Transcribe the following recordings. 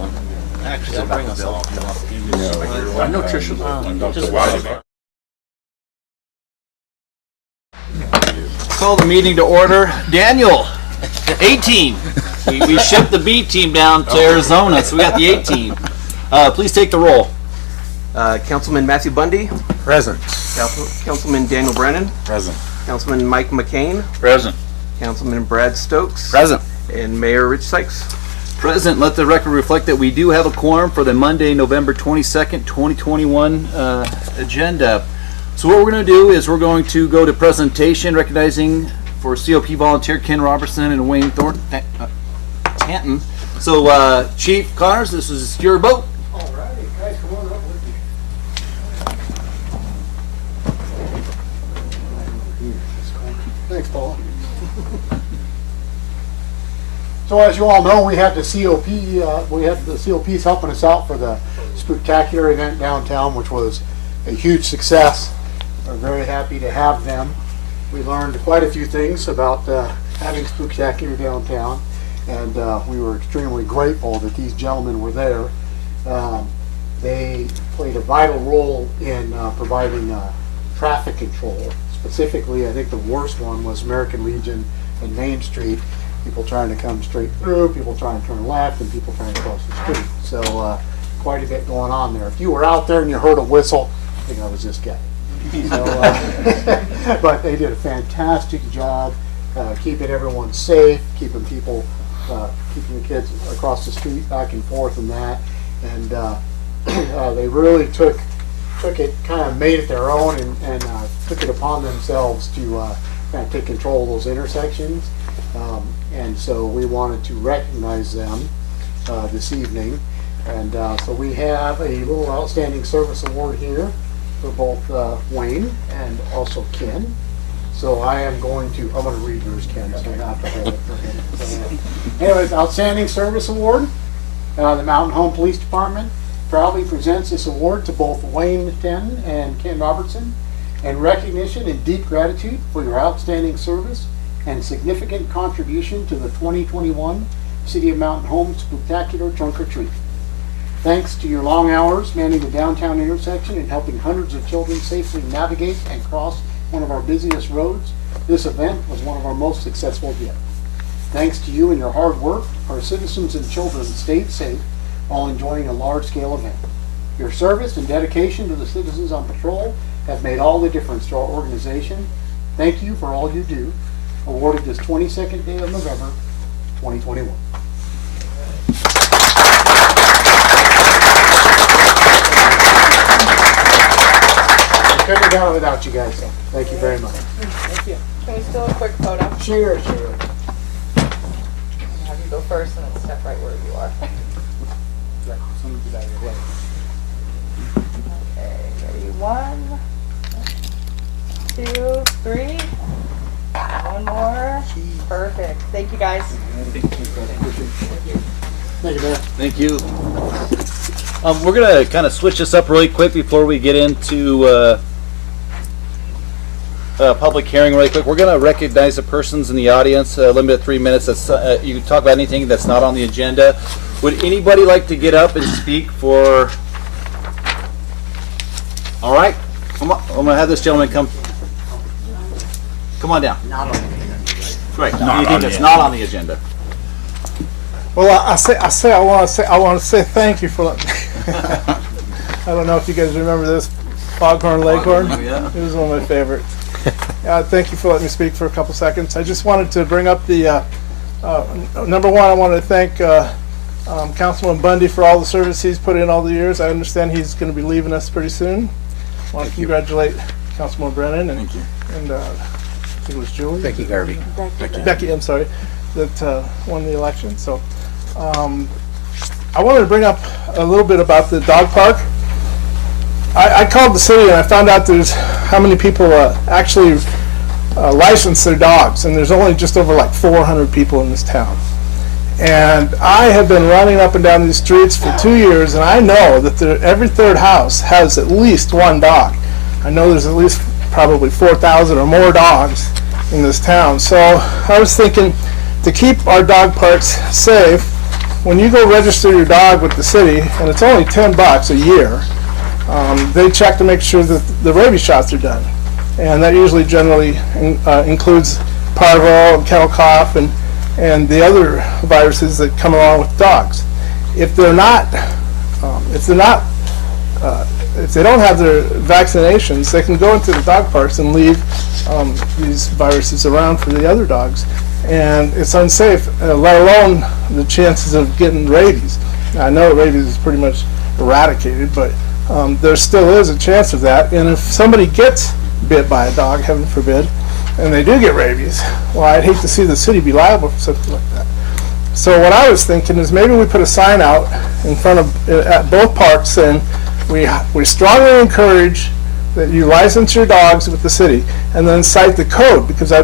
one. Actually, they'll bring us all. I know Trisha. Call the meeting to order. Daniel, 18. We shipped the B team down to Arizona, so we got the 18. Please take the roll. Councilman Matthew Bundy. Present. Councilman Daniel Brennan. Present. Councilman Mike McCain. Present. Councilman Brad Stokes. Present. And Mayor Rich Sykes. Present. Let the record reflect that we do have a quorum for the Monday, November 22nd, 2021 agenda. So what we're going to do is we're going to go to presentation, recognizing for COP volunteer Ken Robertson and Wayne Tanton. So Chief Connors, this is your boat. All righty, guys, come on up with me. Thanks, Paul. So as you all know, we had the COP. We had the COPs helping us out for the Spooktacular event downtown, which was a huge success. We're very happy to have them. We learned quite a few things about having Spooktacular downtown, and we were extremely grateful that these gentlemen were there. They played a vital role in providing traffic control. Specifically, I think the worst one was American Legion and Main Street. People trying to come straight through, people trying to turn left, and people trying to cross the street. So quite a bit going on there. If you were out there and you heard a whistle, I think I was this guy. So, but they did a fantastic job keeping everyone safe, keeping people, keeping the kids across the street back and forth and that. And they really took it, kind of made it their own, and took it upon themselves to kind of take control of those intersections. And so we wanted to recognize them this evening. And so we have a little outstanding service award here for both Wayne and also Ken. So I'm going to read yours, Ken, so I don't have to hold it for him. So, anyways, Outstanding Service Award. The Mountain Home Police Department proudly presents this award to both Wayne Tanton and Ken Robertson in recognition and deep gratitude for your outstanding service and significant contribution to the 2021 City of Mountain Home Spooktacular Trunk or Treat. Thanks to your long hours manning the downtown intersection and helping hundreds of children safely navigate and cross one of our busiest roads, this event was one of our most successful yet. Thanks to you and your hard work, our citizens and children stayed safe while enjoying a large-scale event. Your service and dedication to the citizens on patrol have made all the difference to our organization. Thank you for all you do. Awarded this 22nd day of November, 2021. I couldn't have done it without you guys, so thank you very much. Thank you. Can we still a quick photo? Sure. Have you go first and then step right where you are. Okay, ready? 1, 2, 3. One more. Perfect. Thank you, guys. Thank you, man. Thank you. We're going to kind of switch this up really quick before we get into public hearing really quick. We're going to recognize the persons in the audience, limited 3 minutes. That's, you can talk about anything that's not on the agenda. Would anybody like to get up and speak for... All right. Come on. I'm going to have this gentleman come on down. Not on the agenda, right? Right. Anything that's not on the agenda. Well, I want to say thank you for letting me. I don't know if you guys remember this, Foghorn Leghorn. Yeah. It was one of my favorites. Thank you for letting me speak for a couple seconds. I just wanted to bring up the number one. I wanted to thank Councilman Bundy for all the service he's put in all the years. I understand he's going to be leaving us pretty soon. I want to congratulate Councilman Brennan and Thank you. And I think it was Julie. Becky Garvey. Becky, I'm sorry, that won the election. So I wanted to bring up a little bit about the dog park. I called the city and I found out there's how many people actually license their dogs, and there's only just over like 400 people in this town. And I have been running up and down these streets for 2 years, and I know that every third house has at least one dog. I know there's at least probably 4,000 or more dogs in this town. So I was thinking, to keep our dog parks safe, when you go register your dog with the city, and it's only $10 a year, they check to make sure that the rabies shots are done. And that usually generally includes parvo and kennel cough and the other viruses that come along with dogs. If they don't have their vaccinations, they can go into the dog parks and leave these viruses around for the other dogs. And it's unsafe, let alone the chances of getting rabies. Now, I know rabies is pretty much eradicated, but there still is a chance of that. And if somebody gets bit by a dog, heaven forbid, and they do get rabies, well, I'd hate to see the city be liable for something like that. So what I was thinking is maybe we put a sign out in front of, at both parks saying, we strongly encourage that you license your dogs with the city, and then cite the code, because I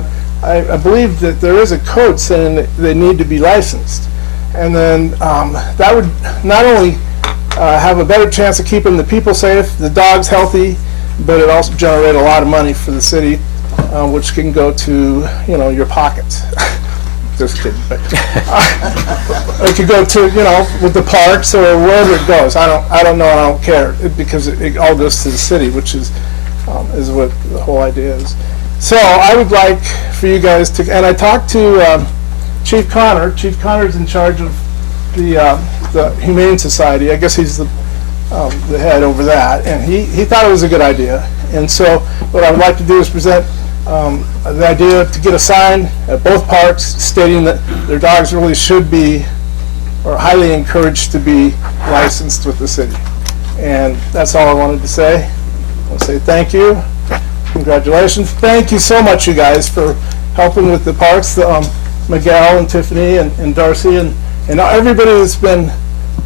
believe that there is a code saying that they need to be licensed. And then that would not only have a better chance of keeping the people safe, the dogs healthy, but it also generate a lot of money for the city, which can go to, you know, your pockets. Just kidding. But, it could go to, you know, with the parks or wherever it goes. I don't know. I don't care, because it all goes to the city, which is what the whole idea is. So I would like for you guys to, and I talked to Chief Connor. Chief Connor's in charge of the Humane Society. I guess he's the head over that, and he thought it was a good idea. And so what I would like to do is present the idea to get a sign at both parks stating that their dogs really should be, or highly encouraged to be, licensed with the city. And that's all I wanted to say. I want to say thank you. Congratulations. Thank you so much, you guys, for helping with the parks. Miguel and Tiffany and Darcy and everybody that's been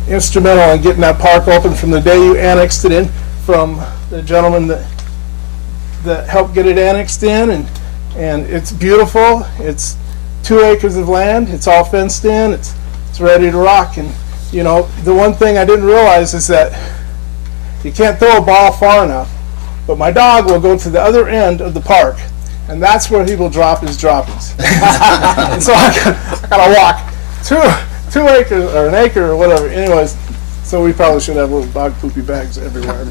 instrumental in getting that park open from the day you annexed it in, from the gentleman that helped get it annexed in, and it's beautiful. It's 2 acres of land. It's all fenced in. It's ready to rock. And you know, the one thing I didn't realize is that you can't throw a ball far enough, but my dog will go to the other end of the park, and that's where he will drop his droppings. And so I gotta walk 2 acres or an acre or whatever. Anyways, so we probably should have little dog poopy bags everywhere.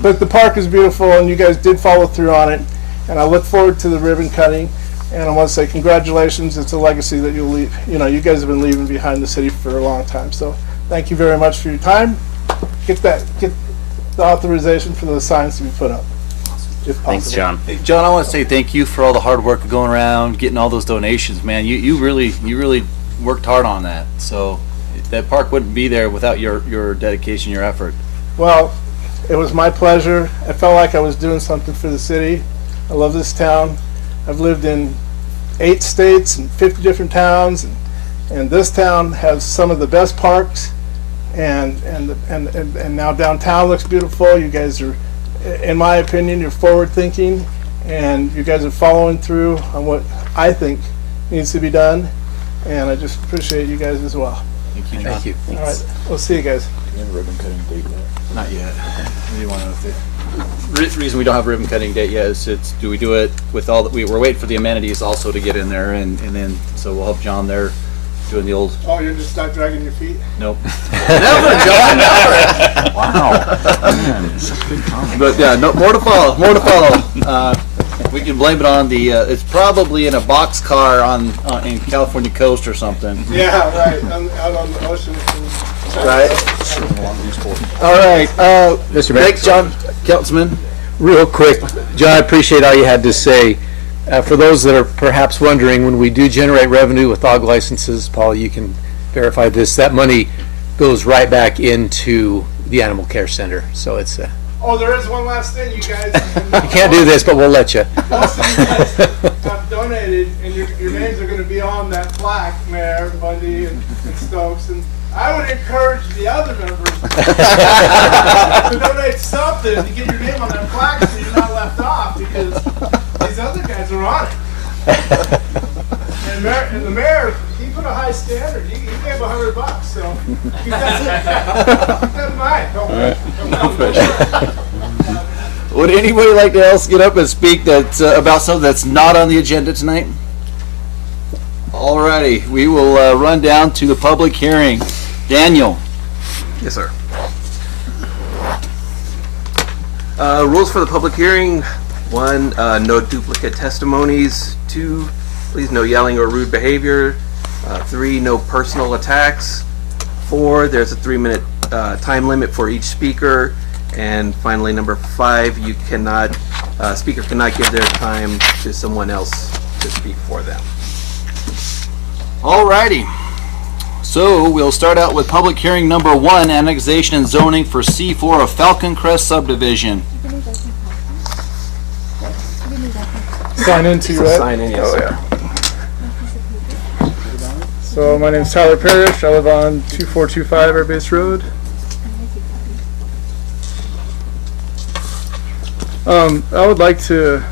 But the park is beautiful, and you guys did follow through on it, and I look forward to the ribbon cutting. And I want to say congratulations. It's a legacy that you'll leave. You know, you guys have been leaving behind the city for a long time. So thank you very much for your time. Get the authorization for the signs to be put up, if possible. Thanks, John. Hey, John, I want to say thank you for all the hard work of going around, getting all those donations, man. You really worked hard on that. So that park wouldn't be there without your dedication, your effort. Well, it was my pleasure. I felt like I was doing something for the city. I love this town. I've lived in 8 states and 50 different towns, and this town has some of the best parks, and now downtown looks beautiful. You guys are, in my opinion, you're forward thinking, and you guys are following through on what I think needs to be done, and I just appreciate you guys as well. Thank you, John. Thank you. All right, we'll see you guys. Do you have a ribbon cutting date yet? Not yet. What do you want to do? Reason we don't have a ribbon cutting date yet is do we do it with all that we're waiting for the amenities also to get in there, and then so we'll help John there doing the old. Oh, you're just not dragging your feet? Nope. Never, John, never. Wow. Man, such a big comment. But yeah, no, more to follow. More to follow. We can blame it on the. It's probably in a boxcar on in California coast or something. Yeah, right. Out on the ocean. Right. Along these courts. All right. Mr. Mayor, Thanks, John. Councilman. real quick, John, I appreciate all you had to say. For those that are perhaps wondering, when we do generate revenue with dog licenses, Paul, you can verify this, that money goes right back into the animal care center. So it's Oh, there is one last thing, you guys. you can't do this, but we'll let you. Most of you guys have donated, and your names are going to be on that plaque, Mayor, Bundy, and Stokes. And I would encourage the other members to donate something to get your name on that plaque so you're not left off, because these other guys are on it. And the mayor, he put a high standard. He gave $100, so keep that in mind. Would anybody like to else get up and speak that's about something that's not on the agenda tonight? Alrighty, we will run down to the public hearing. Daniel. Yes, sir. Rules for the public hearing. 1, no duplicate testimonies. 2, please no yelling or rude behavior. 3, no personal attacks. 4, there's a 3-minute time limit for each speaker. And finally, number 5, you cannot, speaker cannot give their time to someone else to speak for them. Alrighty. So we'll start out with public hearing number 1, annexation and zoning for C4 of Falcon Crest Subdivision. Sign in too, right? Sign in, yes, sir. So my name's Tyler Parrish. I live on 2425 Airbase Road. I would like to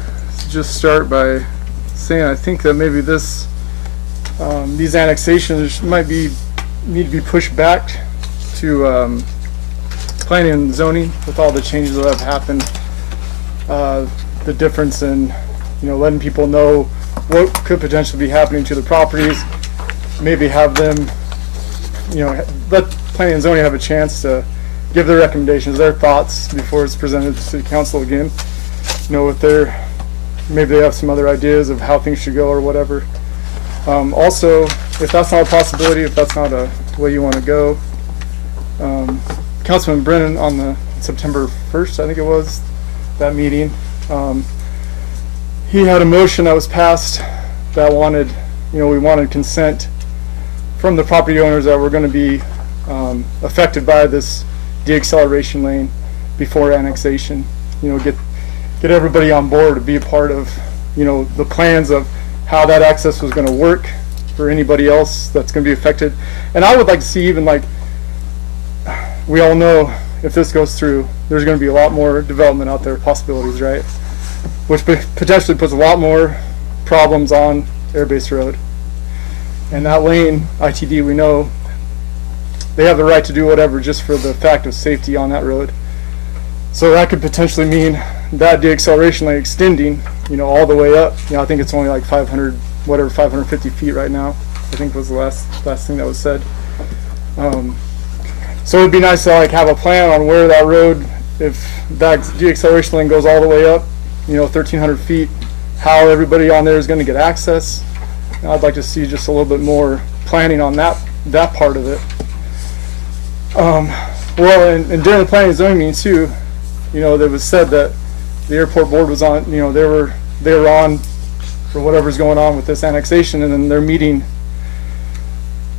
just start by saying I think that maybe this these annexations might need to be pushed back to planning and zoning with all the changes that have happened. The difference in letting people know what could potentially be happening to the properties. Maybe have them let planning and zoning have a chance to give their recommendations, their thoughts before it's presented to City Council again. With maybe they have some other ideas of how things should go or whatever. Also, if that's not a possibility, if that's not a way you want to go, Councilman Brennan on the September 1st, I think it was, that meeting, he had a motion that was passed that wanted, we wanted consent from the property owners that were going to be affected by this deacceleration lane before annexation. Get everybody on board to be a part of, the plans of how that access was going to work for anybody else that's going to be affected. And I would like to see even we all know if this goes through, there's going to be a lot more development out there, possibilities, right? Which potentially puts a lot more problems on Airbase Road. And that lane, ITD, we know they have the right to do whatever just for the fact of safety on that road. So that could potentially mean that deacceleration lane extending, all the way up. I think it's only like 550 feet right now. I think was the last thing that was said. So it'd be nice to have a plan on where that road, if that deacceleration lane goes all the way up, 1,300 feet, how everybody on there is going to get access. I'd like to see just a little bit more planning on that part of it. Well, and during the planning and zoning meeting too, there was said that the airport board was on, they were on for whatever's going on with this annexation, and then their meeting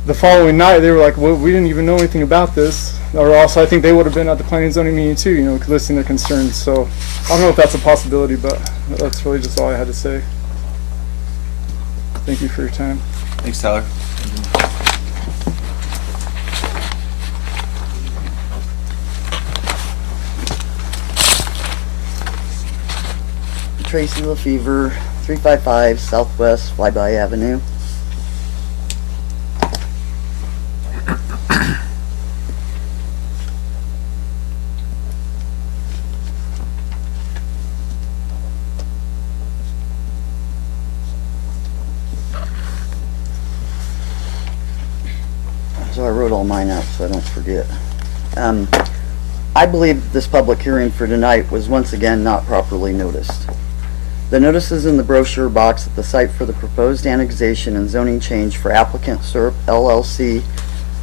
the following night, they were like, well, we didn't even know anything about this. Or also, I think they would have been at the planning and zoning meeting too, listening to concerns. So I don't know if that's a possibility, but that's really just all I had to say. Thank you for your time. Thanks, Tyler. Tracy LaFever, 355 Southwest Flyby Avenue. So I wrote all mine out so I don't forget. I believe this public hearing for tonight was once again not properly noticed. The notices in the brochure box at the site for the proposed annexation and zoning change for applicant SERP LLC,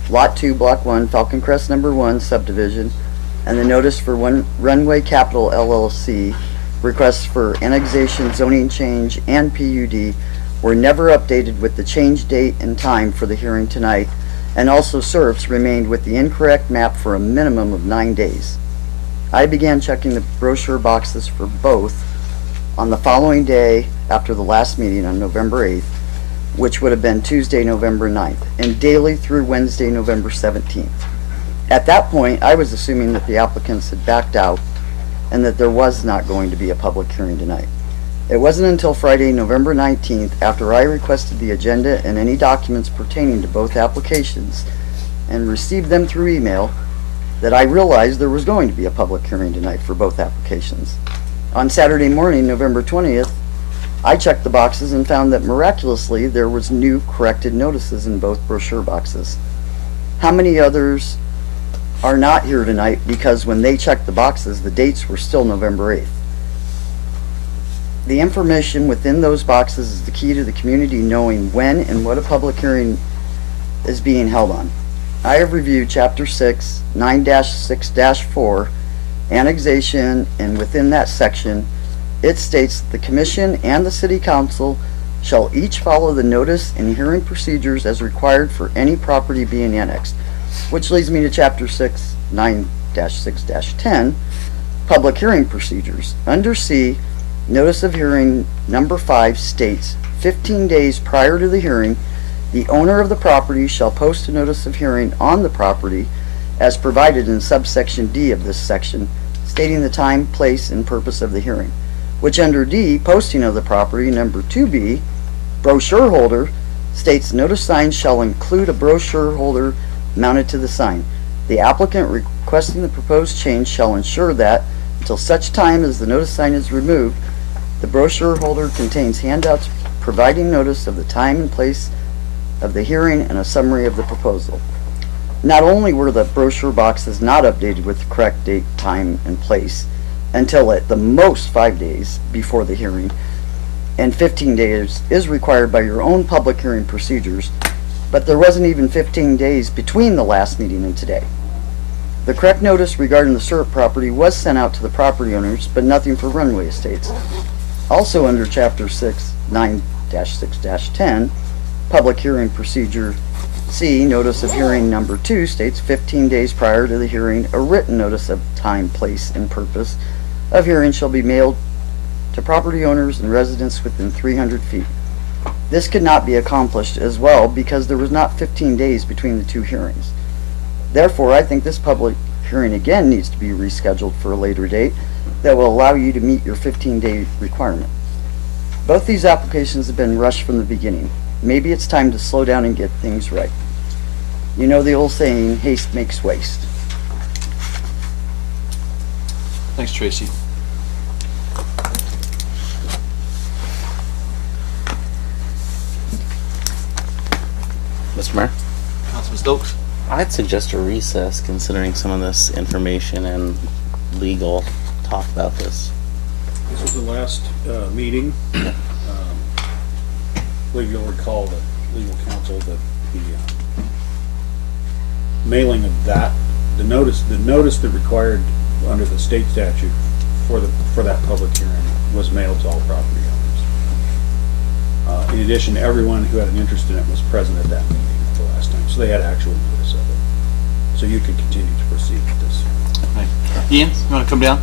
Lot 2, Block 1, Falcon Crest Number 1, Subdivision, and the notice for Runway Capital LLC, requests for annexation, zoning change, and PUD were never updated with the change date and time for the hearing tonight, and also SERPs remained with the incorrect map for a minimum of 9 days. I began checking the brochure boxes for both on the following day after the last meeting on November 8th, which would have been Tuesday, November 9th, and daily through Wednesday, November 17th. At that point, I was assuming that the applicants had backed out and that there was not going to be a public hearing tonight. It wasn't until Friday, November 19th, after I requested the agenda and any documents pertaining to both applications and received them through email, that I realized there was going to be a public hearing tonight for both applications. On Saturday morning, November 20th, I checked the boxes and found that miraculously there was new corrected notices in both brochure boxes. How many others are not here tonight because when they checked the boxes, the dates were still November 8th? The information within those boxes is the key to the community knowing when and what a public hearing is being held on. I have reviewed Chapter 6, 9-6-4, Annexation, and within that section, it states that the Commission and the City Council shall each follow the notice and hearing procedures as required for any property being annexed. Which leads me to Chapter 6, 9-6-10, Public Hearing Procedures. Under C, Notice of Hearing number 5 states, 15 days prior to the hearing, the owner of the property shall post a notice of hearing on the property as provided in subsection D of this section, stating the time, place, and purpose of the hearing. Which under D, posting of the property, number 2B, brochure holder, states notice signs shall include a brochure holder mounted to the sign. The applicant requesting the proposed change shall ensure that, until such time as the notice sign is removed, the brochure holder contains handouts providing notice of the time and place of the hearing and a summary of the proposal. Not only were the brochure boxes not updated with the correct date, time, and place until at the most 5 days before the hearing, and 15 days is required by your own public hearing procedures, but there wasn't even 15 days between the last meeting and today. The correct notice regarding the syrup property was sent out to the property owners, but nothing for Runway Estates. Also under Chapter 6, 9-6-10, Public Hearing Procedure C, Notice of Hearing number 2 states 15 days prior to the hearing, a written notice of time, place, and purpose of hearing shall be mailed to property owners and residents within 300 feet. This could not be accomplished as well because there was not 15 days between the two hearings. Therefore, I think this public hearing again needs to be rescheduled for a later date that will allow you to meet your 15-day requirement. Both these applications have been rushed from the beginning. Maybe it's time to slow down and get things right. You know the old saying, haste makes waste. Thanks, Tracy. Mr. Mayor? Councilman Stokes? I'd suggest a recess considering some of this information and legal talk about this. This was the last meeting. I believe you'll recall that legal counsel that the mailing of that, the notice that required under the state statute for that public hearing was mailed to all property owners. In addition, everyone who had an interest in it was present at that meeting the last time, so they had actual notice of it. So you can continue to proceed with this. Right. Ian, you want to come down?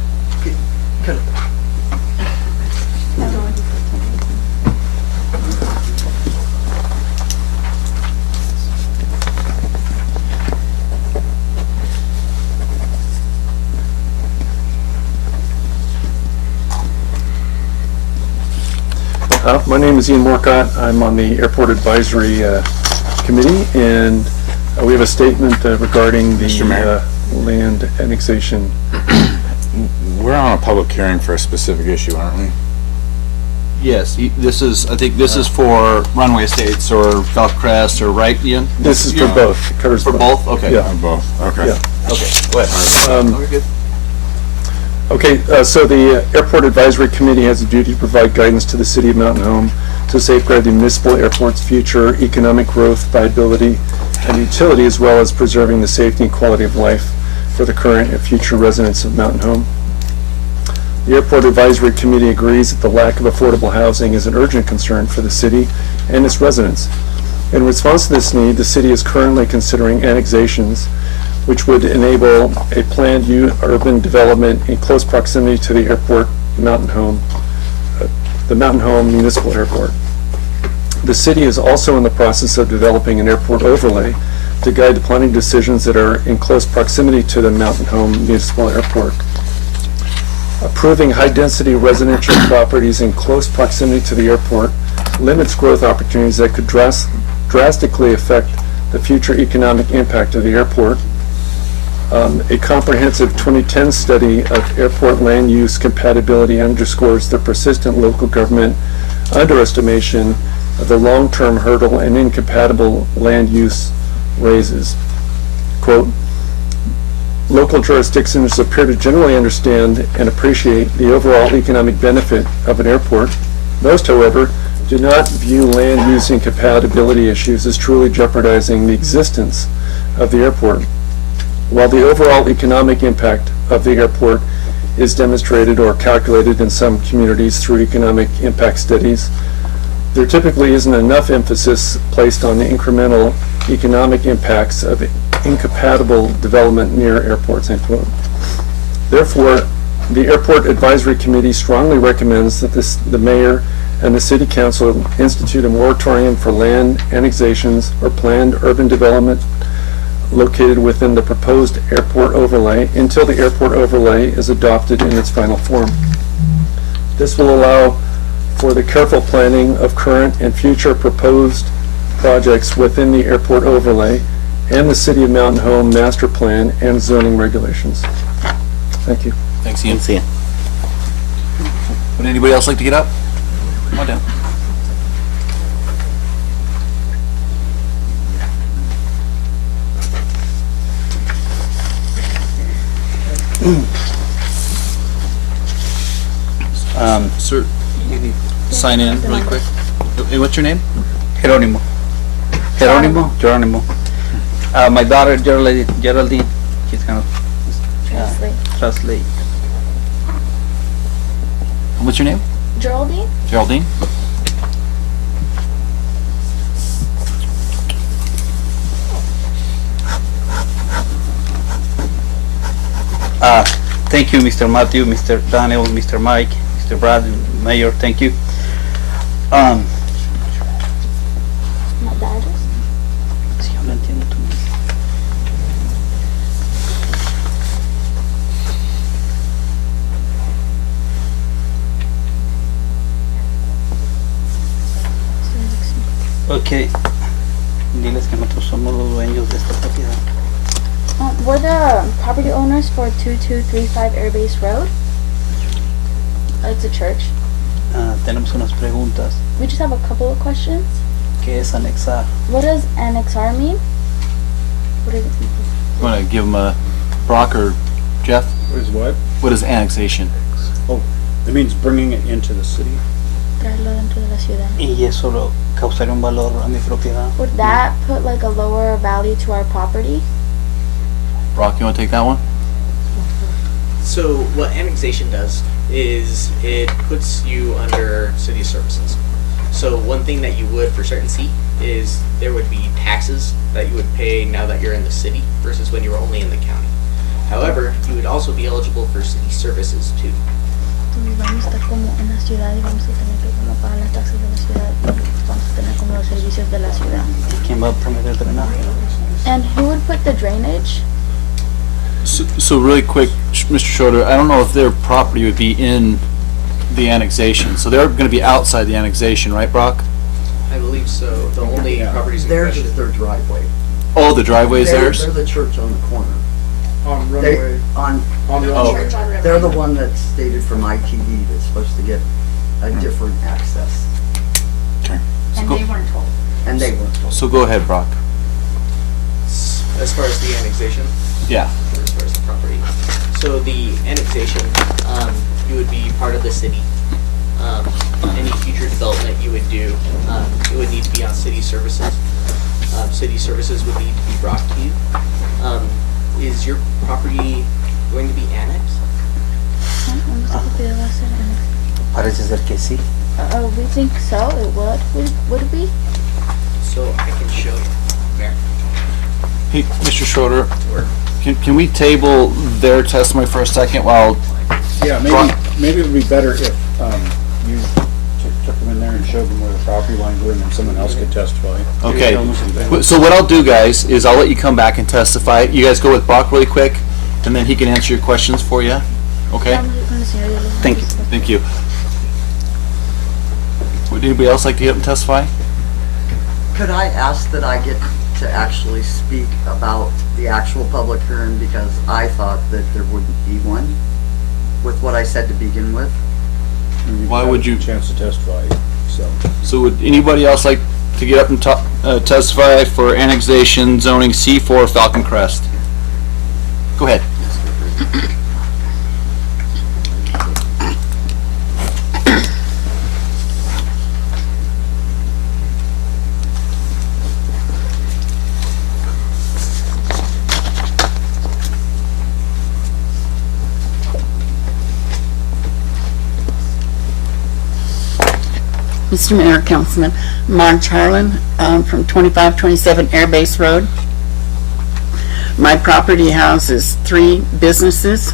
My name is Ian Morcott. I'm on the Airport Advisory Committee, and we have a statement regarding Mr. Mayor. the land annexation. We're on a public hearing for a specific issue, aren't we? Yes, this is, I think this is for Runway Estates or Crest or right, Ian? This is for both. It covers For both? Okay. Yeah. Both, okay. Yeah. Okay, go ahead. No, you're good. Okay, so the Airport Advisory Committee has a duty to provide guidance to the City of Mountain Home to safeguard the municipal airport's future economic growth, viability, and utility, as well as preserving the safety and quality of life for the current and future residents of Mountain Home. The Airport Advisory Committee agrees that the lack of affordable housing is an urgent concern for the city and its residents. In response to this need, the city is currently considering annexations, which would enable a planned urban development in close proximity to the airport, the Mountain Home Municipal Airport. The city is also in the process of developing an airport overlay to guide the planning decisions that are in close proximity to the Mountain Home Municipal Airport. Approving high-density residential properties in close proximity to the airport limits growth opportunities that could drastically affect the future economic impact of the airport. A comprehensive 2010 study of airport land use compatibility underscores the persistent local government underestimation of the long-term hurdle and incompatible land use raises. Quote, local jurisdictions appear to generally understand and appreciate the overall economic benefit of an airport. Most, however, do not view land use incompatibility issues as truly jeopardizing the existence of the airport. While the overall economic impact of the airport is demonstrated or calculated in some communities through economic impact studies, there typically isn't enough emphasis placed on the incremental economic impacts of incompatible development near airports, end quote. Therefore, the Airport Advisory Committee strongly recommends that the mayor and the city council institute a moratorium for land annexations or planned urban development located within the proposed airport overlay until the airport overlay is adopted in its final form. This will allow for the careful planning of current and future proposed projects within the airport overlay and the City of Mountain Home master plan and zoning regulations. Thank you. Thanks, Ian. See ya. Would anybody else like to get up? Come on down. Sir, you need to sign in really quick. Hey, what's your name? Geronimo. My daughter Geraldine, she's gonna translate. And what's your name? Geraldine? Geraldine? Thank you, Mr. Matthew, Mr. Daniel, Mr. Mike, Mr. Brad, Mayor, thank you. Not the address? Sí, yo lo entiendo tú. Ok, diles que nosotros somos los dueños de esta propiedad. We're the property owners for 2235 Airbase Road. It's a church. Tenemos unas preguntas. We just have a couple of questions. ¿Qué es anexar? What does annexar mean? What does it mean? You want to give them a Brock or Jeff? What is what? What is annexation? Oh, it means bringing it into the city. Traerlo dentro de la ciudad. Y eso lo causaría un valor a mi propiedad. Would that put like a lower value to our property? Brock, you want to take that one? So what annexation does is it puts you under city services. So one thing that you would for certain see is there would be taxes that you would pay now that you're in the city versus when you were only in the county. However, you would also be eligible for city services too. Vamos a estar como en la ciudad y vamos a tener que como pagar las taxas de la ciudad y vamos a tener como los servicios de la ciudad. ¿Quién va a permitir el drenaje? And who would put the drainage? So really quick, Mr. Schroeder, I don't know if their property would be in the annexation. So they're going to be outside the annexation, right, Brock? I believe so. The only properties in Theirs question. is their driveway. Oh, the driveway's They're theirs? the church on the corner. On They, runway. on, Oh, they're the one that's stated from ITV that's supposed to get a different access. And they weren't told. And they weren't told. so go ahead, Brock. As far as the annexation, Yeah. or as far as the property. So the annexation, you would be part of the city. Any future development you would do, it would need to be on city services. City services would need to be brought to you. Is your property going to be annexed? Nuestra propiedad va a ser annexed. Parece ser que sí. We think so. It would. Would it be? So I can show you. Mayor. Hey, Mr. Schroeder, can we table their testimony for a second while, Yeah, Brock? maybe it would be better if you took them in there and showed them where the property lines were, and then someone else could testify. Okay, so what I'll do, guys, is I'll let you come back and testify. You guys go with Brock really quick, and then he can answer your questions for you. Okay? Thank you. Thank you. Would anybody else like to get up and testify? Could I ask that I get to actually speak about the actual public hearing, because I thought that there wouldn't be one with what I said to begin with? Why would you- Chance to testify. So would anybody else like to get up and testify for annexation zoning C4 Falcon Crest? Go ahead. Mr. Mayor, Councilman, Marge Harlan, from 2527 Air Base Road. My property houses 3 businesses,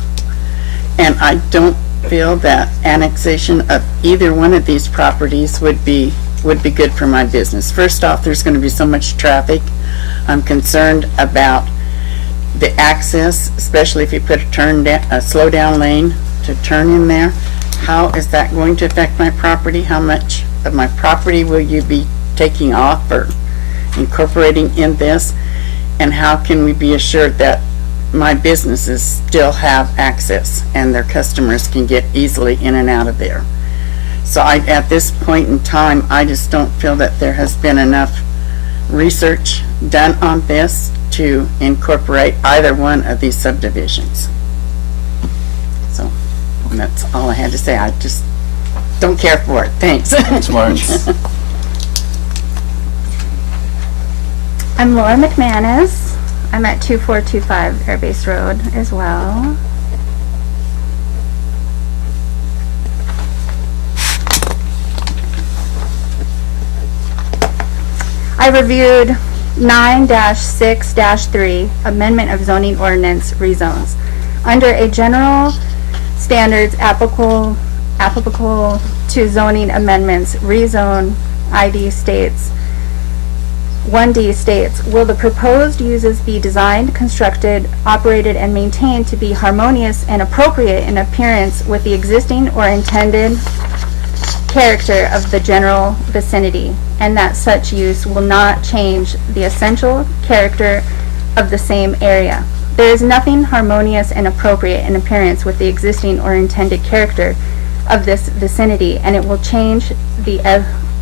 and I don't feel that annexation of either one of these properties would be good for my business. First off, there's going to be so much traffic. I'm concerned about the access, especially if you put a slow down lane to turn in there. How is that going to affect my property? How much of my property will you be taking off or incorporating in this? And how can we be assured that my businesses still have access and their customers can get easily in and out of there? So at this point in time, I just don't feel that there has been enough research done on this to incorporate either one of these subdivisions. So that's all I had to say. I just don't care for it. Thanks. Thanks, Marge. I'm Laura McManus. I'm at 2425 Airbase Road as well. I reviewed 9-6-3 Amendment of Zoning Ordinance Rezones. Under a general standards applicable to zoning amendments, rezone ID states, 1D states, will the proposed uses be designed, constructed, operated, and maintained to be harmonious and appropriate in appearance with the existing or intended character of the general vicinity, and that such use will not change the essential character of the same area. There is nothing harmonious and appropriate in appearance with the existing or intended character of this vicinity, and it will change the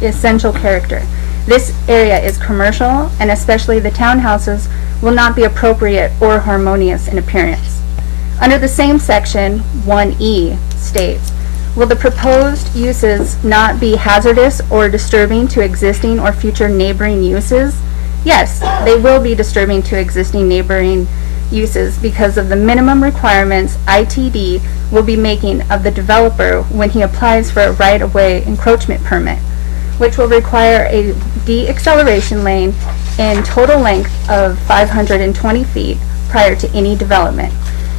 essential character. This area is commercial, and especially the townhouses will not be appropriate or harmonious in appearance. Under the same section, 1E states, will the proposed uses not be hazardous or disturbing to existing or future neighboring uses? Yes, they will be disturbing to existing neighboring uses because of the minimum requirements ITD will be making of the developer when he applies for a right-of-way encroachment permit, which will require a de-acceleration lane in total length of 520 feet prior to any development,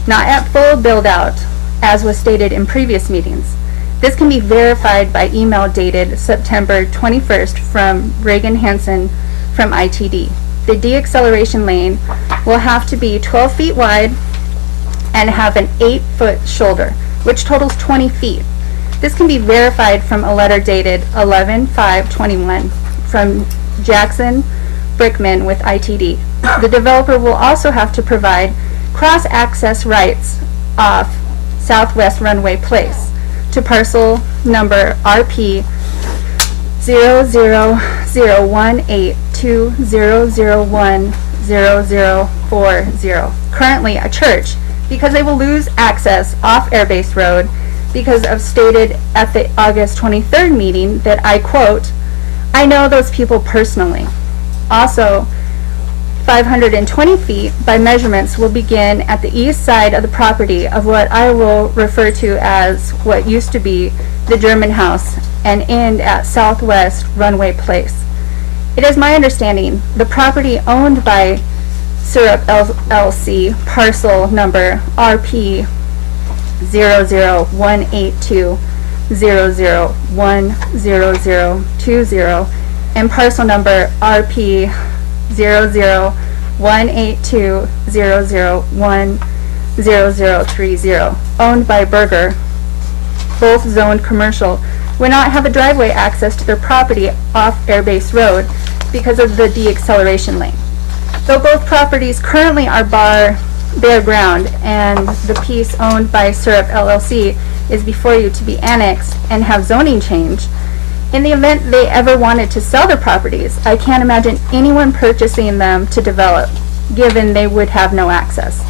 not at full build-out, as was stated in previous meetings. This can be verified by email dated September 21st from Reagan Hansen from ITD. The de-acceleration lane will have to be 12 feet wide and have an 8-foot shoulder, which totals 20 feet. This can be verified from a letter dated 11/5/21 from Jackson Brickman with ITD. The developer will also have to provide cross-access rights off Southwest Runway Place to parcel number RP 0001820010040, currently a church, because they will lose access off Airbase Road because of stated at the August 23rd meeting that I quote, I know those people personally. Also, 520 feet by measurements will begin at the east side of the property of what I will refer to as what used to be the German house and end at Southwest Runway Place. It is my understanding the property owned by Syrup LLC, parcel number RP 0018200100020 and parcel number RP 0018200100030, owned by Berger, both zoned commercial, will not have a driveway access to their property off Airbase Road because of the de-acceleration lane. Though both properties currently are bare ground and the piece owned by Syrup LLC is before you to be annexed and have zoning change, In the event they ever wanted to sell their properties, I can't imagine anyone purchasing them to develop, given they would have no access.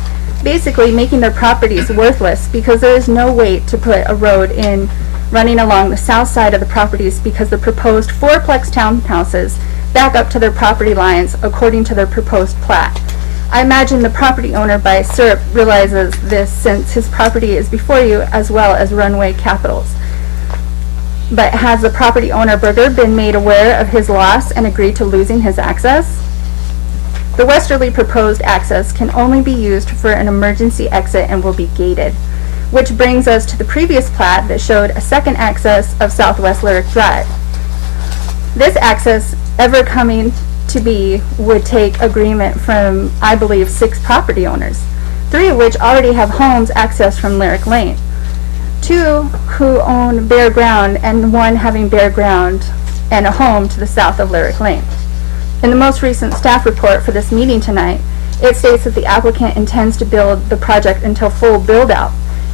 Basically making their properties worthless because there is no way to put a road in running along the south side of the properties because the proposed fourplex townhouses back up to their property lines according to their proposed plat. I imagine the property owner by SERP realizes this since his property is before you as well as Runway Capitals. But has the property owner Berger been made aware of his loss and agreed to losing his access? The westerly proposed access can only be used for an emergency exit and will be gated, which brings us to the previous plat that showed a second access of Southwest Lyric Drive. This access, ever coming to be, would take agreement from, I believe, 6 property owners, 3 of which already have homes accessed from Lyric Lane, 2 who own bare ground, and 1 having bare ground and a home to the south of Lyric Lane. In the most recent staff report for this meeting tonight, it states that the applicant intends to build the project until full build-out,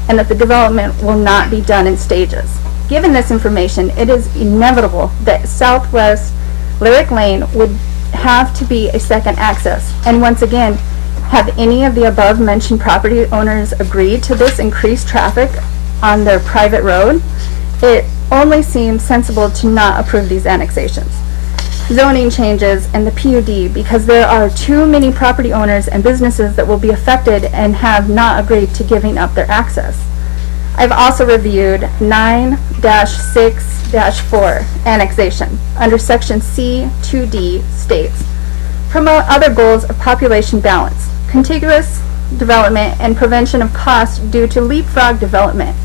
and that the development will not be done in stages. Given this information, it is inevitable that Southwest Lyric Lane would have to be a second access. And once again, have any of the above mentioned property owners agreed to this increased traffic on their private road? It only seems sensible to not approve these annexations, zoning changes, and the PUD because there are too many property owners and businesses that will be affected and have not agreed to giving up their access. I've also reviewed 9-6-4 annexation under section C2D states, promote other goals of population balance, contiguous development, and prevention of cost due to leapfrog development.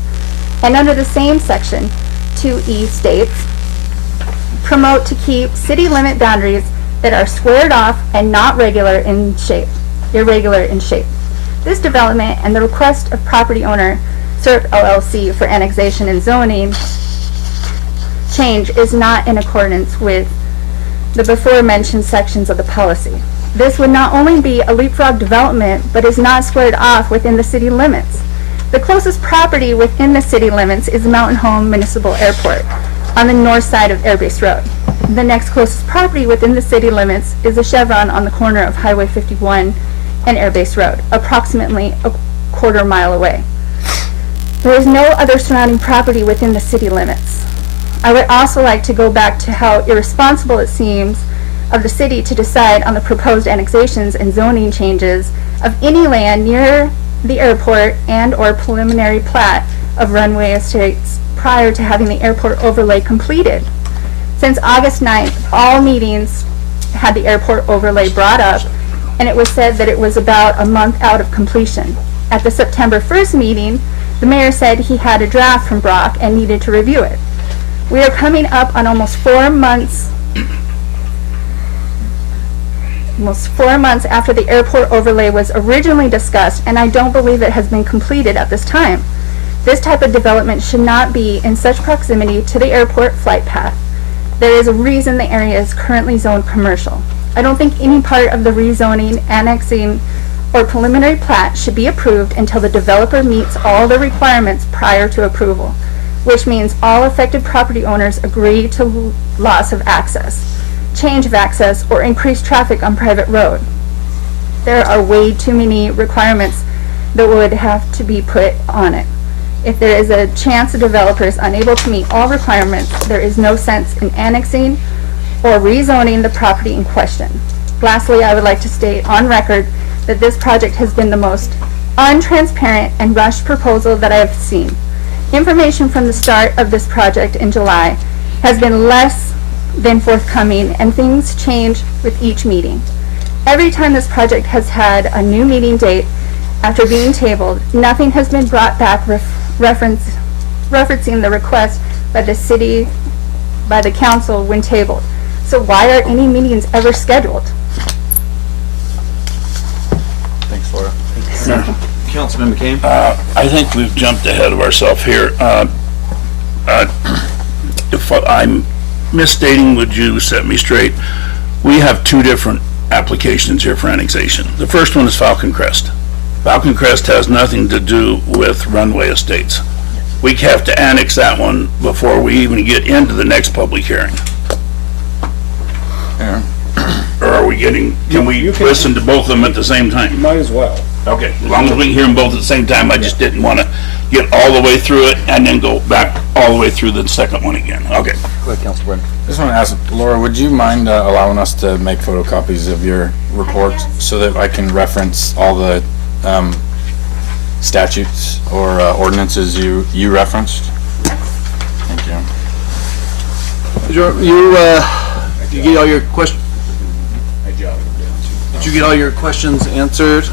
And under the same section, 2E states, promote to keep city limit boundaries that are squared off and not irregular in shape. This development and the request of property owner SERP LLC for annexation and zoning change is not in accordance with the before mentioned sections of the policy. This would not only be a leapfrog development, but is not squared off within the city limits. The closest property within the city limits is Mountain Home Municipal Airport on the north side of Airbase Road. The next closest property within the city limits is a Chevron on the corner of Highway 51 and Airbase Road, approximately a quarter mile away. There is no other surrounding property within the city limits. I would also like to go back to how irresponsible it seems of the city to decide on the proposed annexations and zoning changes of any land near the airport and or preliminary plat of Runway Estates prior to having the airport overlay completed. Since August 9th, all meetings had the airport overlay brought up, and it was said that it was about a month out of completion. At the September 1st meeting, the mayor said he had a draft from Brock and needed to review it. We are coming up on almost 4 months after the airport overlay was originally discussed, and I don't believe it has been completed at this time. This type of development should not be in such proximity to the airport flight path. There is a reason the area is currently zoned commercial. I don't think any part of the rezoning, annexing, or preliminary plat should be approved until the developer meets all the requirements prior to approval, which means all affected property owners agree to loss of access, change of access, or increased traffic on private road. There are way too many requirements that would have to be put on it. If there is a chance the developer is unable to meet all requirements, there is no sense in annexing or rezoning the property in question. Lastly, I would like to state on record that this project has been the most untransparent and rushed proposal that I have seen. Information from the start of this project in July has been less than forthcoming, and things change with each meeting. Every time this project has had a new meeting date after being tabled, nothing has been brought back referencing the request by the council when tabled. So why are any meetings ever scheduled? Thanks, Laura. Councilman McCain? I think we've jumped ahead of ourselves here. If I'm misstating, would you set me straight? We have 2 different applications here for annexation. The first one is Falcon Crest. Falcon Crest has nothing to do with Runway Estates. we have to annex that one before we even get into the next public hearing. Or are we can we listen to both of them at the same time? Might as well. Okay, as long as we can hear them both at the same time, I just didn't want to get all the way through it and then go back all the way through the second one again. Okay. Go ahead, Council Brennan. I just want to ask, Laura, would you mind allowing us to make photocopies of your reports so that I can reference all the statutes or ordinances you referenced? Thank you. Did you get all your questions? I jotted them down too. Did you get all your questions answered?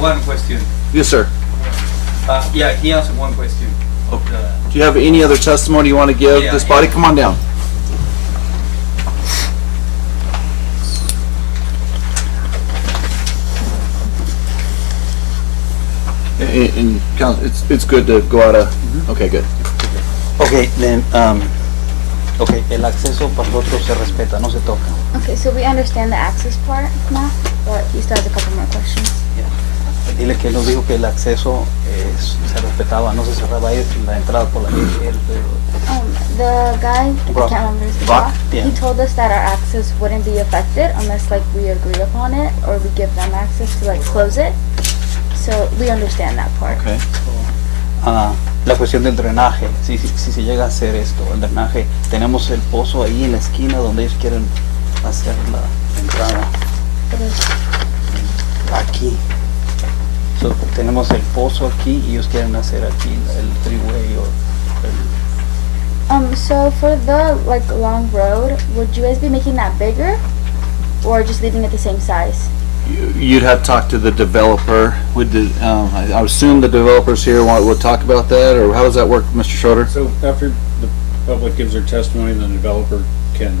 One question. Yes, sir. Yeah, he answered one question. Do you have any other testimony you want to give this body? Come on down. And it's good to go out of. Okay, good. Okay, then, okay, el acceso para nosotros se respeta, no se toca. Okay, so we understand the access part now, but he still has a couple more questions. Dile que él nos dijo que el acceso se respetaba, no se cerraba ahí la entrada por la calle. The guy, Brock. I can't remember his name, Brock? Yeah. he told us that our access wouldn't be affected unless like we agree upon it or we give them access to like close it. So we understand that part. Okay. La cuestión del drenaje, si se llega a hacer esto, el drenaje, tenemos el pozo ahí en la esquina donde ellos quieren hacer la entrada. Aquí. So, tenemos el pozo aquí y ellos quieren hacer aquí el freeway o So for the like long road, would you guys be making that bigger or just leaving it the same size? You'd have to talk to the developer. Would the I assume the developers here would talk about that, or how does that work, Mr. Schroeder? So after the public gives their testimony, the developer can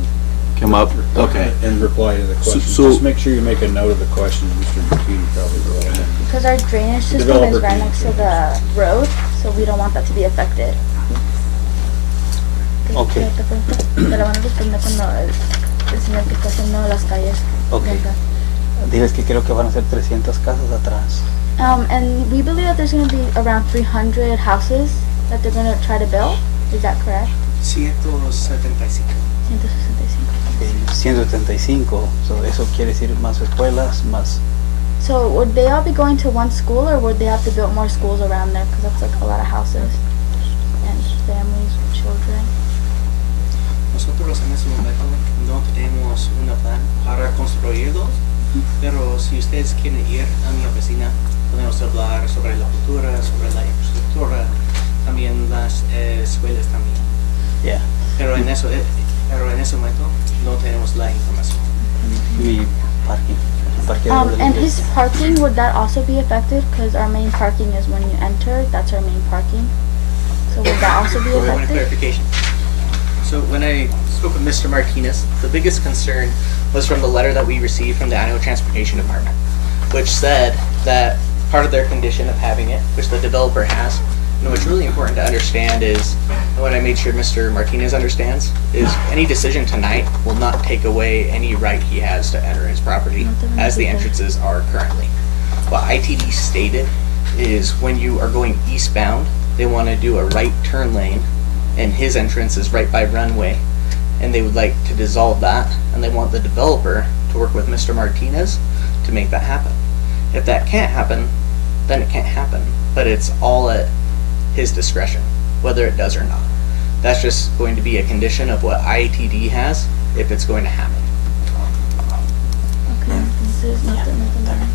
come up. Okay. And reply to the question. So just make sure you make a note of the question, Mr. McKean probably will. Because our drainage system is right next to the road, so we don't want that to be affected. Okay. Pero van a responder cuando el señor que está haciendo las calles. Okay. Diles que creo que van a ser 300 casas atrás. And we believe that there's going to be around 300 houses that they're going to try to build. Is that correct? 175. 175, so eso quiere decir más escuelas, más. So would they all be going to one school, or would they have to build more schools around there? Because that's like a lot of houses and families, children. Nosotros en ese momento no tenemos una plan para construirlos, pero si ustedes quieren ir a mi oficina, podemos hablar sobre la cultura, sobre la infraestructura, también las escuelas también. Yeah. Pero en ese momento no tenemos la información. Mi parking. And his parking, would that also be affected? Because our main parking is when you enter, that's our main parking. So would that also be I want a affected? clarification. So when I spoke with Mr. Martinez, the biggest concern was from the letter that we received from the Idaho Transportation Department, which said that part of their condition of having it, which the developer has, and what's really important to understand is, and what I made sure Mr. Martinez understands, is any decision tonight will not take away any right he has to enter his property as the entrances are currently. What ITD stated is when you are going eastbound, they want to do a right turn lane, and his entrance is right by runway, and they would like to dissolve that, and they want the developer to work with Mr. Martinez to make that happen. If that can't happen, then it can't happen, but it's all at his discretion, whether it does or not. That's just going to be a condition of what IATD has if it's going to happen. Okay, there's nothing there.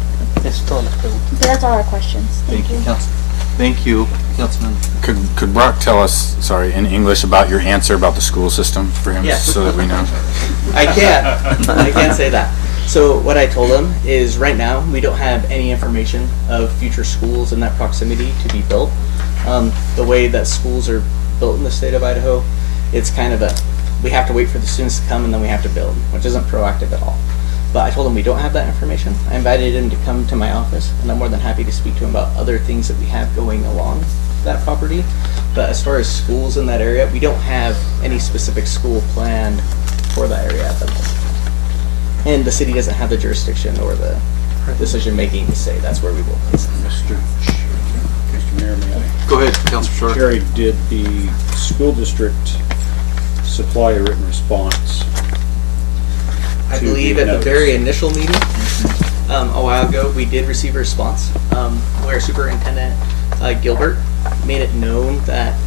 Es todas las preguntas. Okay, that's all our questions. Thank you. Council. Thank you, Councilman. Could Brock tell us, sorry, in English about your answer about the school system for him, Yes. so that we know? I can't say that. So what I told him is right now we don't have any information of future schools in that proximity to be built. The way that schools are built in the state of Idaho, it's kind of we have to wait for the students to come and then we have to build, which isn't proactive at all. But I told him we don't have that information. I invited him to come to my office, and I'm more than happy to speak to him about other things that we have going along that property. But as far as schools in that area, we don't have any specific school planned for that area at the moment. And the city doesn't have the jurisdiction or the decision-making to say that's where we will place it. Mayor, may I? Go ahead, Councilor Short. Terry, did the school district supply a written response? I to believe at the notice? very initial meeting, a while ago, we did receive a response where Superintendent Gilbert made it known that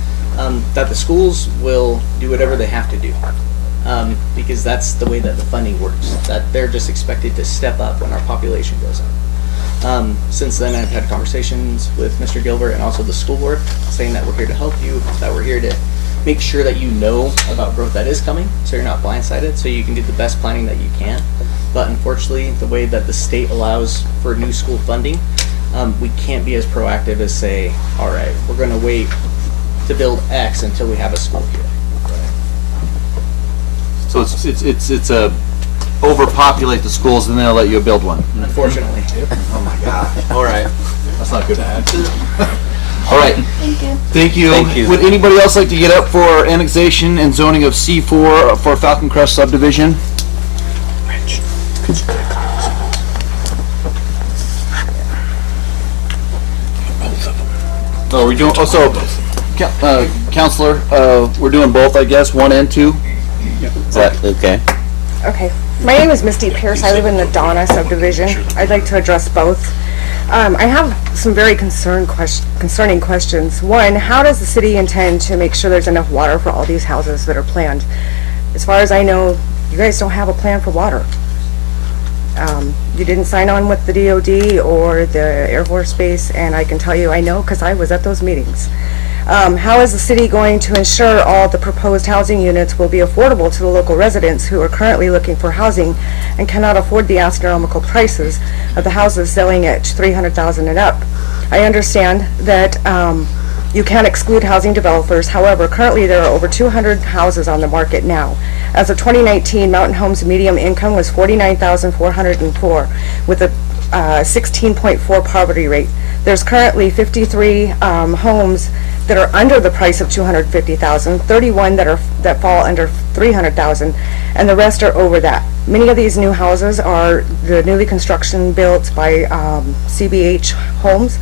that the schools will do whatever they have to do because that's the way that the funding works. That they're just expected to step up when our population goes up. Since then, I've had conversations with Mr. Gilbert and also the school board, saying that we're here to help you, that we're here to make sure that you know about growth that is coming, so you're not blindsided, so you can do the best planning that you can. But unfortunately, the way that the state allows for new school funding, we can't be as proactive as say, all right, we're going to wait to build X until we have a school here. So it's a overpopulate the schools and then they'll let you build one. Unfortunately. Oh my gosh. All right. That's not good. All right. Thank you. Thank you. Thank you. Would anybody else like to get up for annexation and zoning of C4 for Falcon Crest subdivision? Oh, we're doing, oh, so, Counselor, we're doing both, I guess, 1 and 2? Is that okay? Okay. My name is Misty Pierce. I live in the Donna subdivision. I'd like to address both. I have some very concerning questions. One, how does the city intend to make sure there's enough water for all these houses that are planned? As far as I know, you guys don't have a plan for water. You didn't sign on with the DOD or the Air Force Base, and I can tell you I know because I was at those meetings. How is the city going to ensure all the proposed housing units will be affordable to the local residents who are currently looking for housing and cannot afford the astronomical prices of the houses selling at $300,000 and up? I understand that you can't exclude housing developers. However, currently there are over 200 houses on the market now. As of 2019, Mountain Homes' median income was $49,404 with a 16.4 poverty rate. There's currently 53 homes that are under the price of $250,000, 31 that fall under $300,000, and the rest are over that. Many of these new houses are the newly construction built by CBH Homes,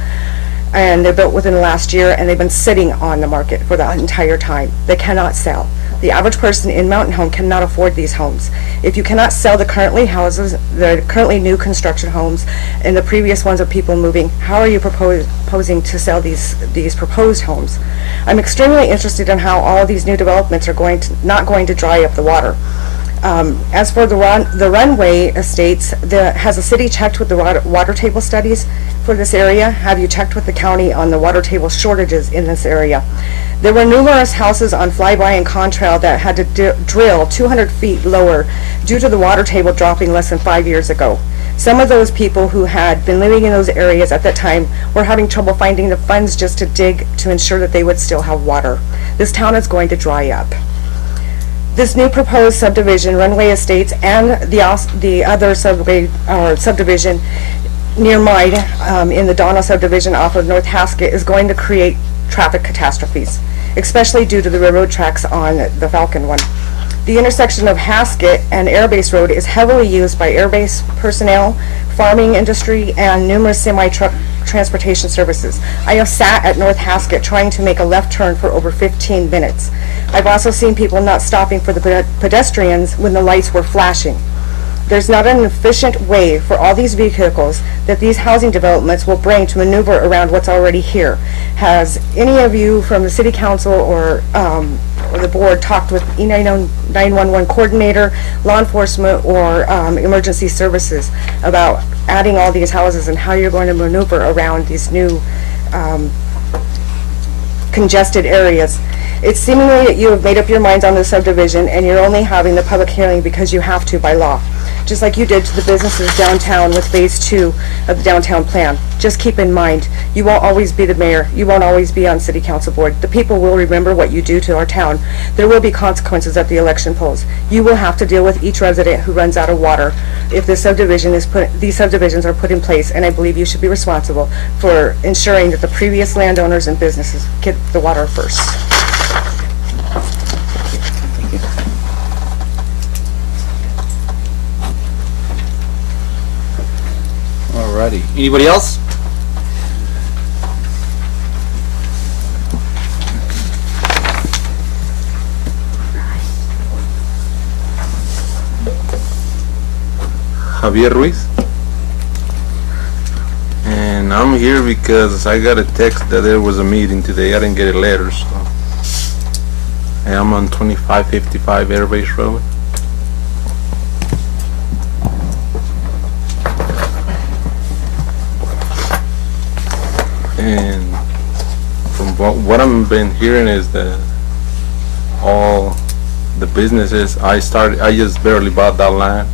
and they're built within the last year, and they've been sitting on the market for the entire time. They cannot sell. The average person in Mountain Home cannot afford these homes. If you cannot sell the currently new construction homes and the previous ones of people moving, how are you proposing to sell these proposed homes? I'm extremely interested in how all of these new developments are not going to dry up the water. As for the runway estates, has the city checked with the water table studies for this area? Have you checked with the county on the water table shortages in this area? There were numerous houses on Flyby and Contrail that had to drill 200 feet lower due to the water table dropping less than 5 years ago. Some of those people who had been living in those areas at that time were having trouble finding the funds just to dig to ensure that they would still have water. This town is going to dry up. This new proposed subdivision, Runway Estates, and the other subdivision near mine in the Donna subdivision off of North Haskett is going to create traffic catastrophes, especially due to the railroad tracks on the Falcon one. The intersection of Haskett and Airbase Road is heavily used by airbase personnel, farming industry, and numerous semi-truck transportation services. I have sat at North Haskett trying to make a left turn for over 15 minutes. I've also seen people not stopping for the pedestrians when the lights were flashing. There's not an efficient way for all these vehicles that these housing developments will bring to maneuver around what's already here. Has any of you from the city council or the board talked with E911 coordinator, law enforcement, or emergency services about adding all these houses and how you're going to maneuver around these new congested areas? It's seemingly that you have made up your minds on the subdivision and you're only having the public hearing because you have to by law, just like you did to the businesses downtown with phase 2 of the downtown plan. Just keep in mind, you won't always be the mayor, you won't always be on city council board. The people will remember what you do to our town. There will be consequences at the election polls. You will have to deal with each resident who runs out of water if these subdivisions are put in place, and I believe you should be responsible for ensuring that the previous landowners and businesses get the water first. Alrighty. Anybody else? Javier Ruiz. And I'm here because I got a text that there was a meeting today. I didn't get a letter, so. And I'm on 2555 Airbase Road. And from what I've been hearing is that all the businesses, I just barely bought that land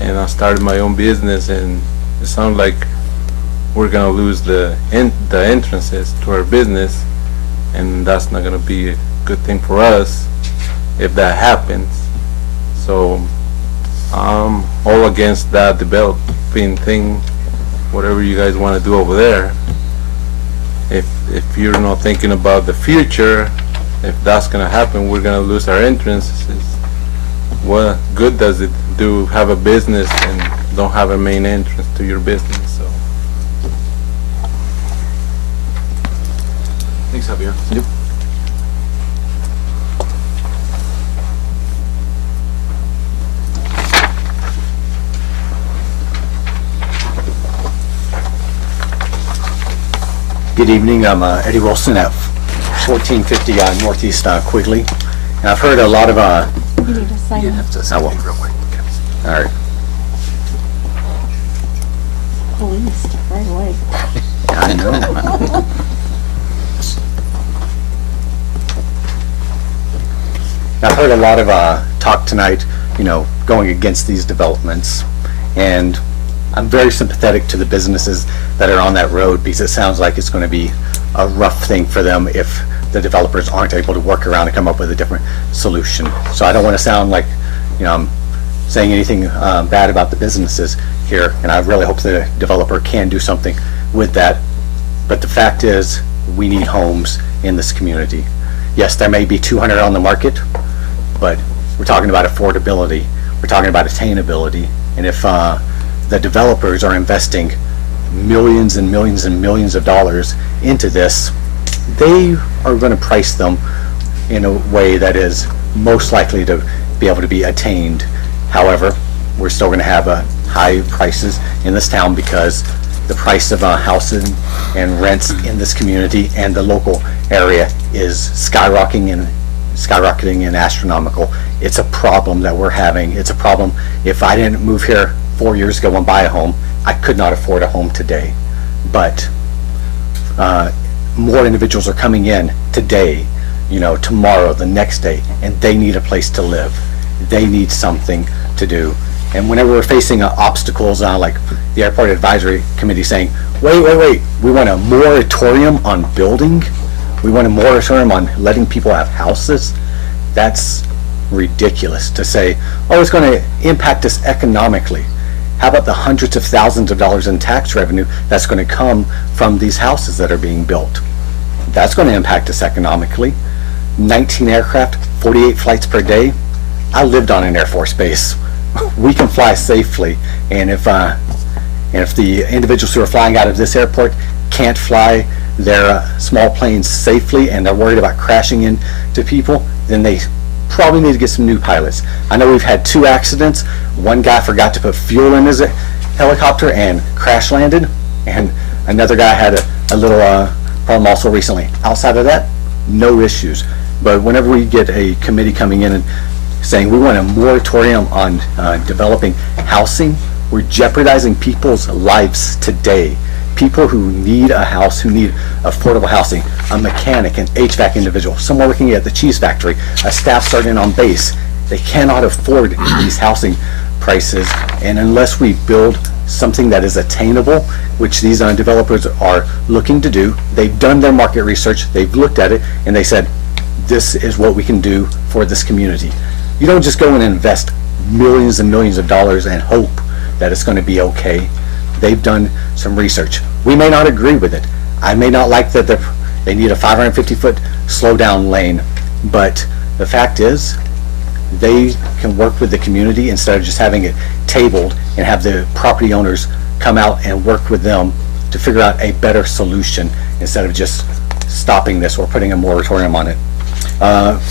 and I started my own business, and it sounds like we're gonna lose the entrances to our business, and that's not gonna be a good thing for us if that happens. So I'm all against that developing thing, whatever you guys want to do over there. If you're not thinking about the future, if that's gonna happen, we're gonna lose our entrances. What good does it do have a business and don't have a main entrance to your business? So. Thanks, Javier. Yep. Good evening, I'm Eddie Wilson at 1450 Northeast Quigley. And I've heard a lot of, You need to sign it. real quick. All right. Police, right away. I know. I've heard a lot of talk tonight, going against these developments. And I'm very sympathetic to the businesses that are on that road, because it sounds like it's going to be a rough thing for them if the developers aren't able to work around and come up with a different solution. So I don't want to sound like, I'm saying anything bad about the businesses here, and I really hope the developer can do something with that. But the fact is, we need homes in this community. Yes, there may be 200 on the market, but we're talking about affordability. We're talking about attainability. And if the developers are investing millions and millions and millions of dollars into this, they are going to price them in a way that is most likely to be able to be attained. However, we're still going to have high prices in this town because the price of housing and rents in this community and the local area is skyrocketing and astronomical. It's a problem that we're having. It's a problem. If I didn't move here 4 years ago and buy a home, I could not afford a home today. But more individuals are coming in today, tomorrow, the next day, and they need a place to live. They need something to do. And whenever we're facing obstacles, like the Airport Advisory Committee saying, wait, we want a moratorium on building? We want a moratorium on letting people have houses? That's ridiculous to say, oh, it's going to impact us economically. How about the hundreds of thousands of dollars in tax revenue that's going to come from these houses that are being built? That's going to impact us economically. 19 aircraft, 48 flights per day. I lived on an Air Force base. We can fly safely, and if the individuals who are flying out of this airport can't fly their small planes safely and they're worried about crashing into people, then they probably need to get some new pilots. I know we've had 2 accidents. One guy forgot to put fuel in his helicopter and crash landed, and another guy had a little problem also recently. Outside of that, no issues. But whenever we get a committee coming in and saying we want a moratorium on developing housing, we're jeopardizing people's lives today. People who need a house, who need affordable housing, a mechanic, an HVAC individual, someone working at the cheese factory, a staff sergeant on base, they cannot afford these housing prices. And unless we build something that is attainable, which these developers are looking to do, they've done their market research, they've looked at it, and they said, this is what we can do for this community. You don't just go and invest millions and millions of dollars and hope that it's going to be okay. They've done some research. We may not agree with it. I may not like that they need a 550-foot slow down lane, but the fact is they can work with the community instead of just having it tabled and have the property owners come out and work with them to figure out a better solution instead of just stopping this or putting a moratorium on it.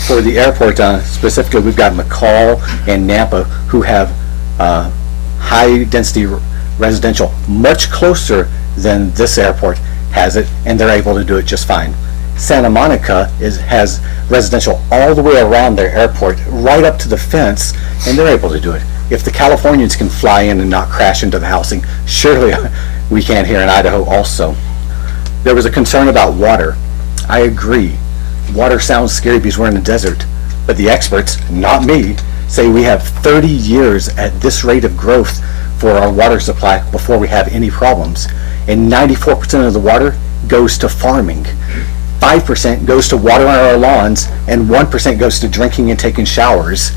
For the airport specifically, we've got McCall and Nampa who have high-density residential much closer than this airport has it, and they're able to do it just fine. Santa Monica has residential all the way around their airport, right up to the fence, and they're able to do it. If the Californians can fly in and not crash into the housing, surely we can here in Idaho also. There was a concern about water. I agree. Water sounds scary because we're in the desert, but the experts, not me, say we have 30 years at this rate of growth for our water supply before we have any problems. And 94% of the water goes to farming. 5% goes to watering our lawns, and 1% goes to drinking and taking showers.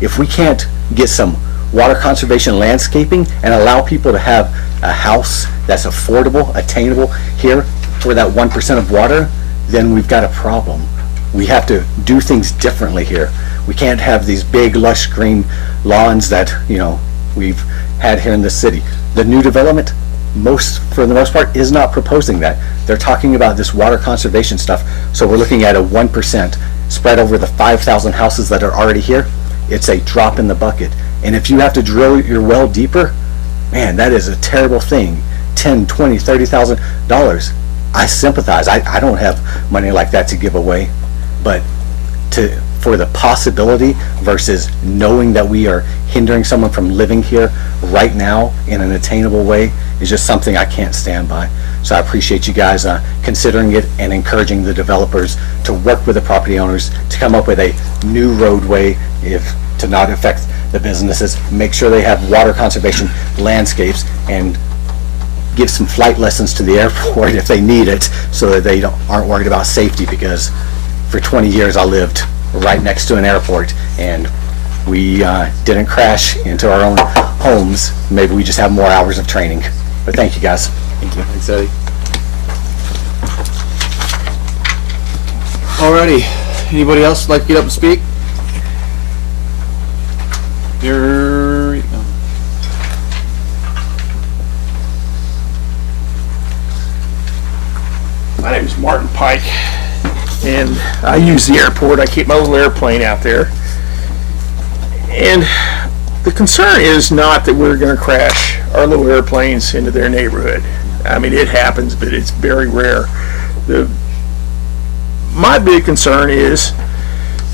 If we can't get some water conservation landscaping and allow people to have a house that's affordable, attainable here for that 1% of water, then we've got a problem. We have to do things differently here. We can't have these big lush green lawns that, you know, we've had here in the city. The new development, for the most part, is not proposing that. They're talking about this water conservation stuff. So we're looking at a 1% spread over the 5,000 houses that are already here. It's a drop in the bucket. And if you have to drill your well deeper, man, that is a terrible thing. $10,000, $20,000, $30,000. I sympathize. I don't have money like that to give away, but for the possibility versus knowing that we are hindering someone from living here right now in an attainable way is just something I can't stand by. So I appreciate you guys considering it and encouraging the developers to work with the property owners to come up with a new roadway to not affect the businesses, make sure they have water conservation landscapes, and give some flight lessons to the airport if they need it, so that they aren't worried about safety, because for 20 years I lived right next to an airport and we didn't crash into our own homes. Maybe we just have more hours of training. But thank you, guys. Thank you. Thanks, Eddie. Alrighty, anybody else like to get up and speak? Here you go. My name is Martin Pike, and I use the airport. I keep my little airplane out there. And the concern is not that we're going to crash our little airplanes into their neighborhood. I mean, it happens, but it's very rare. My big concern is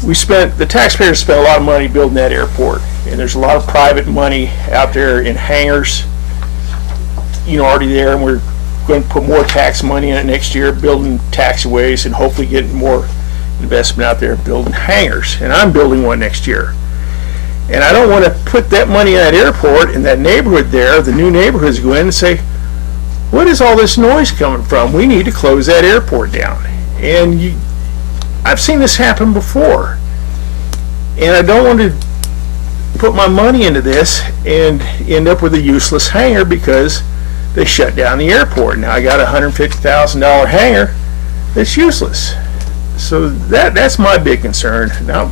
the taxpayers spent a lot of money building that airport, and there's a lot of private money out there in hangars, already there, and we're going to put more tax money in it next year, building taxiways and hopefully getting more investment out there building hangars. And I'm building one next year. And I don't want to put that money in that airport, in that neighborhood there, the new neighborhoods go in and say, what is all this noise coming from? We need to close that airport down. And I've seen this happen before. And I don't want to put my money into this and end up with a useless hangar because they shut down the airport. Now I got a $150,000 hangar that's useless. So that's my big concern. Now,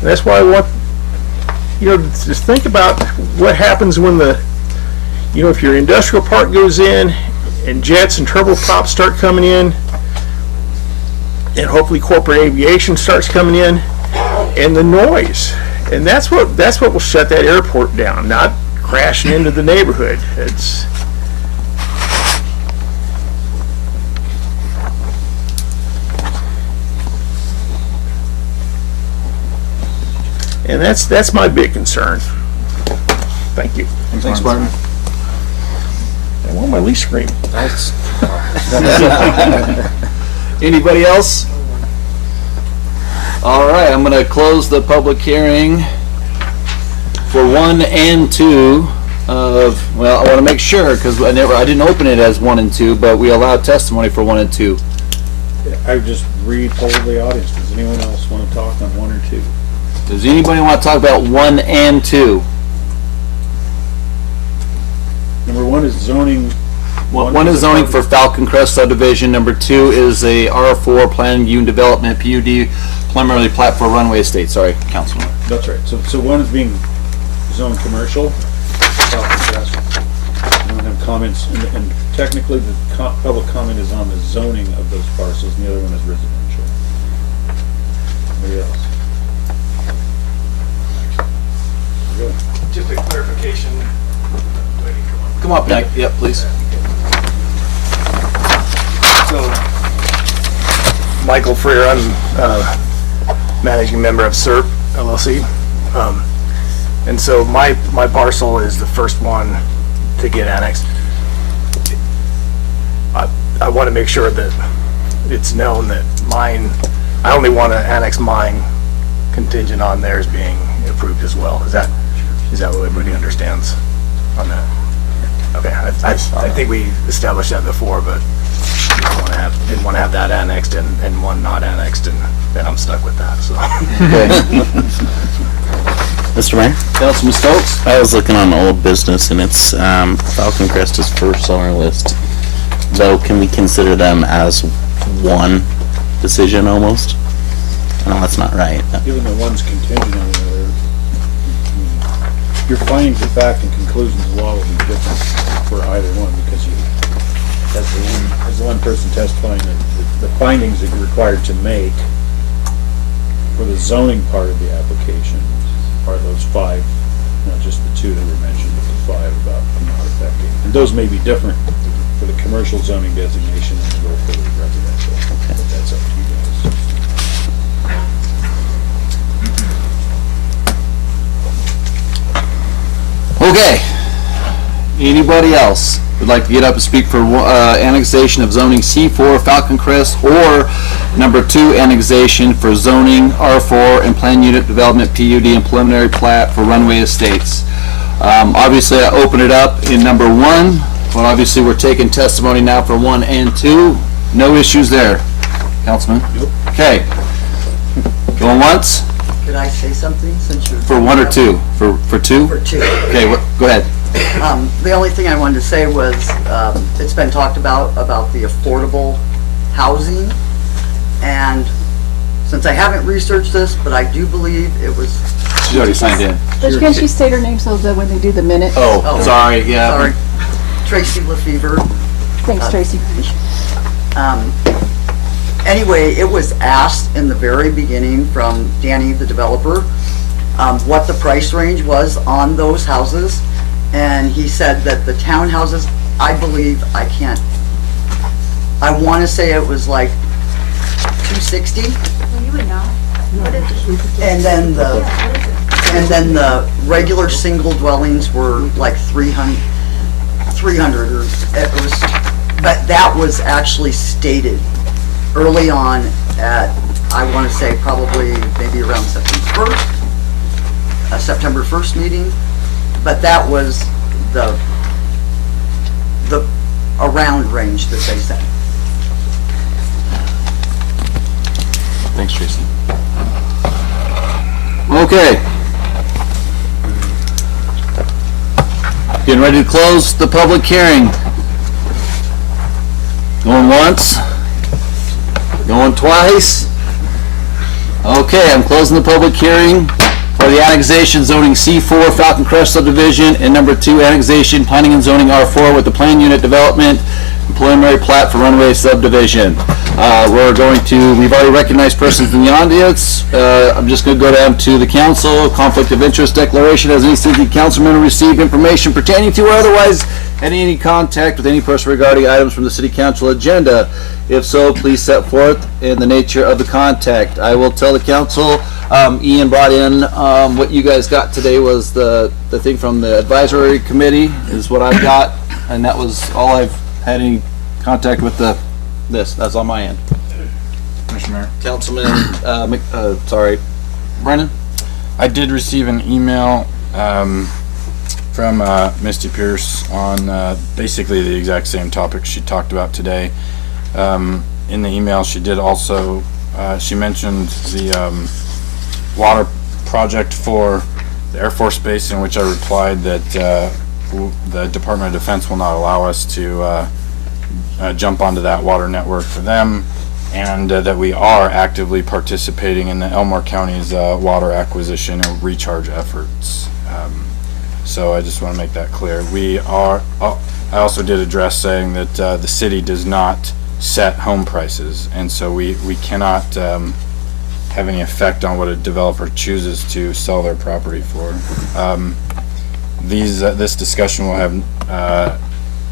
that's why I want just think about what happens when if your industrial park goes in and jets and turboprops start coming in, and hopefully corporate aviation starts coming in, and the noise. And that's what will shut that airport down, not crashing into the neighborhood. And that's my big concern. Thank you. Thanks, Martin. I want my lease screen. Anybody else? All right, I'm going to close the public hearing for 1 and 2 of, well, I want to make sure because I didn't open it as 1 and 2, but we allowed testimony for 1 and 2. I would just re-poll the audience. Does anyone else want to talk on 1 or 2? Does anybody want to talk about 1 and 2? Number 1 is zoning. One is zoning for Falcon Crest Subdivision. Number 2 is a R4 Planned Unit Development PUD, primarily plat for runway estate. Sorry, Councilman. That's right. So 1 is being zoned commercial. Falcon Crest. We don't have comments, and technically the public comment is on the zoning of those parcels, and the other one is residential. Anybody else? Just a clarification, Come up, Nick. Yep, please. So, Michael Freer, I'm managing member of SERP LLC. And so my parcel is the first one to get annexed. I want to make sure that it's known that mine, I only want to annex mine contingent on theirs being approved as well. Is that what everybody understands on that? Okay, I think we established that before, but didn't want to have that annexed and one not annexed, and then I'm stuck with that, so. Mr. Mayor? Councilman Stokes? I was looking on old business and it's, Falcon Crest is first on our list. Though, can we consider them as one decision almost? No, that's not right. Given that one's contingent on the other, your findings of fact and conclusions of law will be different for either one, because you, as the one person testifying, the findings that you're required to make for the zoning part of the application are those 5, not just the 2 that were mentioned, but the 5 about not affecting. And those may be different for the commercial zoning designation and the go for the residential. But that's up to you guys. Okay. Anybody else would like to get up and speak for annexation of zoning C4 Falcon Crest, or number 2 annexation for zoning R4 and plan unit development PUD and preliminary plat for Runway Estates? Obviously I open it up in number 1, but obviously we're taking testimony now for 1 and 2. No issues there, Councilman? Nope. Okay. Going once? Could I say something since you're... For 1 or 2? For 2? For 2. Okay, go ahead. The only thing I wanted to say was, it's been talked about the affordable housing, and since I haven't researched this, but I do believe it was... She's already signed in. But can't you state her name so that when they do the minutes? Oh, sorry, yeah. Sorry. Tracy Lefevre. Thanks, Tracy. Anyway, it was asked in the very beginning from Danny, the developer, what the price range was on those houses. And he said that the townhouses, I believe, I want to say it was like 260. Well, you would know. What is it? And then the regular single dwellings were like 300 or it was, but that was actually stated early on at, I want to say probably maybe around September 1st, a September 1st meeting. But that was the around range that they said. Thanks, Tracy. Okay. Getting ready to close the public hearing. Going once? Going twice? Okay, I'm closing the public hearing for the annexation zoning C4 Falcon Crest subdivision, and number 2 annexation planning and zoning R4 with the plan unit development and preliminary plat for Runway subdivision. We've already recognized persons in the audience. I'm just going to go down to the council. Conflict of interest declaration. Has any city councilman received information pertaining to or otherwise had any contact with any person regarding items from the city council agenda? If so, please set forth in the nature of the contact. I will tell the council, Ian brought in, what you guys got today was the thing from the advisory committee is what I've got, and that was all I've had any contact with that's on my end. Commissioner. Councilman, Brennan? I did receive an email from Misty Pierce on basically the exact same topic she talked about today. In the email, she did also, she mentioned the water project for the Air Force Base, in which I replied that the Department of Defense will not allow us to jump onto that water network for them, and that we are actively participating in the Elmore County's water acquisition and recharge efforts. So I just want to make that clear. I also did address saying that the city does not set home prices, and so we cannot have any effect on what a developer chooses to sell their property for. this discussion will have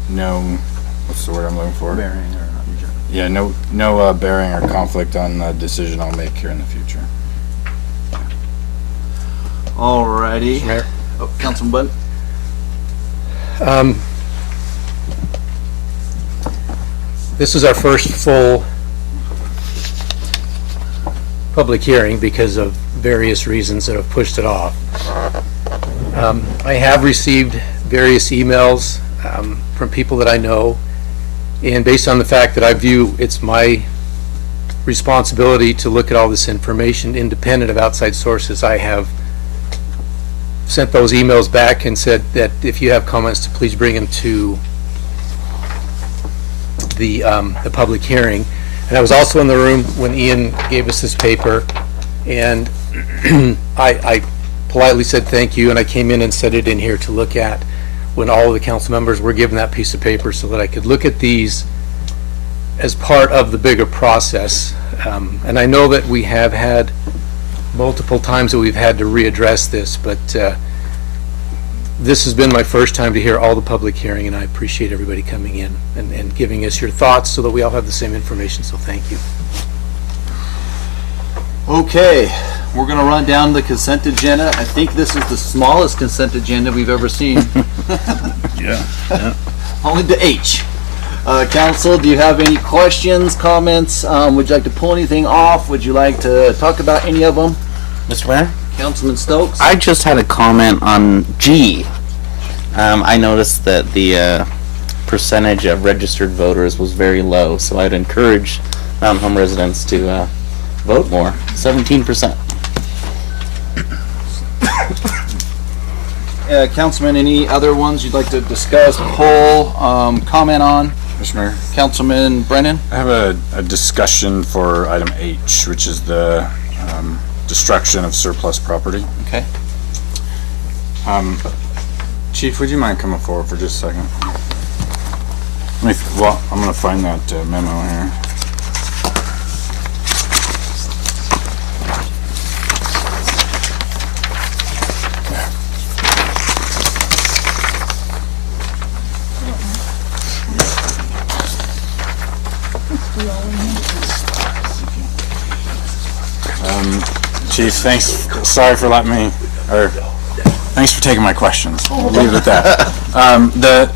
no, what's the word I'm looking for? Bearing or Yeah, no bearing or conflict on the decision I'll make here in the future. Alrighty. Mayor? Oh, Councilman Bud? This is our first full public hearing because of various reasons that have pushed it off. I have received various emails from people that I know, and based on the fact that I view it's my responsibility to look at all this information independent of outside sources, I have sent those emails back and said that if you have comments, to please bring them to the public hearing. And I was also in the room when Ian gave us this paper, and I politely said thank you, and I came in and set it in here to look at when all of the council members were given that piece of paper so that I could look at these as part of the bigger process. And I know that we have had multiple times that we've had to readdress this, but this has been my first time to hear all the public hearing, and I appreciate everybody coming in and giving us your thoughts so that we all have the same information, so thank you. Okay, we're gonna run down the consent agenda. I think this is the smallest consent agenda we've ever seen. Yeah. Only to H. Council, do you have any questions, comments? Would you like to pull anything off? Would you like to talk about any of them? Mr. Mayor? Councilman Stokes? I just had a comment on G. I noticed that the percentage of registered voters was very low, so I'd encourage Mountain Home residents to vote more. 17%. Councilman, any other ones you'd like to discuss, poll, comment on? Mr. Mayor? Councilman Brennan? I have a discussion for item H, which is the destruction of surplus property. Okay. Chief, would you mind coming forward for just a second? Well, I'm going to find that memo here. Chief, thanks. Sorry for letting me, or thanks for taking my questions. We'll leave it at that.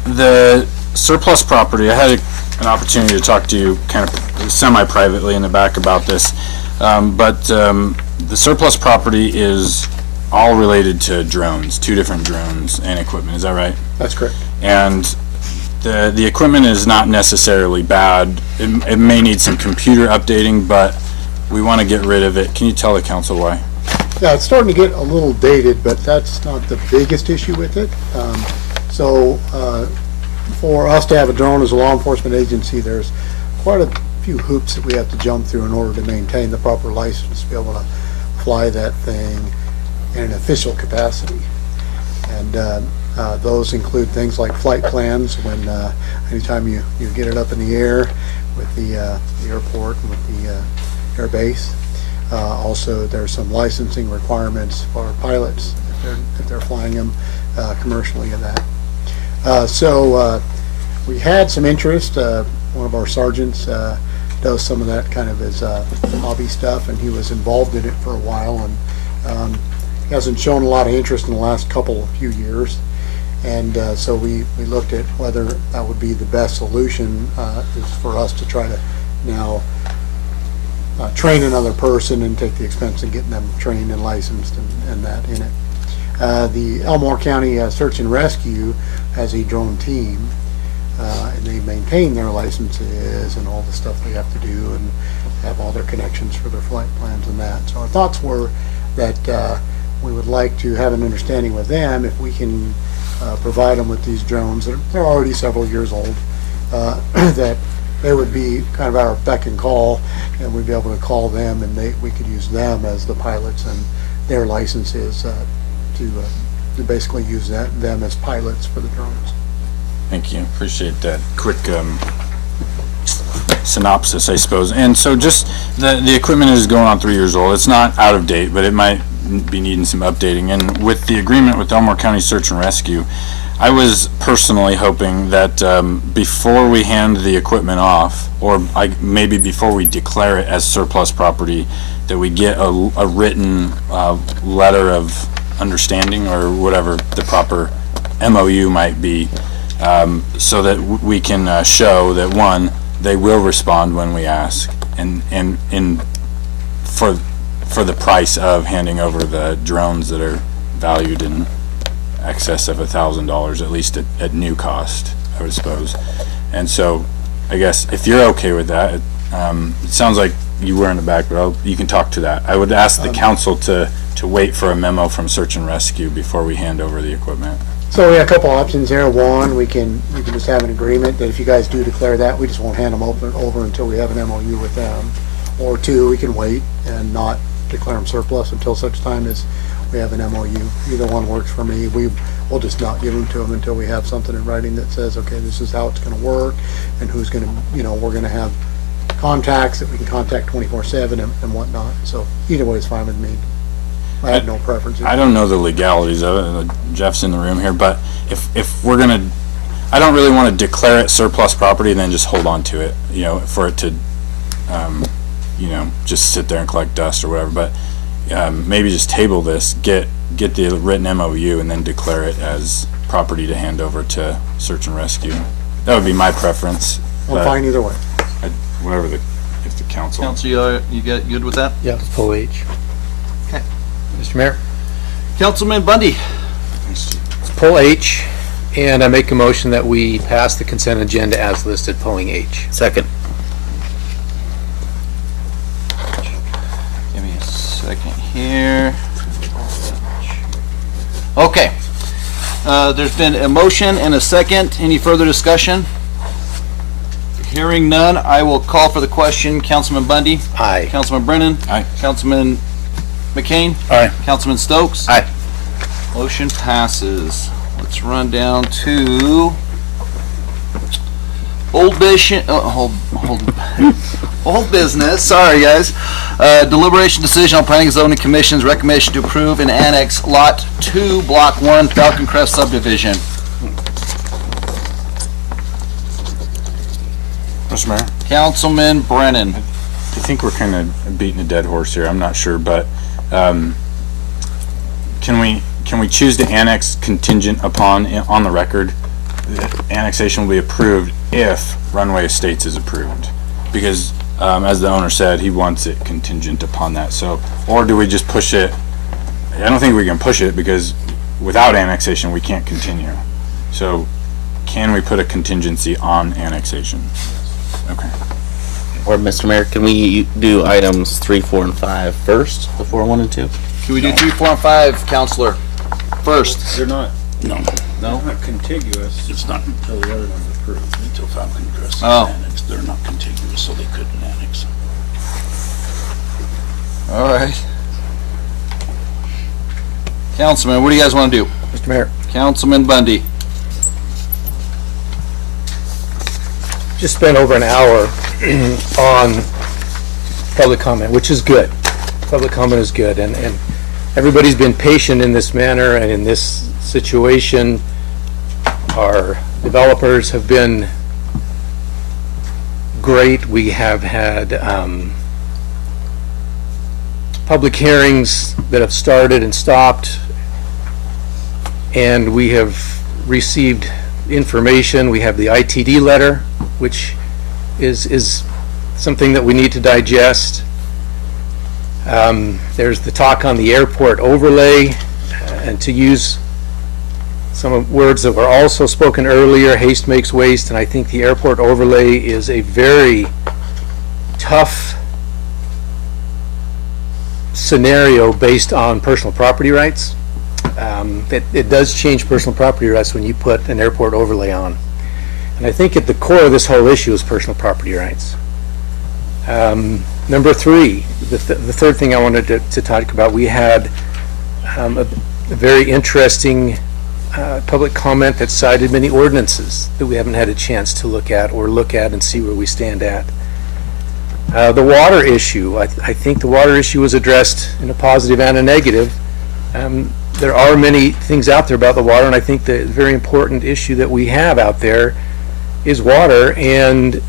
The surplus property, I had an opportunity to talk to you kind of semi-privately in the back about this, but the surplus property is all related to drones, 2 different drones and equipment. Is that right? That's correct. And the equipment is not necessarily bad. It may need some computer updating, but we want to get rid of it. Can you tell the council why? Yeah, it's starting to get a little dated, but that's not the biggest issue with it. For us to have a drone as a law enforcement agency, there's quite a few hoops that we have to jump through in order to maintain the proper license to be able to fly that thing in an official capacity. And those include things like flight plans, when anytime you get it up in the air with the airport and with the air base. Also, there's some licensing requirements for pilots if they're flying them commercially in that. We had some interest. One of our sergeants does some of that kind of as hobby stuff, and he was involved in it for a while, and hasn't shown a lot of interest in the last few years. And so we looked at whether that would be the best solution is for us to try to now train another person and take the expense of getting them trained and licensed and that in it. The Elmore County Search and Rescue has a drone team, and they maintain their licenses and all the stuff they have to do and have all their connections for their flight plans and that. So our thoughts were that we would like to have an understanding with them if we can provide them with these drones. They're already several years old, that they would be kind of our beck and call, and we'd be able to call them, and we could use them as the pilots and their licenses to basically use them as pilots for the drones. Thank you. Appreciate that quick synopsis, I suppose. And so just the equipment is going on 3 years old. It's not out of date, but it might be needing some updating. And with the agreement with Elmore County Search and Rescue, I was personally hoping that before we hand the equipment off, or maybe before we declare it as surplus property, that we get a written letter of understanding, or whatever the proper MOU might be, so that we can show that, one, they will respond when we ask, and for the price of handing over the drones that are valued in excess of $1,000, at least at new cost, I would suppose. And so, I guess if you're okay with that, it sounds like you were in the back, but you can talk to that. I would ask the council to wait for a memo from Search and Rescue before we hand over the equipment. So we have a couple options here. One, you can just have an agreement that if you guys do declare that, we just won't hand them over until we have an MOU with them. Or two, we can wait and not declare them surplus until such time as we have an MOU. Either one works for me. We'll just not give them to them until we have something in writing that says, okay, this is how it's going to work, and who's going to, we're going to have contacts that we can contact 24/7 and whatnot. So either way is fine with me. I have no preference. I don't know the legalities of it. Jeff's in the room here, but if we're gonna, I don't really want to declare it surplus property and then just hold on to it, for it to, just sit there and collect dust or whatever. But maybe just table this, get the written MOU, and then declare it as property to hand over to Search and Rescue. That would be my preference. I'm fine either way. Whatever if the council. Council, you get good with that? Yeah, let's pull H. Okay. Mr. Mayor? Councilman Bundy. Let's pull H, and I make a motion that we pass the consent agenda as listed, pulling H. Second. Give me a second here. Okay. There's been a motion and a second. Any further discussion? Hearing none, I will call for the question. Councilman Bundy? Aye. Councilman Brennan? Aye. Councilman McCain? Aye. Councilman Stokes? Aye. Motion passes. Let's run down to old business. Old business. Sorry, guys. Deliberation decision on Planning and Zoning Commission's recommendation to approve and annex Lot 2, Block 1, Falcon Crest Subdivision. Mr. Mayor? Councilman Brennan. I think we're kind of beating a dead horse here. I'm not sure, but can we choose to annex contingent upon, on the record, the annexation will be approved if Runway Estates is approved? Because as the owner said, he wants it contingent upon that. So, or do we just push it? I don't think we can push it, because without annexation we can't continue. So can we put a contingency on annexation? Okay. Or, Mr. Mayor, can we do items 3, 4, and 5 first before 1 and 2? Can we do 3, 4, and 5, Counselor? First. They're not. No, No, not contiguous. it's not Until the other one's approved. until Falcon Crest is Oh. annexed. They're not contiguous, so they couldn't annex them. All right. Councilman, what do you guys want to do? Mr. Mayor? Councilman Bundy. Just spent over an hour on public comment, which is good. Public comment is good, and everybody's been patient in this manner and in this situation. Our developers have been great. We have had public hearings that have started and stopped, and we have received information. We have the ITD letter, which is something that we need to digest. There's the talk on the airport overlay, and to use some of words that were also spoken earlier, haste makes waste, and I think the airport overlay is a very tough scenario based on personal property rights. It does change personal property rights when you put an airport overlay on. And I think at the core of this whole issue is personal property rights. Number 3, the third thing I wanted to talk about, we had a very interesting public comment that cited many ordinances that we haven't had a chance to look at and see where we stand at. The water issue, I think the water issue was addressed in a positive and a negative. There are many things out there about the water, and I think the very important issue that we have out there is water, and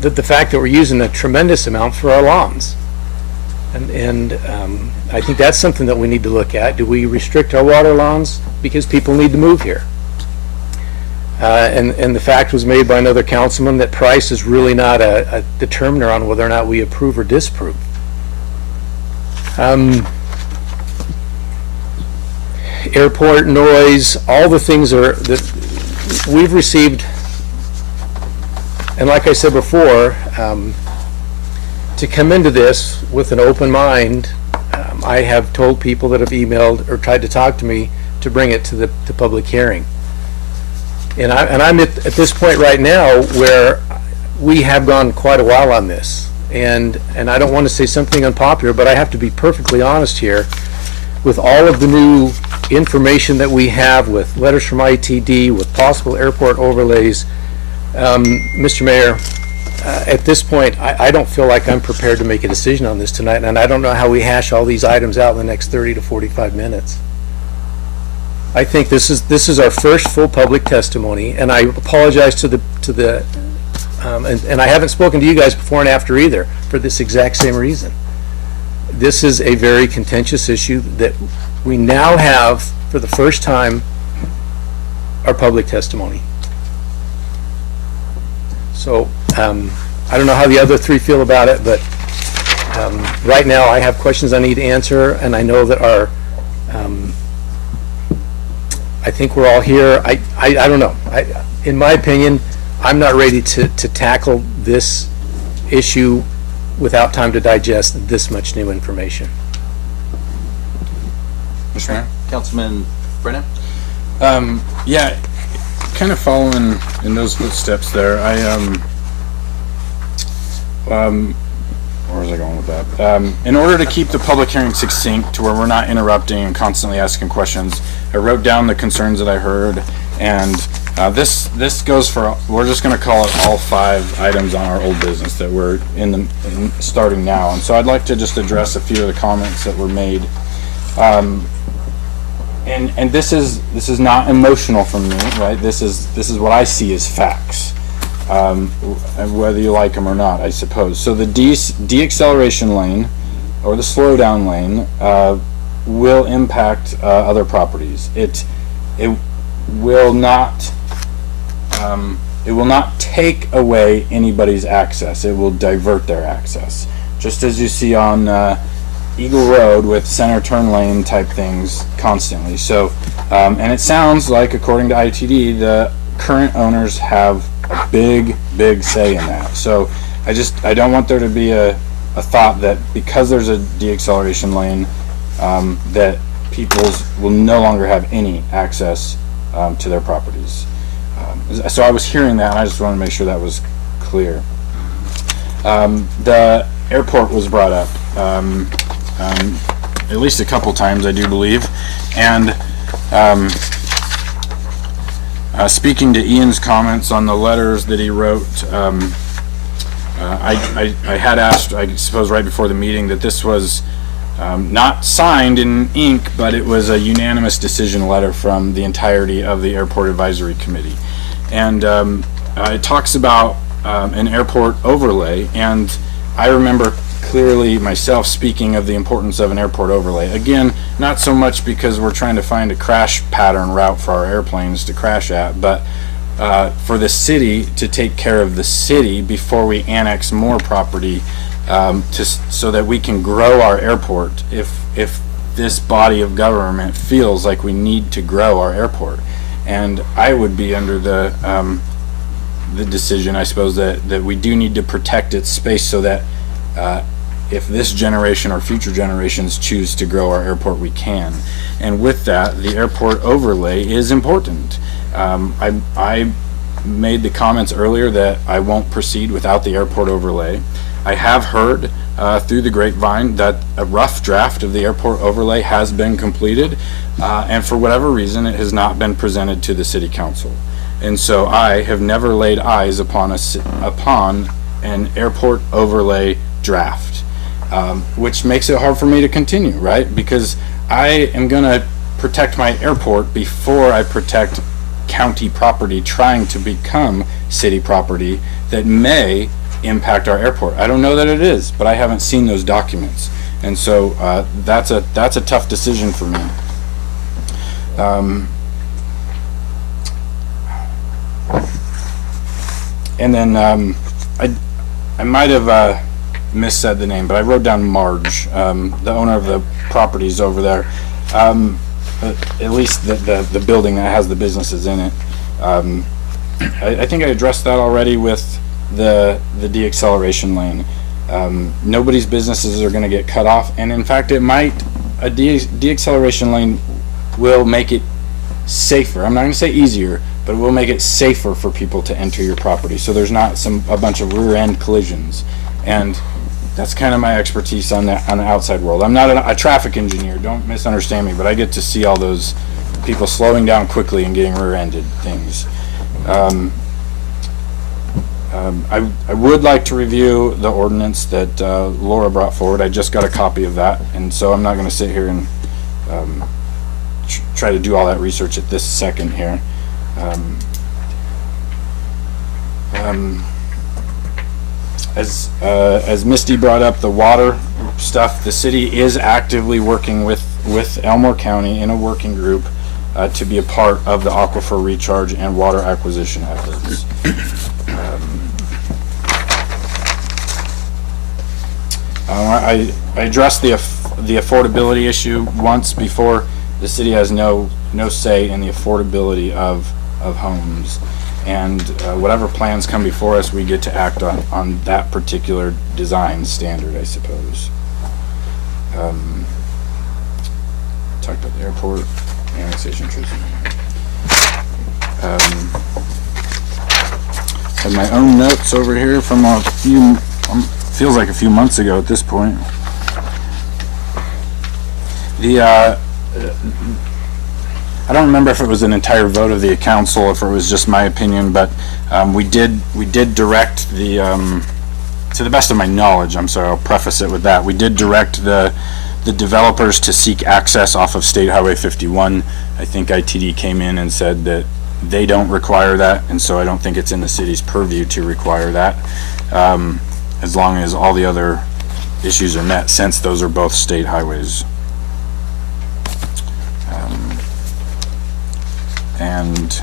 the fact that we're using a tremendous amount for our lawns. And I think that's something that we need to look at. Do we restrict our water lawns because people need to move here? And the fact was made by another councilman that price is really not a determiner on whether or not we approve or disapprove. Airport noise, all the things that we've received, and like I said before, to come into this with an open mind, I have told people that have emailed or tried to talk to me to bring it to the public hearing. And I'm at this point right now where we have gone quite a while on this. And I don't want to say something unpopular, but I have to be perfectly honest here. With all of the new information that we have, with letters from ITD, with possible airport overlays, Mr. Mayor, at this point, I don't feel like I'm prepared to make a decision on this tonight, and I don't know how we hash all these items out in the next 30 to 45 minutes. I think this is our first full public testimony, and I apologize to the and I haven't spoken to you guys before and after either for this exact same reason. This is a very contentious issue that we now have for the first time our public testimony. So I don't know how the other three feel about it, but right now I have questions I need to answer, and I know that our I think we're all here. I don't know. In my opinion, I'm not ready to tackle this issue without time to digest this much new information. Mr. Mayor? Councilman Brennan? Yeah, kind of following in those footsteps there. Where was I going with that? In order to keep the public hearing succinct to where we're not interrupting and constantly asking questions, I wrote down the concerns that I heard, and this goes for, we're just going to call it all 5 items on our old business that we're starting now. And so I'd like to just address a few of the comments that were made. And this is not emotional from me, right? This is what I see as facts. Whether you like them or not, I suppose. So the deacceleration lane or the slowdown lane will impact other properties. It will not take away anybody's access. It will divert their access, just as you see on Eagle Road with center turn lane type things constantly. So, and it sounds like, according to ITD, the current owners have a big say in that. So I don't want there to be a thought that because there's a deacceleration lane that people will no longer have any access to their properties. So I was hearing that, and I just wanted to make sure that was clear. The airport was brought up at least a couple times, I do believe, and speaking to Ian's comments on the letters that he wrote, I had asked, I suppose right before the meeting, that this was not signed in ink, but it was a unanimous decision letter from the entirety of the Airport Advisory Committee. And it talks about an airport overlay, and I remember clearly myself speaking of the importance of an airport overlay. Again, not so much because we're trying to find a crash pattern route for our airplanes to crash at, but for the city to take care of the city before we annex more property, so that we can grow our airport if this body of government feels like we need to grow our airport. And I would be under the decision, I suppose, that we do need to protect its space so that if this generation or future generations choose to grow our airport, we can. And with that, the airport overlay is important. I made the comments earlier that I won't proceed without the airport overlay. I have heard through the grapevine that a rough draft of the airport overlay has been completed, and for whatever reason it has not been presented to the city council. And so I have never laid eyes upon an airport overlay draft, which makes it hard for me to continue, right? Because I am going to protect my airport before I protect county property trying to become city property that may impact our airport. I don't know that it is, but I haven't seen those documents. And so that's a tough decision for me. And then I might have missaid the name, but I wrote down Marge, the owner of the properties over there. At least the building that has the businesses in it. I think I addressed that already with the deacceleration lane. Nobody's businesses are going to get cut off, and in fact, a deacceleration lane will make it safer. I'm not going to say easier, but it will make it safer for people to enter your property, so there's not a bunch of rear-end collisions. And that's kind of my expertise on the outside world. I'm not a traffic engineer, don't misunderstand me, but I get to see all those people slowing down quickly and getting rear-ended things. I would like to review the ordinance that Laura brought forward. I just got a copy of that, and so I'm not going to sit here and try to do all that research at this second here. As Misty brought up the water stuff, the city is actively working with Elmore County in a working group to be a part of the aquifer recharge and water acquisition efforts. I addressed the affordability issue once before. The city has no say in the affordability of homes. And whatever plans come before us, we get to act on that particular design standard, I suppose. Talked about the airport, annexation, treason. Have my own notes over here from a few, feels like a few months ago at this point. I don't remember if it was an entire vote of the council, if it was just my opinion, but we did direct the, to the best of my knowledge, I'm sorry, I'll preface it with that, we did direct the developers to seek access off of State Highway 51. I think ITD came in and said that they don't require that, and so I don't think it's in the city's purview to require that, as long as all the other issues are met, since those are both state highways. And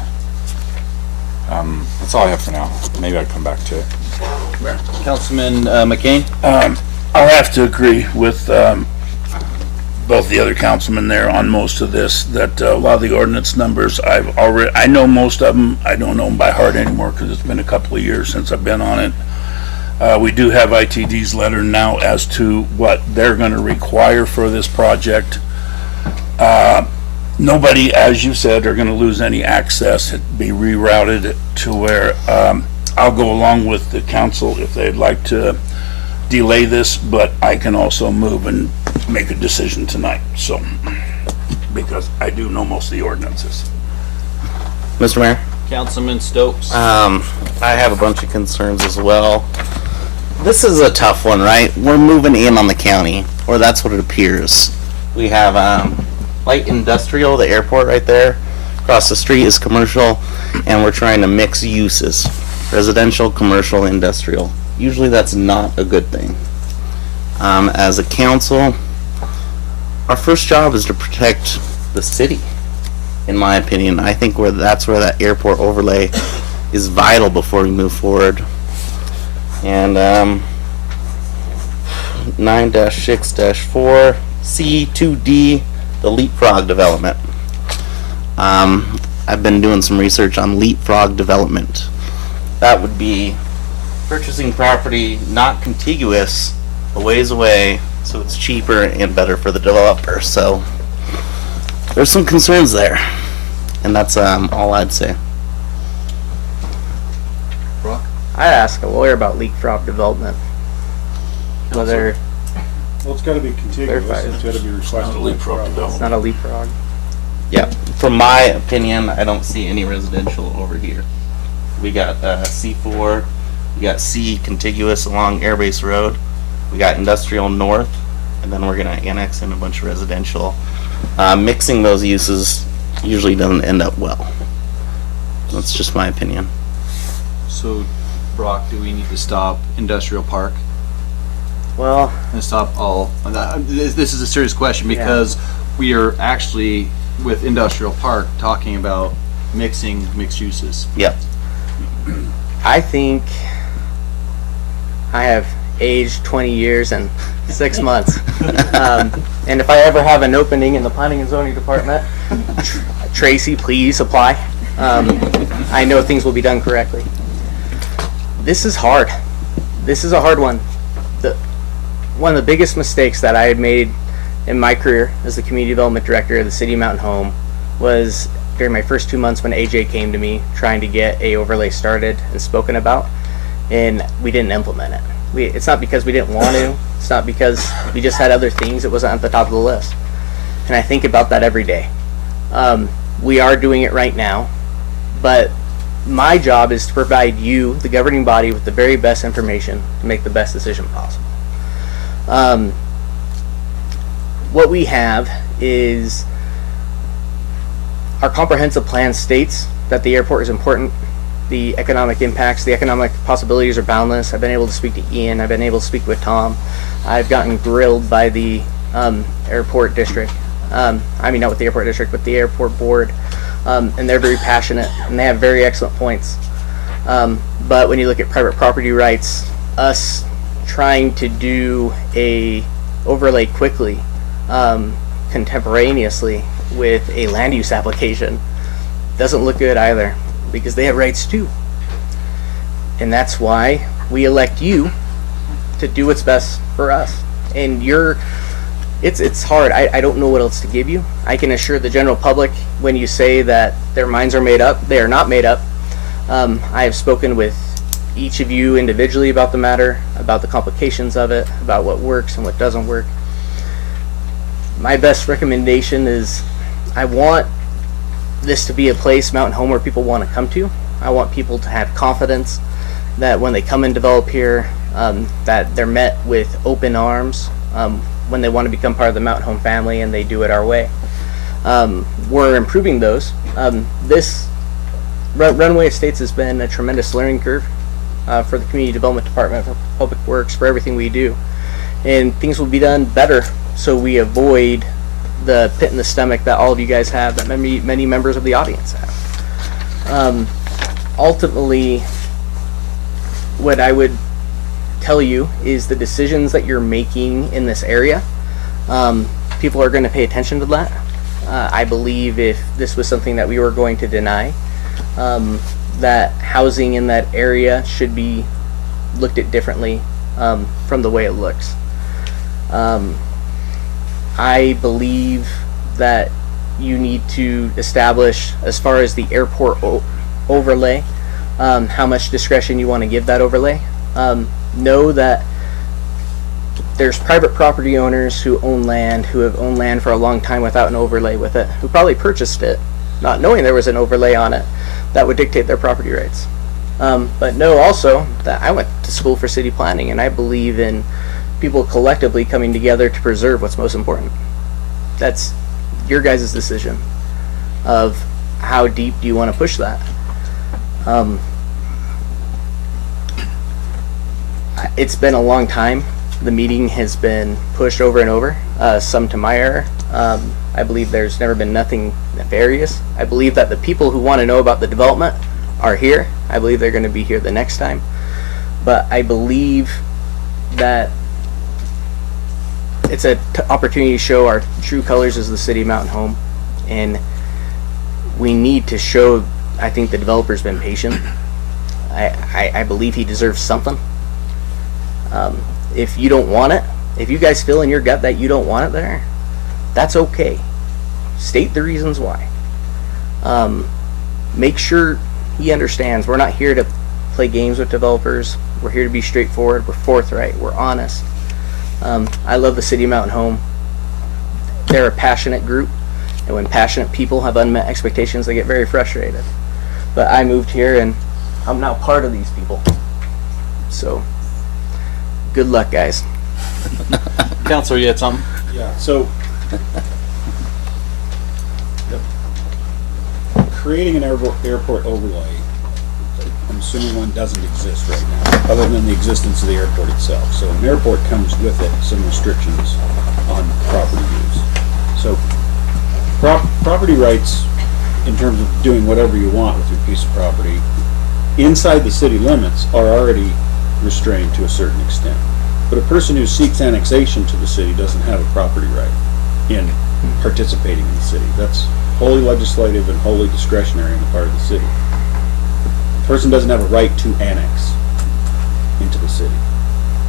that's all I have for now. Maybe I'll come back to it. Councilman McCain? I'll have to agree with both the other councilmen there on most of this, that a lot of the ordinance numbers, I know most of them. I don't know them by heart anymore because it's been a couple of years since I've been on it. We do have ITD's letter now as to what they're going to require for this project. Nobody, as you said, are going to lose any access. It'd be rerouted to where I'll go along with the council if they'd like to delay this, but I can also move and make a decision tonight. So, because I do know most of the ordinances. Mr. Mayor? Councilman Stokes? I have a bunch of concerns as well. This is a tough one, right? We're moving in on the county, or that's what it appears. We have light industrial, the airport right there. Across the street is commercial, and we're trying to mix uses. Residential, commercial, industrial. Usually that's not a good thing. As a council, our first job is to protect the city, in my opinion. I think that's where that airport overlay is vital before we move forward. And 9-6-4 C2D, the Leapfrog Development. I've been doing some research on Leapfrog Development. That would be purchasing property not contiguous, a ways away, so it's cheaper and better for the developer. So there's some concerns there, and that's all I'd say. I'd ask a lawyer about Leapfrog Development. Whether well, it's got to be contiguous. It's got to be requested. It's not a leapfrog. Yeah, from my opinion, I don't see any residential over here. We got C4, we got C contiguous along Airbase Road, we got industrial north, and then we're gonna annex in a bunch of residential Mixing those uses usually doesn't end up well. That's just my opinion. So, Brock, do we need to stop industrial park? Well, And stop all, this is a serious question because we are actually, with industrial park, talking about mixing mixed uses. Yep. I think I have aged 20 years and 6 months. And if I ever have an opening in the planning and zoning department, Tracy, please apply. I know things will be done correctly. This is hard. This is a hard one. One of the biggest mistakes that I had made in my career as the community development director of the city of Mountain Home was during my first 2 months when AJ came to me trying to get a overlay started and spoken about, and we didn't implement it. It's not because we didn't want to. It's not because we just had other things. It wasn't at the top of the list. And I think about that every day. We are doing it right now, but my job is to provide you, the governing body, with the very best information to make the best decision possible. What we have is our comprehensive plan states that the airport is important. The economic impacts, the economic possibilities are boundless. I've been able to speak to Ian. I've been able to speak with Tom. I've gotten grilled by the airport district. I mean, not with the airport district, but the airport board. And they're very passionate, and they have very excellent points. But when you look at private property rights, us trying to do a overlay quickly, contemporaneously with a land use application doesn't look good either, because they have rights too. And that's why we elect you to do what's best for us. And it's hard. I don't know what else to give you. I can assure the general public, when you say that their minds are made up, they are not made up. I have spoken with each of you individually about the matter, about the complications of it, about what works and what doesn't work. My best recommendation is I want this to be a place, Mountain Home, where people want to come to. I want people to have confidence that when they come and develop here, that they're met with open arms when they want to become part of the Mountain Home family, and they do it our way. We're improving those. This Runway Estates has been a tremendous learning curve for the Community Development Department, for Public Works, for everything we do. And things will be done better so we avoid the pit in the stomach that all of you guys have, that many members of the audience have. Ultimately, what I would tell you is the decisions that you're making in this area, people are going to pay attention to that. I believe if this was something that we were going to deny, that housing in that area should be looked at differently from the way it looks. I believe that you need to establish, as far as the airport overlay, how much discretion you want to give that overlay. Know that there's private property owners who own land, who have owned land for a long time without an overlay with it, who probably purchased it not knowing there was an overlay on it that would dictate their property rights. But know also that I went to school for city planning, and I believe in people collectively coming together to preserve what's most important. That's your guys' decision of how deep do you want to push that. It's been a long time. The meeting has been pushed over and over, some to my error. I believe there's never been nothing nefarious. I believe that the people who want to know about the development are here. I believe they're going to be here the next time. But I believe that it's an opportunity to show our true colors as the city of Mountain Home. And we need to show, I think the developer's been patient. I believe he deserves something. If you don't want it, if you guys feel in your gut that you don't want it there, that's okay. State the reasons why. Make sure he understands we're not here to play games with developers. We're here to be straightforward. We're forthright. We're honest. I love the city of Mountain Home. They're a passionate group, and when passionate people have unmet expectations, they get very frustrated. But I moved here, and I'm now part of these people. So, good luck, guys. Counselor, you had something? Yeah, so creating an airport overlay, I'm assuming one doesn't exist right now, other than the existence of the airport itself. So an airport comes with it some restrictions on property use. So property rights, in terms of doing whatever you want with your piece of property, inside the city limits are already restrained to a certain extent. But a person who seeks annexation to the city doesn't have a property right in participating in the city. That's wholly legislative and wholly discretionary on the part of the city. The person doesn't have a right to annex into the city.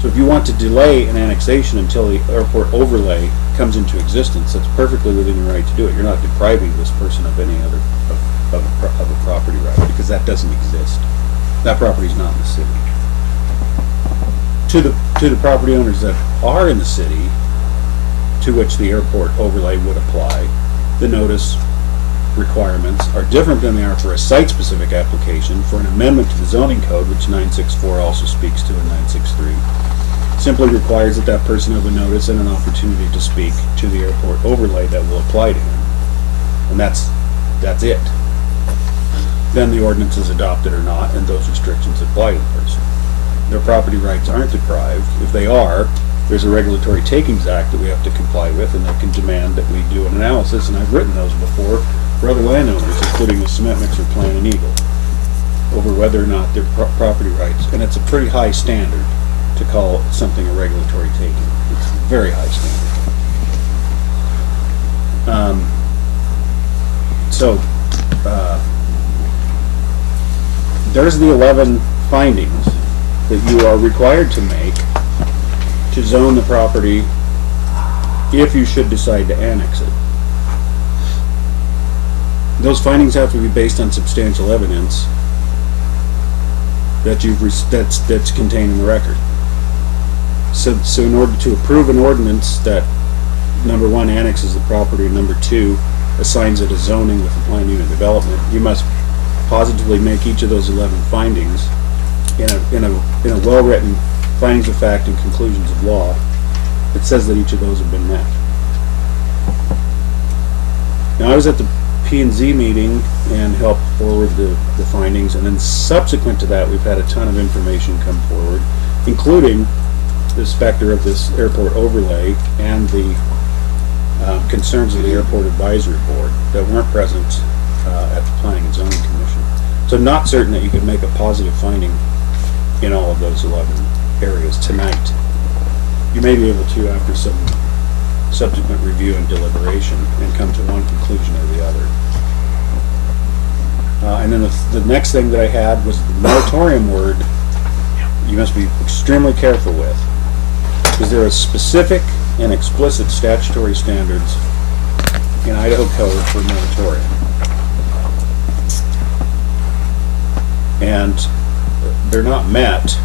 So if you want to delay an annexation until the airport overlay comes into existence, that's perfectly within your right to do it. You're not depriving this person of any other of a property right, because that doesn't exist. That property is not in the city. To the property owners that are in the city, to which the airport overlay would apply, the notice requirements are different than they are for a site-specific application. For an amendment to the zoning code, which 964 also speaks to, and 963, simply requires that that person have a notice and an opportunity to speak to the airport overlay that will apply to him. And that's it. Then the ordinance is adopted or not, and those restrictions apply to the person. Their property rights aren't deprived. If they are, there's a Regulatory Takings Act that we have to comply with, and they can demand that we do an analysis, and I've written those before for other landowners, including the Cement Mixer Plan and Eagle, over whether or not their property rights, and it's a pretty high standard to call something a regulatory taking. It's a very high standard. There's the 11 findings that you are required to make to zone the property if you should decide to annex it. Those findings have to be based on substantial evidence that that's contained in the record. So in order to approve an ordinance that, number one, annexes the property, and number two, assigns it a zoning with a planned unit development, you must positively make each of those 11 findings in a well-written findings of fact and conclusions of law that says that each of those have been met. Now, I was at the P&Z meeting and helped forward the findings, and then subsequent to that, we've had a ton of information come forward, including the specter of this airport overlay and the concerns of the Airport Advisory Board that weren't present at the Planning and Zoning Commission. So I'm not certain that you could make a positive finding in all of those 11 areas tonight. You may be able to after some subsequent review and deliberation and come to one conclusion or the other. And then the next thing that I had was the moratorium word you must be extremely careful with, because there are specific and explicit statutory standards in Idaho code for moratorium. And they're not met.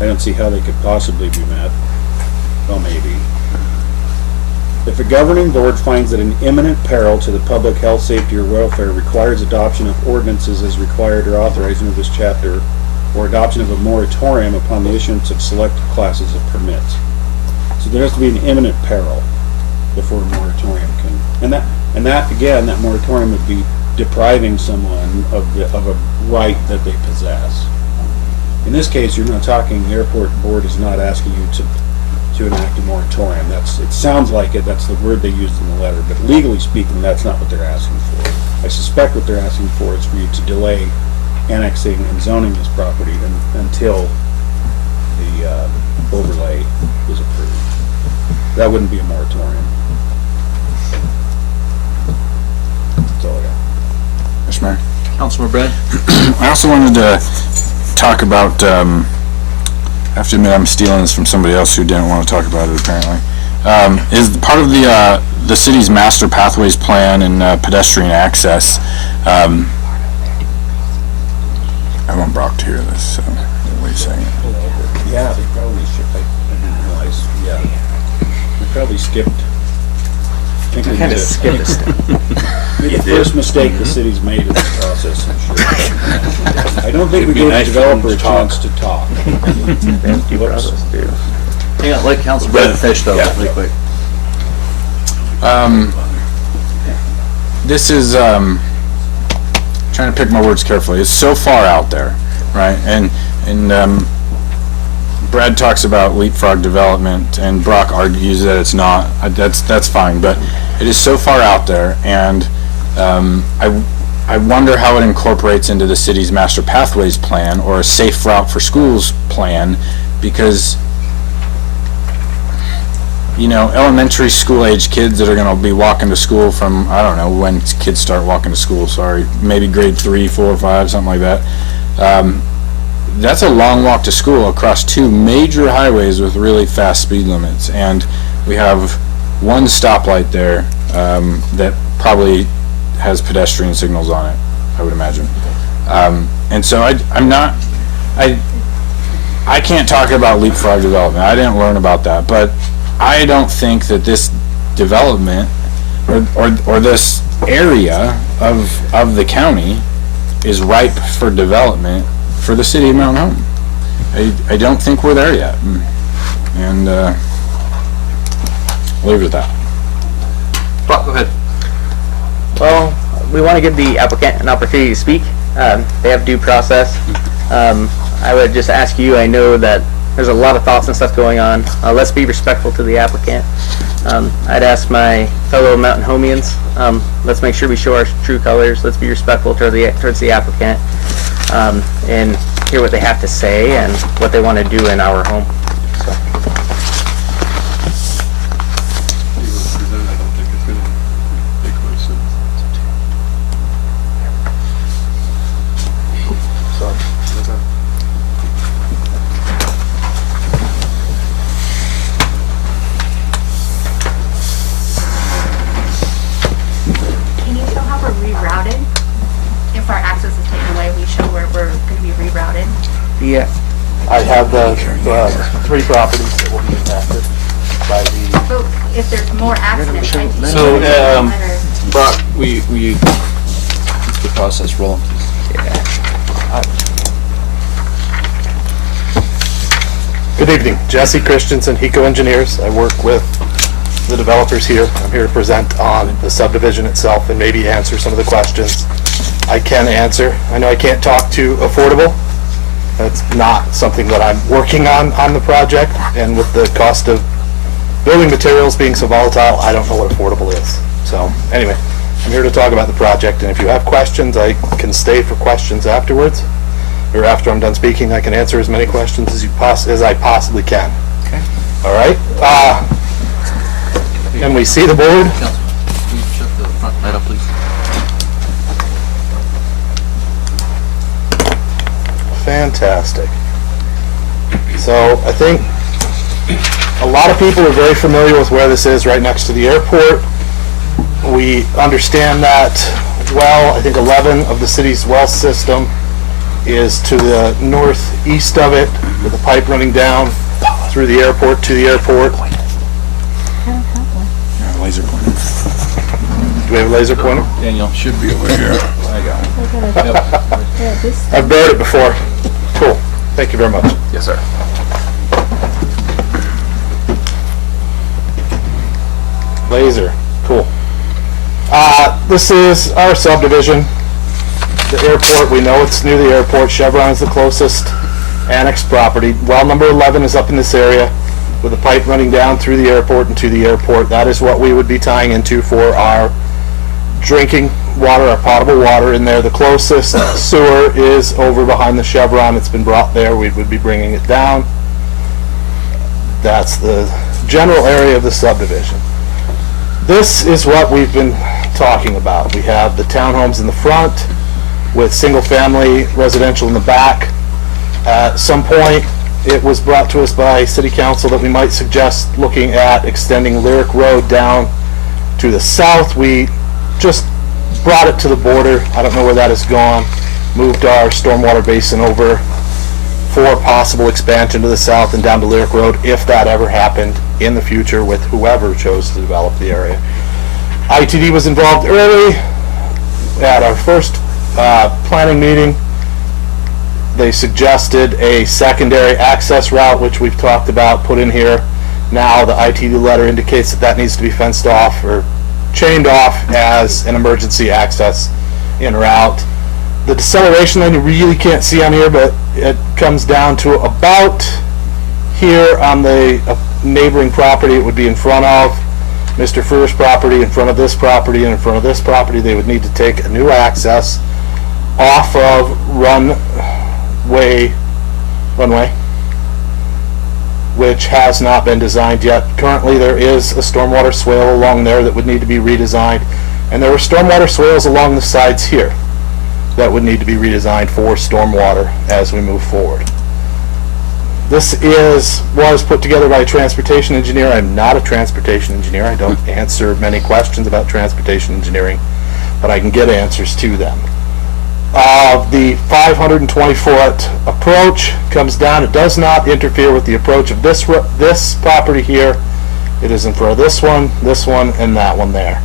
I don't see how they could possibly be met. Well, maybe. If a governing board finds that an imminent peril to the public health, safety, or welfare requires adoption of ordinances as required or authorized under this chapter, or adoption of a moratorium upon the issuance of select classes of permits. So there has to be an imminent peril before a moratorium can. And that again, that moratorium would be depriving someone of a right that they possess. In this case, you're not talking. The airport board is not asking you to enact a moratorium. It sounds like it. That's the word they used in the letter. But legally speaking, that's not what they're asking for. I suspect what they're asking for is for you to delay annexing and zoning this property until the overlay is approved. That wouldn't be a moratorium. That's all I got. Mr. Mayor. Councilman Brad? I also wanted to talk about, I have to admit I'm stealing this from somebody else who didn't want to talk about it apparently, is part of the city's master pathways plan and pedestrian access. I want Brock to hear this, so wait a second. Yeah, they probably should. I didn't realize. Yeah. They probably skipped. I think Kind of skipped a step. The first mistake the city's made in this process, I'm sure. I don't think we gave the developer a chance to talk. Yeah, let Council Brad finish though, really quick. This is trying to pick my words carefully, is so far out there, right? And Brad talks about Leapfrog Development, and Brock argues that it's not. That's fine, but it is so far out there, and I wonder how it incorporates into the city's master pathways plan or a safe route for schools plan, because elementary school age kids that are going to be walking to school from, I don't know when kids start walking to school, maybe grade 3, 4, 5, something like that. That's a long walk to school across 2 major highways with really fast speed limits, and we have one stoplight there that probably has pedestrian signals on it, I would imagine. And so I can't talk about Leapfrog Development. I didn't learn about that, but I don't think that this development or this area of the county is ripe for development for the city of Mountain Home. I don't think we're there yet, and leave it at that. Go ahead. Well, we want to give the applicant an opportunity to speak. They have due process. I would just ask you, I know that there's a lot of thoughts and stuff going on. Let's be respectful to the applicant. I'd ask my fellow Mountain Homians, let's make sure we show our true colors. Let's be respectful towards the applicant and hear what they have to say and what they want to do in our home. Can you show how we're rerouted? If our access is taken away, we show where we're going to be rerouted. Yeah. I have the 3 properties that will be impacted by the. So if there's more accidents, I think So, better. Brock, we let's get process rolling, please. Good evening, Jesse Christensen, Hiko Engineers. I work with the developers here. I'm here to present on the subdivision itself and maybe answer some of the questions I can answer. I know I can't talk to affordable. That's not something that I'm working on the project, and with the cost of building materials being so volatile, I don't know what affordable is. So anyway, I'm here to talk about the project, and if you have questions, I can stay for questions afterwards, or after I'm done speaking, I can answer as many questions as I possibly can. Okay. All right. Can we see the board? Councilman, can you shut the front light up, please? Fantastic. So I think a lot of people are very familiar with where this is, right next to the airport. We understand that well. I think 11 of the city's well system is to the northeast of it, with a pipe running down through the airport to the airport. Yeah, laser pointer. Do we have a laser pointer? Daniel. Should be over here. I got it. I've borrowed it before. Cool. Thank you very much. Yes, sir. Laser. Cool. This is our subdivision. The airport, we know it's near the airport. Chevron is the closest annexed property. Well number 11 is up in this area with a pipe running down through the airport and to the airport. That is what we would be tying into for our drinking water, our potable water in there. The closest sewer is over behind the Chevron. It's been brought there. We would be bringing it down. That's the general area of the subdivision. This is what we've been talking about. We have the townhomes in the front with single-family residential in the back. At some point, it was brought to us by City Council that we might suggest looking at extending Lyric Road down to the south. We just brought it to the border. I don't know where that has gone. Moved our stormwater basin over for possible expansion to the south and down to Lyric Road if that ever happened in the future with whoever chose to develop the area. ITD was involved early at our first planning meeting. They suggested a secondary access route, which we've talked about, put in here. Now the ITD letter indicates that that needs to be fenced off or chained off as an emergency access in route. The deceleration line you really can't see on here, but it comes down to about here on the neighboring property. It would be in front of Mr. Furr's property, in front of this property, and in front of this property. They would need to take a new access off of runway, which has not been designed yet. Currently, there is a stormwater swale along there that would need to be redesigned, and there are stormwater swales along the sides here that would need to be redesigned for stormwater as we move forward. This was put together by a transportation engineer. I'm not a transportation engineer. I don't answer many questions about transportation engineering, but I can get answers to them. The 520-foot approach comes down. It does not interfere with the approach of this property here. It is in front of this one, and that one there.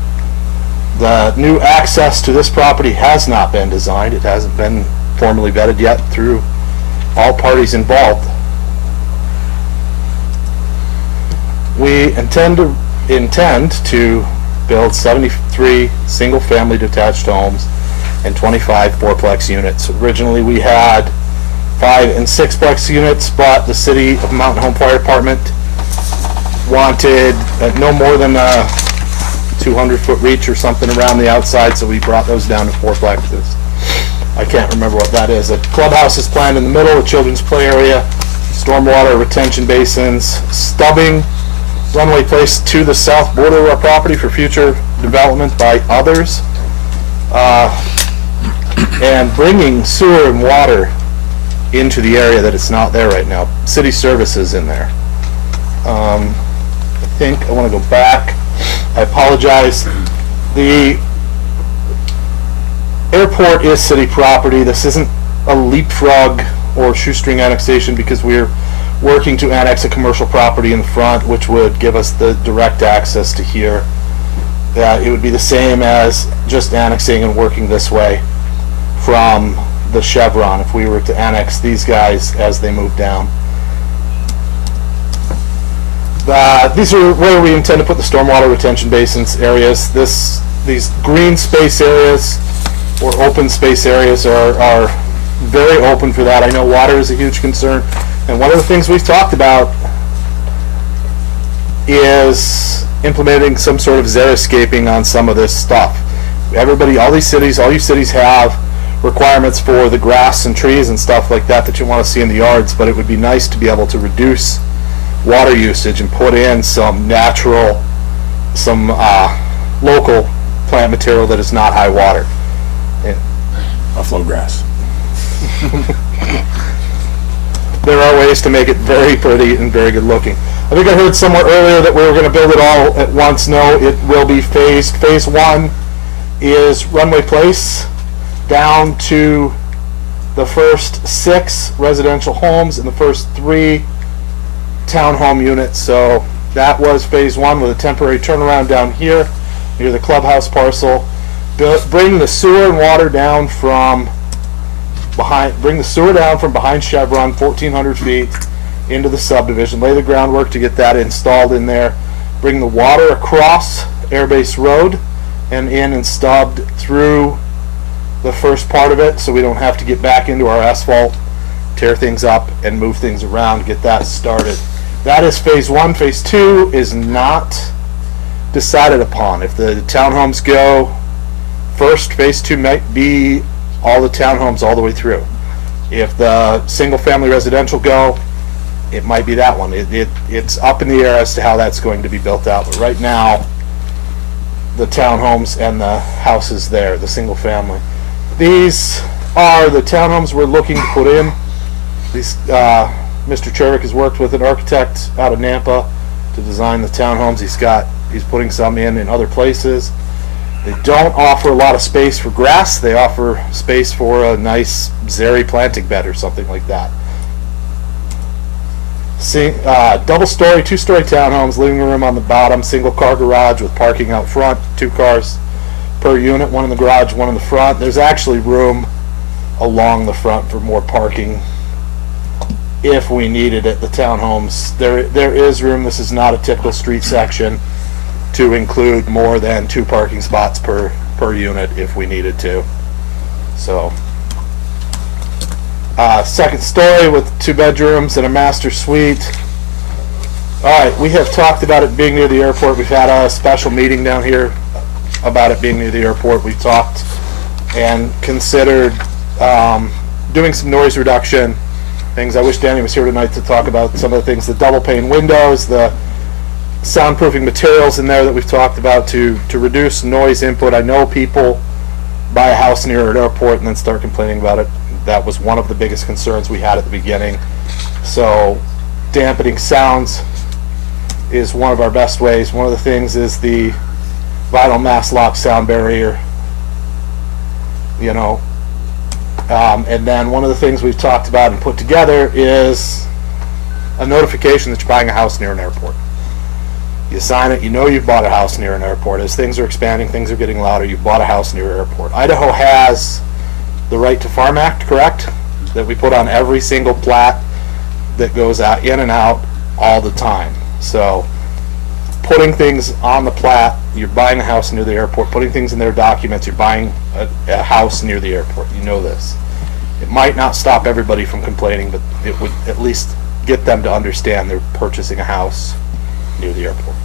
The new access to this property has not been designed. It hasn't been formally vetted yet through all parties involved. We intend to build 73 single-family detached homes and 25 fourplex units. Originally, we had 5 and 6plex units, but the City of Mountain Home Fire Department wanted no more than a 200-foot reach or something around the outside, so we brought those down to fourplexes. I can't remember what that is. A clubhouse is planned in the middle, a children's play area, stormwater retention basins, stubbing runway placed to the south border of our property for future development by others, and bringing sewer and water into the area that it's not there right now. City services in there. I think I want to go back. I apologize. The airport is city property. This isn't a leapfrog or shoestring annexation because we're working to annex a commercial property in the front, which would give us the direct access to here. It would be the same as just annexing and working this way from the chevron if we were to annex these guys as they move down. These are where we intend to put the stormwater retention basins areas. These green space areas or open space areas are very open for that. I know water is a huge concern, and one of the things we've talked about is implementing some sort of xeriscaping on some of this stuff. All you cities have requirements for the grass and trees and stuff like that you want to see in the yards, but it would be nice to be able to reduce water usage and put in some natural, local plant material that is not high water. Buffalo grass. There are ways to make it very pretty and very good looking. I think I heard somewhere earlier that we were going to build it all at once. No, it will be phased. Phase 1 is Runway Place down to the first 6 residential homes and the first 3 townhome units. So that was phase 1 with a temporary turnaround down here near the clubhouse parcel. Bring the sewer and water down from behind Chevron 1,400 feet into the subdivision. Lay the groundwork to get that installed in there. Bring the water across Airbase Road and in and stubbed through the first part of it, so we don't have to get back into our asphalt, tear things up, and move things around, get that started. That is phase 1. Phase 2 is not decided upon. If the townhomes go first, phase 2 might be all the townhomes all the way through. If the single-family residential go, it might be that one. It's up in the air as to how that's going to be built out. But right now, the townhomes and the houses there, the single-family. These are the townhomes we're looking to put in. These, Mr. Chervick has worked with an architect out of Nampa to design the townhomes. He's putting some in other places. They don't offer a lot of space for grass. They offer space for a nice Zeri planting bed or something like that. Double-story, 2-story townhomes, living room on the bottom, single-car garage with parking out front, 2 cars per unit, 1 in the garage, 1 in the front. There's actually room along the front for more parking if we needed it. The townhomes, there is room. This is not a typical street section to include more than 2 parking spots per unit if we needed to. So Second story with 2 bedrooms and a master suite. All right, we have talked about it being near the airport. We've had a special meeting down here about it being near the airport. We've talked and considered doing some noise reduction things. I wish Danny was here tonight to talk about some of the things, the double pane windows, the soundproofing materials in there that we've talked about to reduce noise input. I know people buy a house near an airport and then start complaining about it. That was one of the biggest concerns we had at the beginning. So dampening sounds is one of our best ways. One of the things is the vinyl mass lock sound barrier, you know. And then one of the things we've talked about and put together is a notification that you're buying a house near an airport. You sign it, you know you've bought a house near an airport. As things are expanding, things are getting louder, you've bought a house near an airport. Idaho has the Right to Farm Act, correct? That we put on every single plat that goes out in and out all the time. So putting things on the plat, you're buying a house near the airport, putting things in their documents, you're buying a house near the airport. You know this. It might not stop everybody from complaining, but it would at least get them to understand they're purchasing a house near the airport.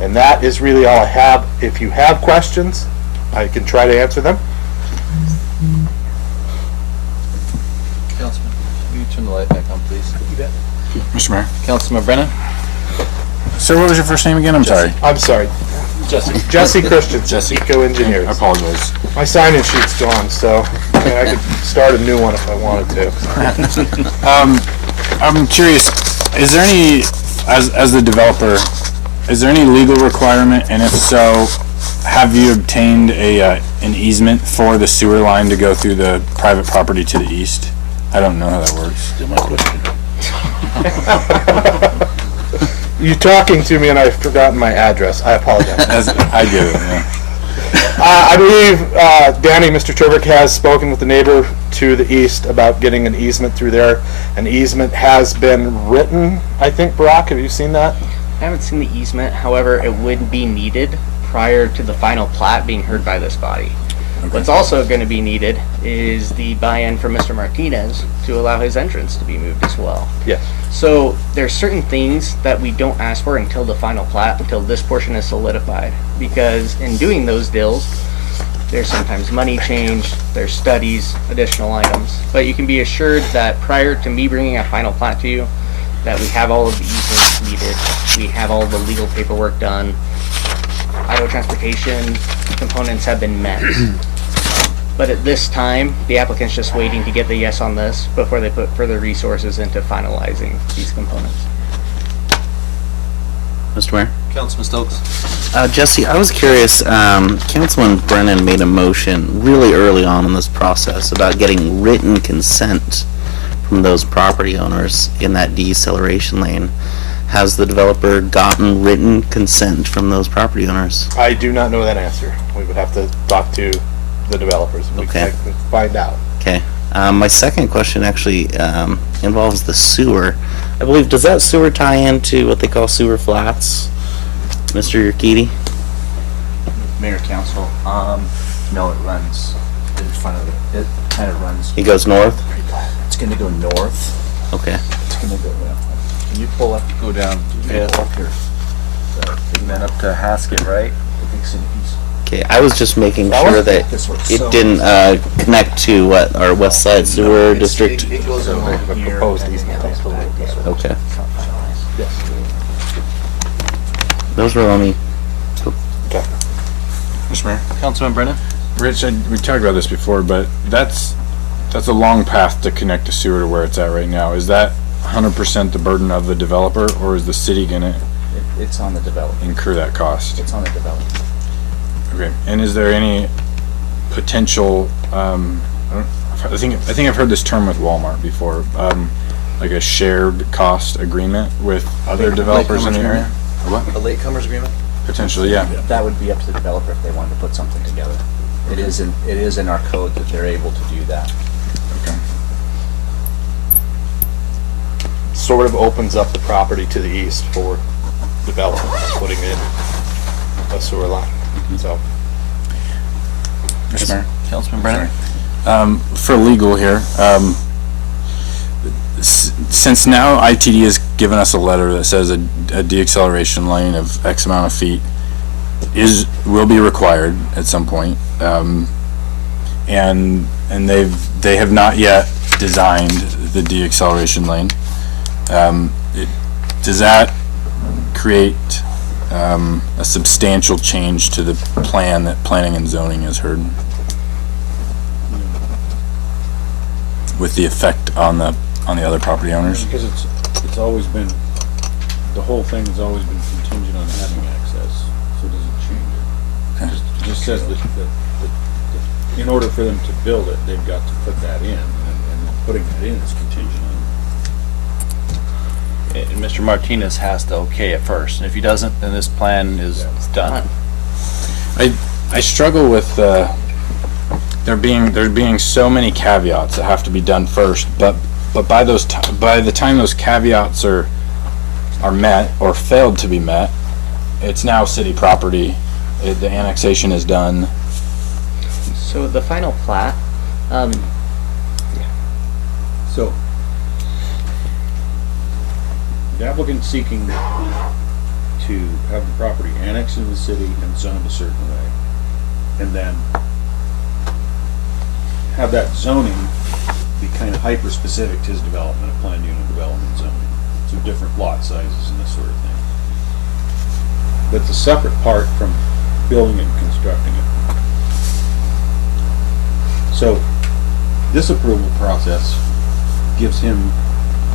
And that is really all I have. If you have questions, I can try to answer them. Councilman, can you turn the light back on, please? You bet. Mr. Mayor. Councilman Brennan? Sir, what was your first name again? I'm sorry. I'm sorry. Jesse Christensen, Eco Engineers. I apologize. My sign-in sheet's gone, so I could start a new one if I wanted to. I'm curious, is there any, as the developer, is there any legal requirement, and if so, have you obtained an easement for the sewer line to go through the private property to the east? I don't know how that works. Still my question. You're talking to me and I've forgotten my address. I apologize. I get it, yeah. I believe Danny, Mr. Turbic, has spoken with the neighbor to the east about getting an easement through there. An easement has been written, I think. Barack, have you seen that? I haven't seen the easement, however, it would be needed prior to the final plat being heard by this body. Okay. What's also going to be needed is the buy-in from Mr. Martinez to allow his entrance to be moved as well. Yes. So there's certain things that we don't ask for until the final plat, until this portion is solidified. Because in doing those deals, there's sometimes money change, there's studies, additional items. But you can be assured that prior to me bringing a final plat to you, that we have all of the easements needed, we have all the legal paperwork done, Idaho transportation components have been met. But at this time, the applicant's just waiting to get the yes on this before they put further resources into finalizing these components. Mr. Mayor? Councilman Stokes? Jesse, I was curious, Councilman Brennan made a motion really early on in this process about getting written consent from those property owners in that deceleration lane. Has the developer gotten written consent from those property owners? I do not know that answer. We would have to talk to the developers and we can find out. Okay. My second question actually involves the sewer. I believe, does that sewer tie into what they call sewer flats, Mr. Urquidy? Mayor, Council, no, it runs in front of it. It kind of runs. He goes north? It's going to go north. Okay. It's going to go, can you pull up? Go down. Yeah. Pull up here. And then up to Haskett, right? I think so. Okay, I was just making sure that it didn't connect to what, our West Side Sewer District? It goes over here. Proposed easement. Okay. Those were only. Okay. Mr. Mayor? Councilman Brennan? Rich, we talked about this before, but that's a long path to connect the sewer to where it's at right now. Is that 100% the burden of the developer, or is the city gonna It's on the developer. incur that cost? It's on the developer. Okay, and is there any potential, I think I've heard this term with Walmart before, like a shared cost agreement with other developers in the area? What? A latecomers agreement? Potentially, yeah. That would be up to the developer if they wanted to put something together. It is in our code that they're able to do that. Okay. Sort of opens up the property to the east for development, putting in a sewer line. So, Mr. Mayor? Councilman Brennan? For legal here, since now ITD has given us a letter that says a deacceleration lane of X amount of feet will be required at some point, and they have not yet designed the deacceleration lane. Does that create a substantial change to the plan that planning and zoning has heard, with the effect on the other property owners? Because it's always been, the whole thing has always been contingent on having access, so it doesn't change it. It just says that in order for them to build it, they've got to put that in, and putting that in is contingent on. And Mr. Martinez has to okay it first, and if he doesn't, then this plan is done. I struggle with there being so many caveats that have to be done first, but by the time those caveats are met or failed to be met, it's now city property. The annexation is done. So the final plat, So, the applicant seeking to have the property annexed into the city and zoned a certain way, and then have that zoning be kind of hyper-specific to his development, a planned unit development zoning, so different lot sizes and this sort of thing. That's a separate part from building it and constructing it. So, this approval process gives him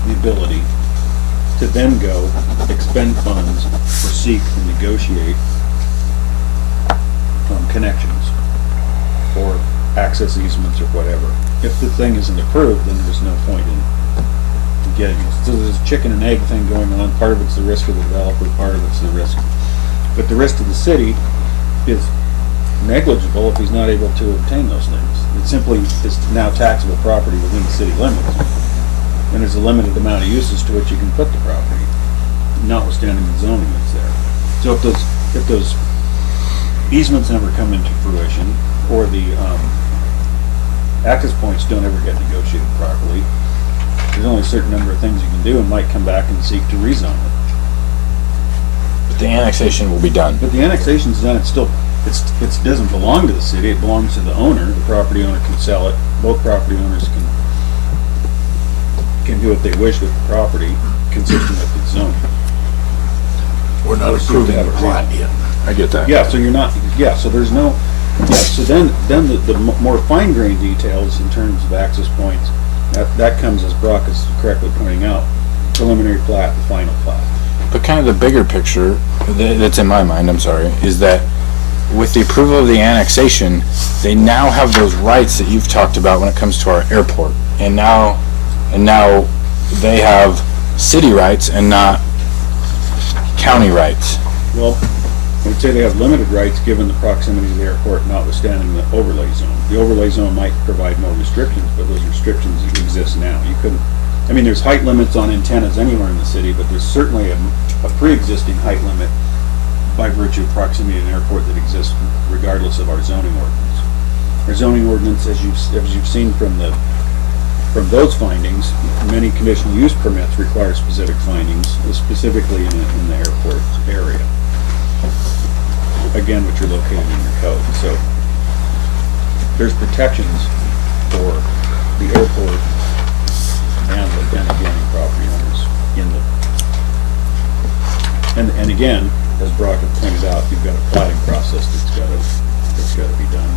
the ability to then go expend funds or seek and negotiate connections or access easements or whatever. If the thing isn't approved, then there's no point in getting it. So there's a chicken and egg thing going on. Part of it's the risk of the developer, part of it's the risk. But the risk to the city is negligible if he's not able to obtain those things. It simply is now taxable property within the city limits. And there's a limited amount of uses to which you can put the property, notwithstanding the zoning that's there. So if those easements never come into fruition, or the access points don't ever get negotiated properly, there's only a certain number of things you can do, and might come back and seek to rezone it. But the annexation will be done. But the annexation's done. It doesn't belong to the city. It belongs to the owner. The property owner can sell it. Both property owners can do what they wish with the property, consistent with the zoning. We're not approving the plat yet. I get that. Yeah, so you're not, yeah, so there's no, yeah, so then the more fine-grained details in terms of access points, that comes, as Brock is correctly pointing out, preliminary plat, the final plat. But kind of the bigger picture that's in my mind, I'm sorry, is that with the approval of the annexation, they now have those rights that you've talked about when it comes to our airport. And now they have city rights and not county rights. Well, I would say they have limited rights given the proximity to the airport, notwithstanding the overlay zone. The overlay zone might provide more restrictions, but those restrictions exist now. You couldn't, I mean, there's height limits on antennas anywhere in the city, but there's certainly a pre-existing height limit by virtue of proximity to an airport that exists regardless of our zoning ordinance. Our zoning ordinance, as you've seen from those findings, many conditional use permits require specific findings, specifically in the airport area. Again, which are located in your code. So there's protections for the airport and the adjoining property owners and again, as Brock had pointed out, you've got a platting process that's got to be done,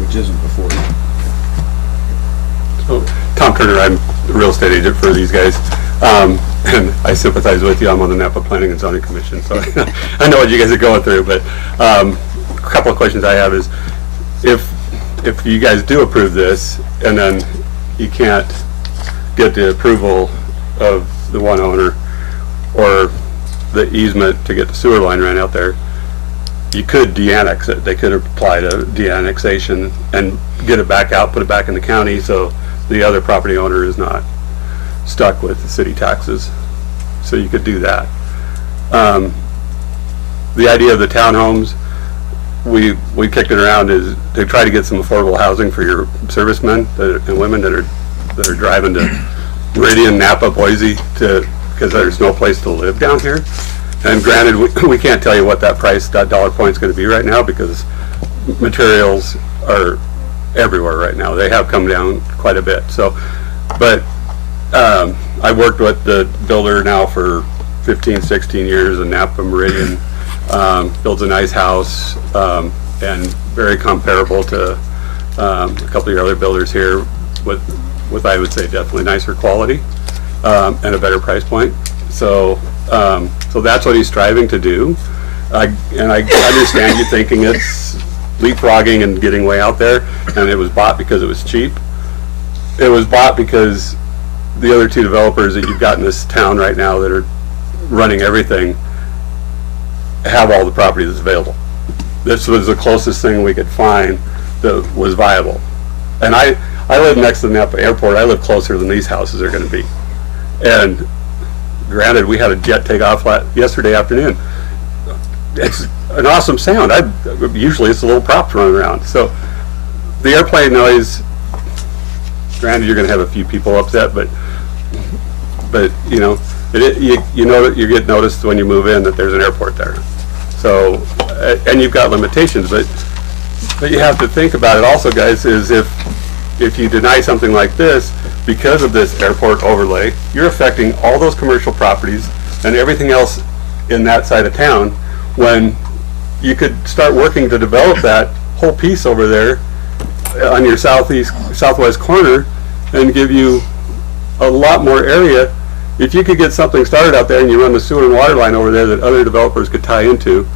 which isn't before you. So, Tom Turner, I'm the real estate agent for these guys, and I sympathize with you. I'm on the Napa Planning and Zoning Commission, so I know what you guys are going through. But a couple of questions I have is, if you guys do approve this, and then you can't get the approval of the one owner or the easement to get the sewer line ran out there, you could de-annex it. They could apply to de-annexation and get it back out, put it back in the county, so the other property owner is not stuck with the city taxes. So you could do that. The idea of the townhomes, we kicked it around, is to try to get some affordable housing for your servicemen and women that are that are driving to Meridian, Napa, Boise because there's no place to live down here. And granted, we can't tell you what that dollar point is going to be right now because materials are everywhere right now. They have come down quite a bit. So, but I worked with the builder now for 15, 16 years in Napa, Meridian. Builds a nice house and very comparable to a couple of your other builders here with I would say definitely nicer quality and a better price point. So so that's what he's striving to do. I understand you thinking it's leapfrogging and getting way out there, and it was bought because it was cheap. It was bought because the other two developers that you've got in this town right now that are running everything have all the property that's available. This was the closest thing we could find that was viable. And I live next to the Napa airport. I live closer than these houses are going to be. And granted, we had a jet take off yesterday afternoon. It's an awesome sound. Usually it's a little props running around. So the airplane noise, granted you're going to have a few people upset, but you know, you know that you get noticed when you move in that there's an airport there. So, and you've got limitations, but you have to think about it also, guys, is if you deny something like this, because of this airport overlay, you're affecting all those commercial properties and everything else in that side of town, when you could start working to develop that whole piece over there on your southwest corner and give you a lot more area. If you could get something started out there and you run the sewer and water line over there that other developers could tie into,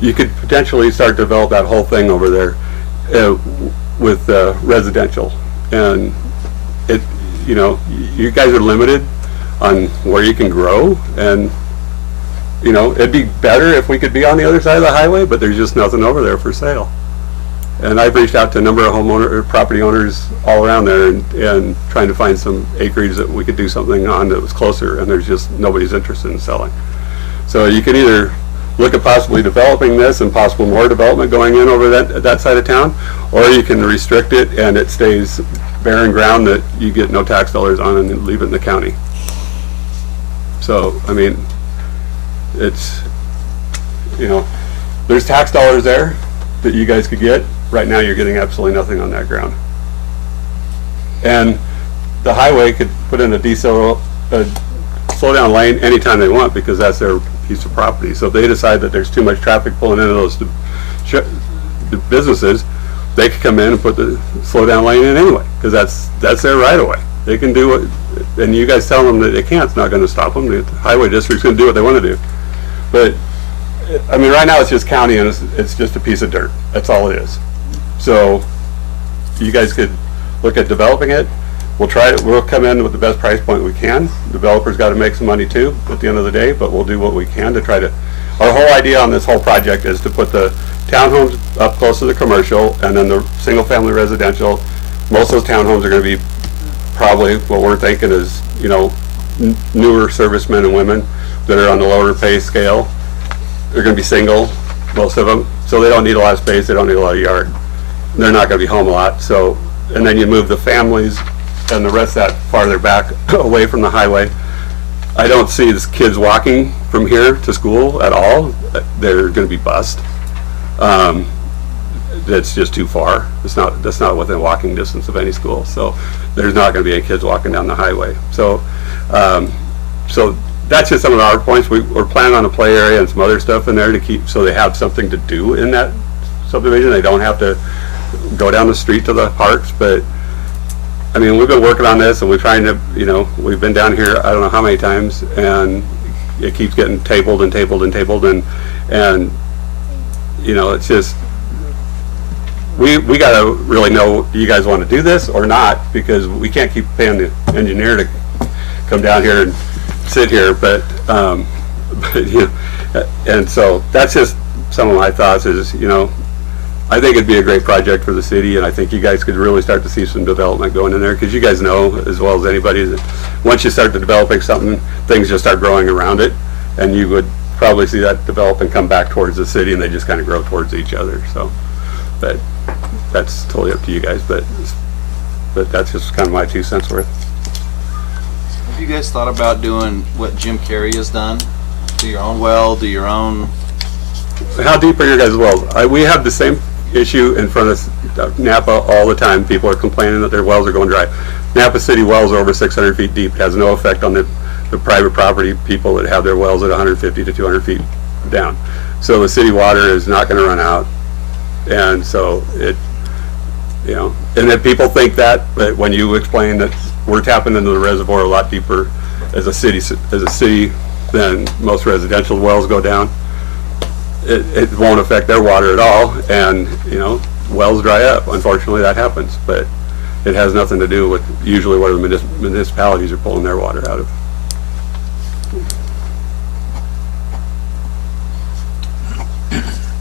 you could potentially start to develop that whole thing over there with residential. And you know, you guys are limited on where you can grow, and you know, it'd be better if we could be on the other side of the highway, but there's just nothing over there for sale. And I've reached out to a number of property owners all around there and trying to find some acreage that we could do something on that was closer, and there's just nobody's interested in selling. So you can either look at possibly developing this and possible more development going in over that side of town, or you can restrict it and it stays barren ground that you get no tax dollars on and leave it in the county. So, I mean, it's, you know, there's tax dollars there that you guys could get. Right now you're getting absolutely nothing on that ground. And the highway could put in a slow down lane anytime they want because that's their piece of property. So if they decide that there's too much traffic pulling into those the businesses, they could come in and put the slow down lane in anyway because that's their right of way. They can do what, and you guys tell them that they can't, it's not going to stop them. The highway district's going to do what they want to do. But I mean, right now it's just county and it's just a piece of dirt. That's all it is. So you guys could look at developing it. We'll try it. We'll come in with the best price point we can. Developers got to make some money too at the end of the day, but we'll do what we can to try to. Our whole idea on this whole project is to put the townhomes up close to the commercial and then the single family residential. Most of those townhomes are going to be probably what we're thinking is, you know, newer servicemen and women that are on the lower pay scale. They're going to be single, most of them, so they don't need a lot of space. They don't need a lot of yard. They're not going to be home a lot. So, and then you move the families and the rest that farther back away from the highway. I don't see these kids walking from here to school at all. They're going to be bused. That's just too far. That's not within walking distance of any school. So there's not going to be any kids walking down the highway. So so that's just some of our points. We're planning on a play area and some other stuff in there to keep so they have something to do in that subdivision. They don't have to go down the street to the parks. But I mean, we've been working on this and we're trying to, you know, we've been down here I don't know how many times, and it keeps getting tabled and tabled and tabled, and you know, it's just we got to really know, do you guys want to do this or not, because we can't keep paying the engineer to come down here and sit here, but you know, and so that's just some of my thoughts is, you know, I think it'd be a great project for the city, and I think you guys could really start to see some development going in there, because you guys know as well as anybody that once you start to developing something, things just start growing around it, and you would probably see that develop and come back towards the city, and they just kind of grow towards each other. So, but that's totally up to you guys, but that's just kind of my 2 cents worth. you guys thought about doing what Jim Carrey has done? Do your own well, do your own... How deep are your guys' wells? We have the same issue in front of Napa all the time. People are complaining that their wells are going dry. Napa City wells are over 600 feet deep. It has no effect on the private property people that have their wells at 150 to 200 feet down. So the city water is not going to run out. And so it, you know, and then people think that, but when you explain that we're tapping into the reservoir a lot deeper as a city than most residential wells go down, it won't affect their water at all. And, you know, wells dry up. Unfortunately, that happens, but it has nothing to do with usually where the municipalities are pulling their water out of.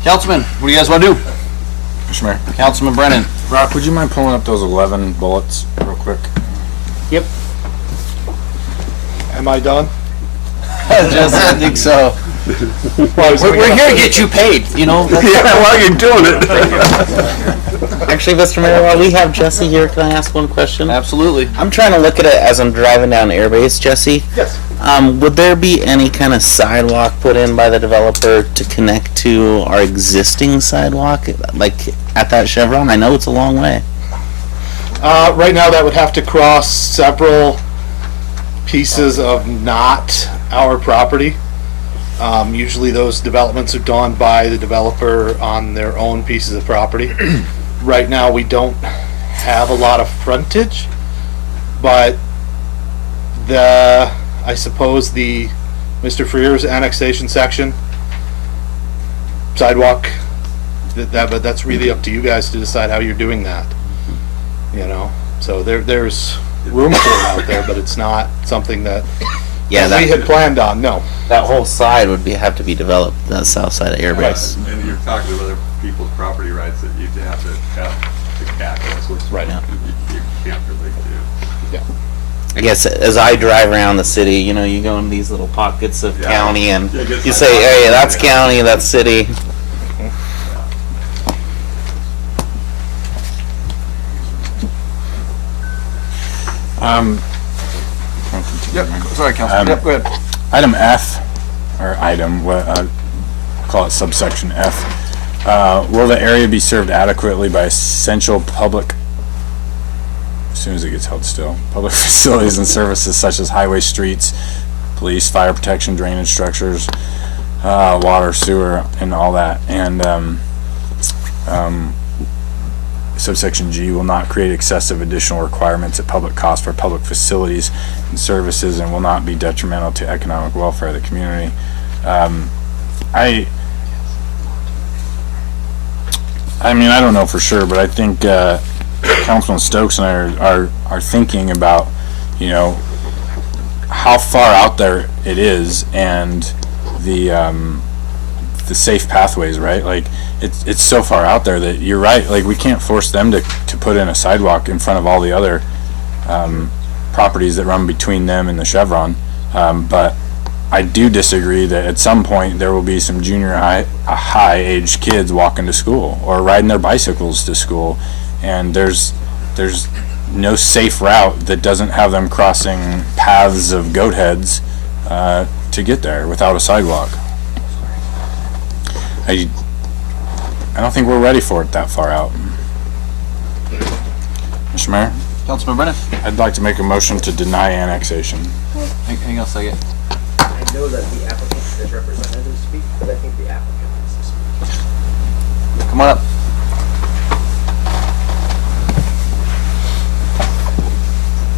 Councilman, what do you guys want to do? Mr. Mayor. Councilman Brennan. Rock, would you mind pulling up those 11 bullets real quick? Yep. Am I done? Just, I think so. We're here to get you paid, you know? Yeah, while you're doing it. Actually, Mr. Mayor, while we have Jesse here, can I ask one question? Absolutely. I'm trying to look at it as I'm driving down Airbase, Jesse. Yes. Would there be any kind of sidewalk put in by the developer to connect to our existing sidewalk, like at that Chevron? I know it's a long way. Right now, that would have to cross several pieces of not our property. Usually those developments are done by the developer on their own pieces of property. Right now, we don't have a lot of frontage, but I suppose the Mr. Freer's annexation section sidewalk, but that's really up to you guys to decide how you're doing that. You know, so there's room for it out there, but it's not something that we had planned on. No, that whole side would have to be developed. The south side of Airbase. Right. And you're talking about other people's property rights that you have to access, which right now you can't really do. Yeah. I guess as I drive around the city, you know, you go in these little pockets of county, and you say, "Hey, that's county, that's city." Yep. Sorry, Councilman. Yep. Go ahead. Item F, or item, call it subsection F. Will the area be served adequately by essential public? As soon as it gets held still, public facilities and services such as highway, streets, police, fire protection, drainage structures, water, sewer, and all that. And subsection G will not create excessive additional requirements at public cost for public facilities and services, and will not be detrimental to economic welfare of the community. I mean, I don't know for sure, but I think Councilman Stokes and I are thinking about, you know, how far out there it is, and the safe pathways, right? Like it's so far out there that you're right. Like we can't force them to put in a sidewalk in front of all the other properties that run between them and the Chevron. But I do disagree that at some point there will be some junior high aged kids walking to school or riding their bicycles to school, and there's no safe route that doesn't have them crossing paths of goat heads to get there without a sidewalk. I don't think we're ready for it that far out. Mr. Mayor? Councilman Brennan? I'd like to make a motion to deny annexation. Hang on a second. I know that the applicant is represented to speak, but I think the applicant needs to speak. Come on up.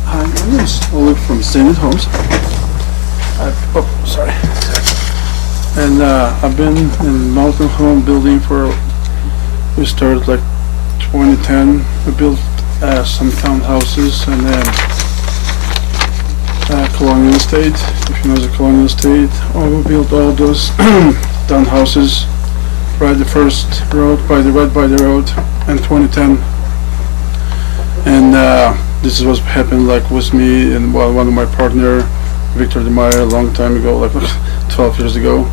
Hi, my name is Olive from Standard Homes. Sorry. And I've been in mountain home building we started like 2010. We built some townhouses, and then Colonial Estate, if you know the Colonial Estate. We built all those townhouses right the first road, right by the road in 2010. And this is what happened like with me and one of my partner, Victor DeMeyer, a long time ago, like 12 years ago.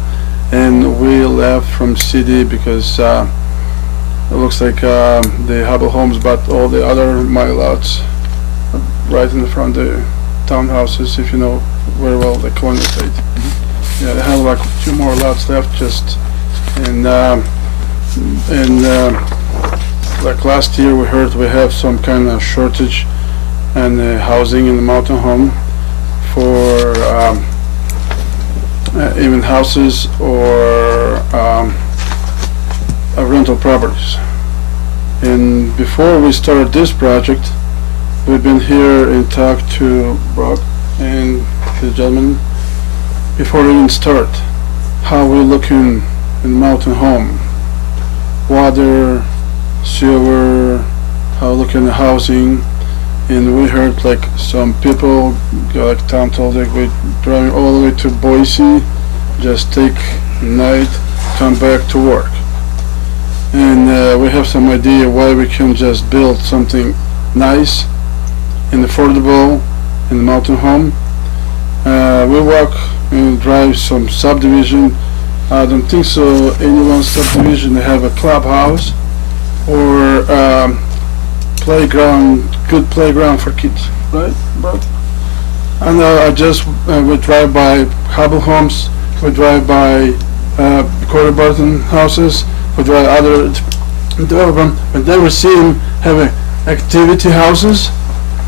And we left from city because it looks like the Hubble Homes bought all the other my lots right in the front of the townhouses, if you know very well the Colonial Estate. Yeah, they have like 2 more lots left just, and like last year we heard we have some kind of shortage and housing in the mountain home for even houses or rental properties. And before we started this project, we've been here and talked to Brock and the gentleman before we even start. How we looking in mountain home, water, sewer, how looking at housing, and we heard like some people, like Tom told, like we're driving all the way to Boise, just take night, come back to work. And we have some idea why we can just build something nice and affordable in the mountain home. We walk and drive some subdivision. I don't think so anyone's subdivision they have a clubhouse or playground, good playground for kids, right, bro? And I just we drive by Hubble homes, we drive by Corey Barton houses, we drive other development, but never see them having activity houses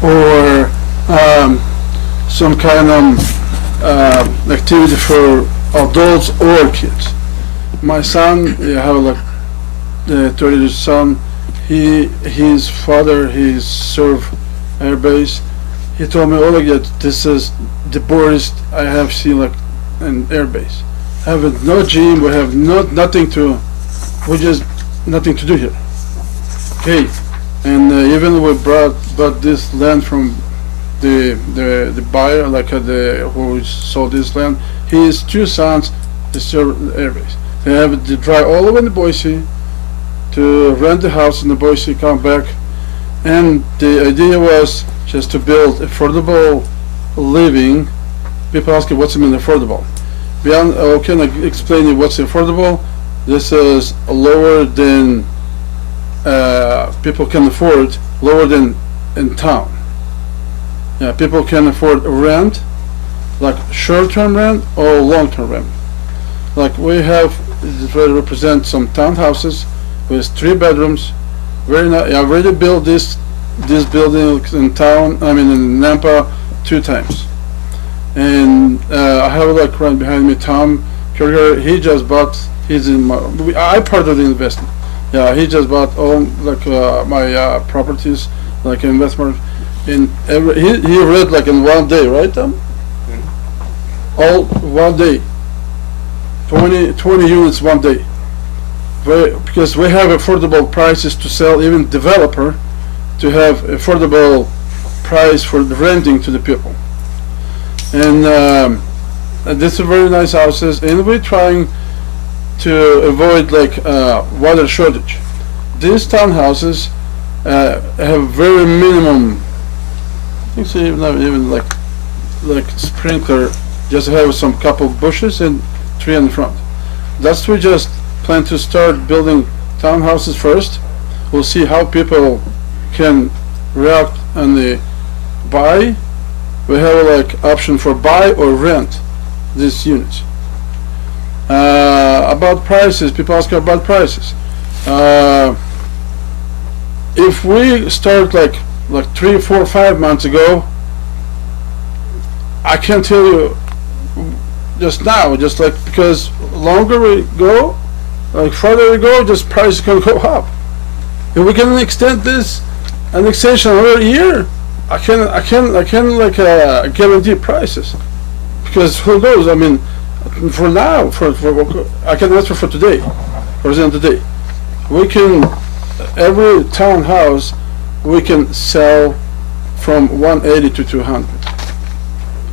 or some kind of activity for adults or kids. My son, I have like the 30-year son. His father, he served air base. He told me, "Oh, that this is the boringest I have seen like an air base. Have no gym, we have nothing to, we just nothing to do here." Okay, and even we bought this land from the buyer, like who sold this land. His 2 sons, they serve the air base. They have to drive all the way to Boise to rent the house in the Boise, come back, and the idea was just to build affordable living. People ask me what's mean affordable. Beyond, can I explain you what's affordable? This is lower than people can afford, lower than in town. Yeah, people can afford rent, like short-term rent or long-term rent. Like we have, it represent some townhouses with 3 bedrooms. Very nice. I already built this building in town. I mean in Nampa 2 times. And I have like right behind me Tom Kruger. He just bought. He's in my. I part of the investment. Yeah, he just bought all like my properties, like investment. In every he read like in 1 day, right, Tom? All 1 day. 20 units 1 day. Because we have affordable prices to sell, even developer to have affordable price for the renting to the people. And this is very nice houses, and we're trying to avoid like water shortage. These townhouses have very minimum. You see, even like sprinkler, just have some couple bushes and tree in the front. That's we just plan to start building townhouses first. We'll see how people can react on the buy. We have like option for buy or rent these units. About prices, people ask about prices. If we start like 3, 4, 5 months ago, I can't tell you just now, just like because longer we go, like further we go, just price is gonna go up. If we can extend this annexation another year, I can like guarantee prices, because who knows? I mean, for now, for I can answer for today, for the end of the day, we can every townhouse we can sell from 180 to 200.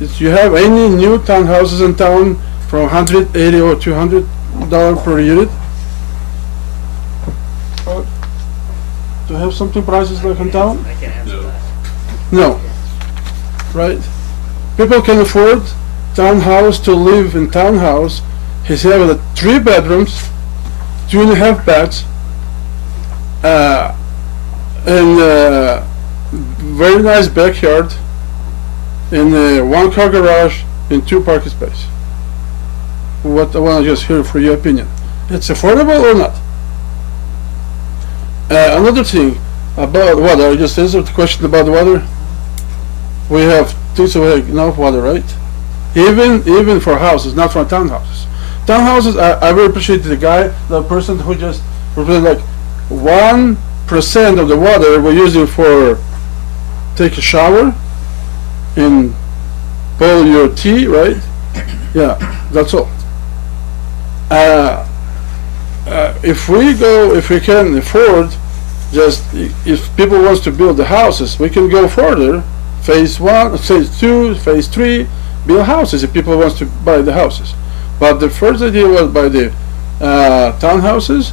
If you have any new townhouses in town from 180 or $200 per unit? Do you have something prices like in town? I can't answer that. No. Right? People can afford townhouse to live in townhouse. He's having 3 bedrooms, 2.5 baths, and very nice backyard. in a one-car garage in 2 parking spaces. What I want to just hear for your opinion. It's affordable or not? Another thing about water, I just answered the question about the water. We have things we have enough water, right? Even for houses, not for townhouses. Townhouses, I very appreciate the person who just represented like 1% of the water we're using for take a shower and boil your tea, right? Yeah, that's all. If we can afford, just if people wants to build the houses, we can go further. Phase 1, phase 2, phase 3, build houses if people wants to buy the houses. But the first idea was by the townhouses,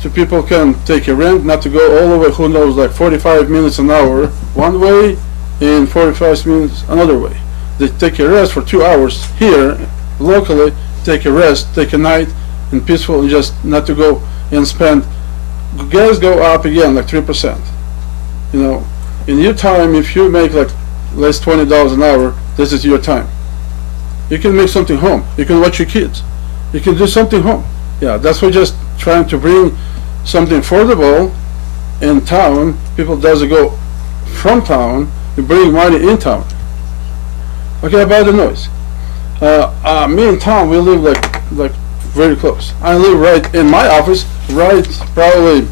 so people can take a rent, not to go all the way, who knows, like 45 minutes an hour one way and 45 minutes another way. They take a rest for 2 hours here locally, take a rest, take a night and peaceful, and just not to go and spend. Gas go up again like 3%. You know, in your time, if you make like less $20 an hour, this is your time. You can make something home. You can watch your kids. You can do something home. Yeah, that's what just trying to bring something affordable in town. People doesn't go from town, you bring money in town. Okay, about the noise. Me in town, we live like very close. I live right in my office, right probably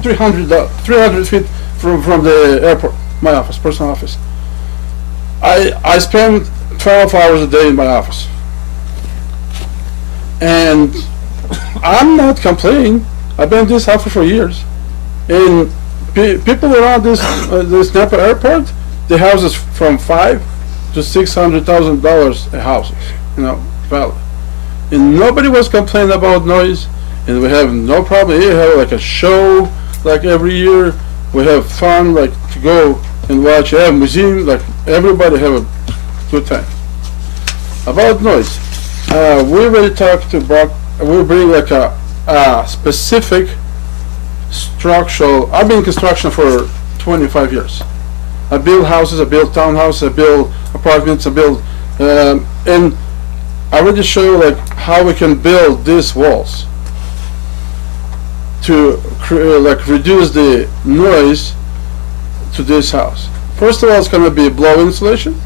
300 feet from the airport. My office, personal office. I spend 12 hours a day in my office, and I'm not complaining. I've been in this office for years, and people around this Napa airport, the houses from $500,000 to $600,000 a houses, you know, value. And nobody was complaining about noise, and we have no problem. We have like a show like every year. We have fun, like to go and watch. We have museum, like everybody have a good time. About noise, we already talked about. We bring like a specific structural. I've been in construction for 25 years. I build houses, I build townhouses, I build apartments, I build, and I already show you like how we can build these walls to like reduce the noise to this house. First of all, it's going to be blow insulation,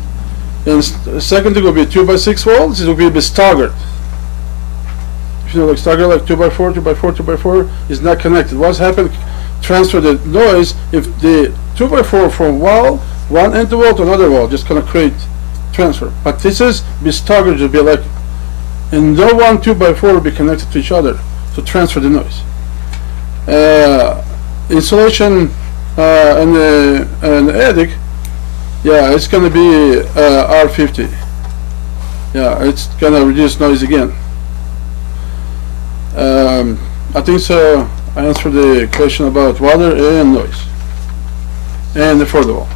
and second, it will be 2x6 walls. It will be staggered. If you know, like staggered, like 2x4, 2x4, 2x4 is not connected. What's happened? Transfer the noise. If the 2x4 from wall, one end wall to another wall, just gonna create transfer. But this is be staggered to be like, and no one 2x4 will be connected to each other to transfer the noise. Insulation in the attic, yeah, it's gonna be R50. Yeah, it's gonna reduce noise again. I think so. I answered the question about water and noise and affordable.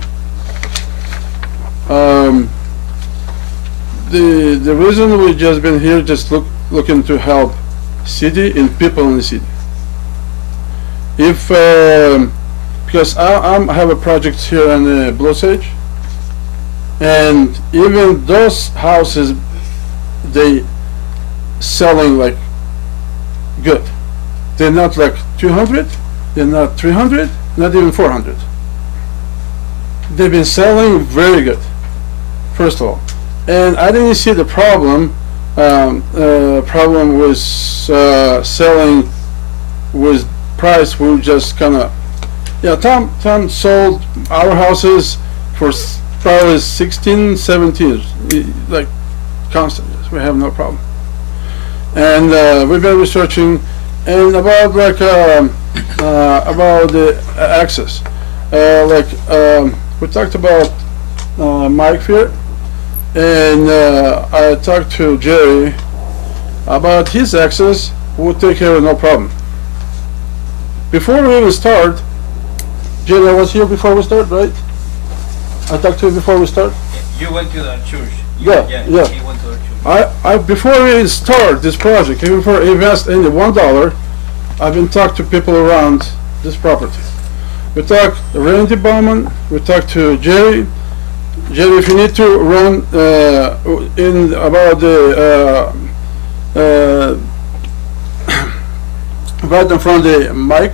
The reason we just been here just looking to help city and people in the city. If because I have a project here in Blue Sage, and even those houses they selling like good. They're not like 200, they're not 300, not even 400. They've been selling very good, first of all. And I didn't see the problem with selling with price. We just kind of, yeah, Tom sold our houses for probably 16, 17, like constant. We have no problem. And we've been researching and about like about the access. We talked about Mike here, and I talked to Jerry about his access. We'll take care of no problem. Before we even start, Jerry, I was here before we start, right? I talked to you before we start. You went to the church. Yeah. He went to the church. Before we start this project, even before I invest any $1, I've been talking to people around this property. We talked to Randy Bowman, we talked to Jerry, Jerry, if you need to run in about the right in front of the mic,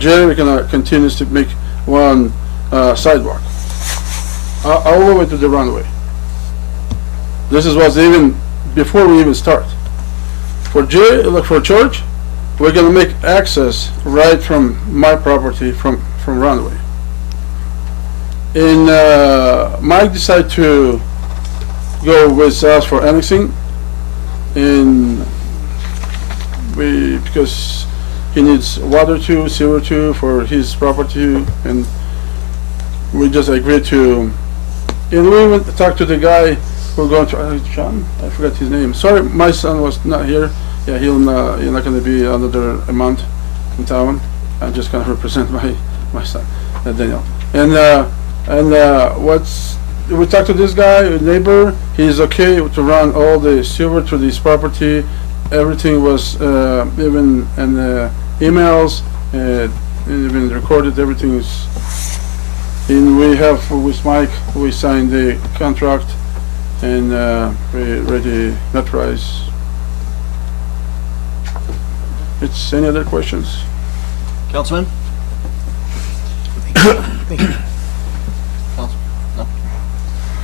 Jerry, we're gonna continue to make one sidewalk all the way to the runway. This is what's even before we even start. For church, we're gonna make access right from my property from runway. And Mike decided to go with us for annexing, and because he needs water too, sewer too for his property, and we just agreed to. And we went to talk to the guy who's going to John. I forgot his name. Sorry, my son was not here. Yeah, he's not going to be another month in town. I'm just going to represent my son, Daniel. And we talked to this guy, a neighbor. He's okay to run all the sewer to this property. Everything was even in emails, even recorded. Everything is. And we have with Mike. We signed the contract, and we ready notarize. It's any other questions? Councilman? Thank you. Council? No?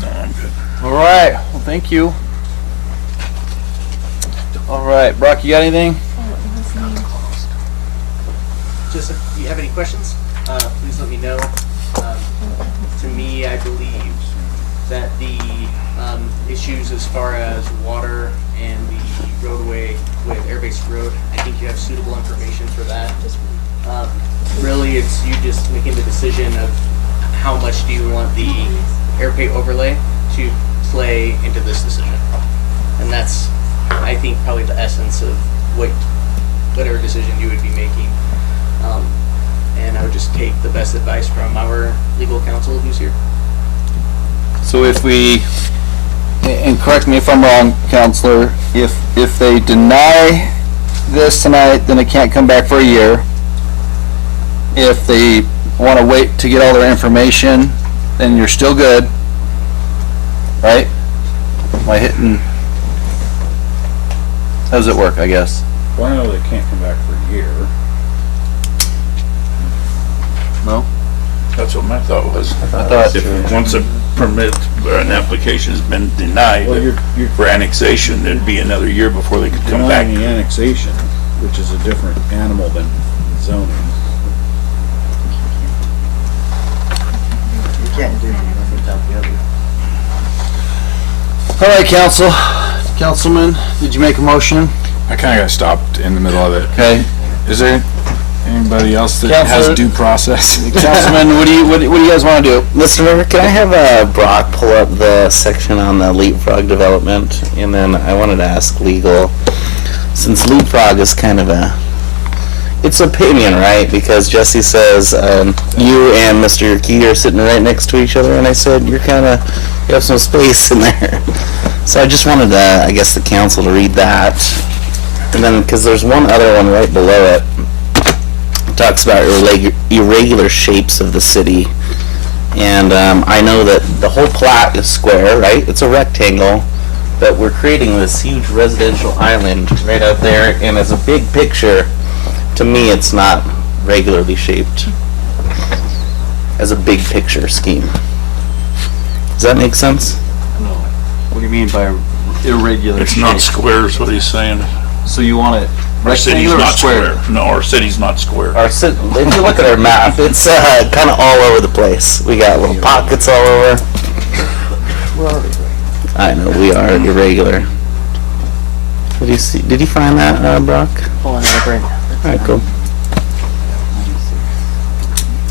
No, I'm good. All right, well, thank you. All right, Brock, you got anything? Just if you have any questions, please let me know. To me, I believe that the issues as far as water and the roadway with Airbase Road, I think you have suitable information for that. Really, it's you just making the decision of how much do you want the AirPay overlay to play into this decision. And that's, I think, probably the essence of whatever decision you would be making. And I would just take the best advice from our legal counsel who's here. So if we, and correct me if I'm wrong, Counselor, if they deny this tonight, then it can't come back for a year. If they want to wait to get all their information, then you're still good, right? Am I hitting? How does it work, I guess? Well, I know they can't come back for a year. No? That's what my thought was. I thought if once a permit or an application has been denied for annexation, there'd be another year before they could come back. Denying the annexation, which is a different animal than zoning. You can't do nothing without the other. All right, Councilman, did you make a motion? I kind of got stopped in the middle of it. Okay. Is there anybody else that has due process? Councilman, what do you guys want to do? Mr. Mayor, can I have Brock pull up the section on the Leapfrog Development? And then I wanted to ask legal, since Leapfrog is kind of it's opinion, right? Because Jesse says you and Mr. Key are sitting right next to each other, and I said you have some space in there. So I just wanted I guess the council to read that. And then, because there's one other one right below it. It talks about irregular shapes of the city. And I know that the whole plat is square, right? It's a rectangle. But we're creating this huge residential island right out there. And as a big picture, to me, it's not regularly shaped. As a big picture scheme. Does that make sense? No. What do you mean by irregular It's shape? not square is what he's saying. So you want it Our city's rectangular or not square? square. No, our city's not square. If you look at our map, it's kind of all over the place. We got little pockets all over. I know, we are irregular. Did you see? Did you find that, Brock? Pulling it up right now. Alright, cool.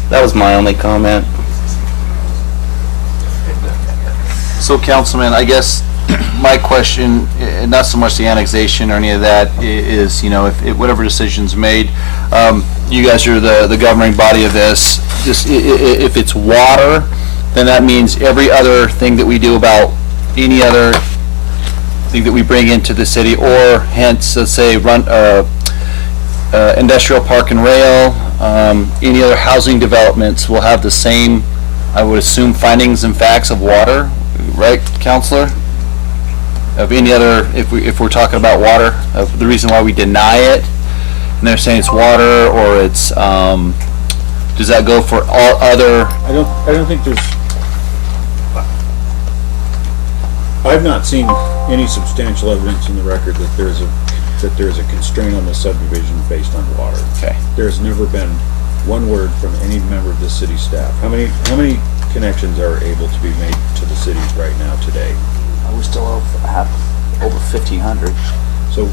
That was my only comment. So, Councilman, I guess my question, not so much the annexation or any of that, is, if whatever decision's made, you guys are the governing body of this. Just if it's water, then that means every other thing that we do about any other thing that we bring into the city, or hence, let's say, industrial park and rail, any other housing developments will have the same I would assume findings and facts of water, right, Counselor? Of any other, if we're talking about water, of the reason why we deny it, and they're saying it's water, or it's, does that go for all other? I don't think there's, I've not seen any substantial evidence in the record that there's a constraint on the subdivision based on water. Okay. There's never been one word from any member of the city staff. How many connections are able to be made to the city right now today? We still have over 1,500. So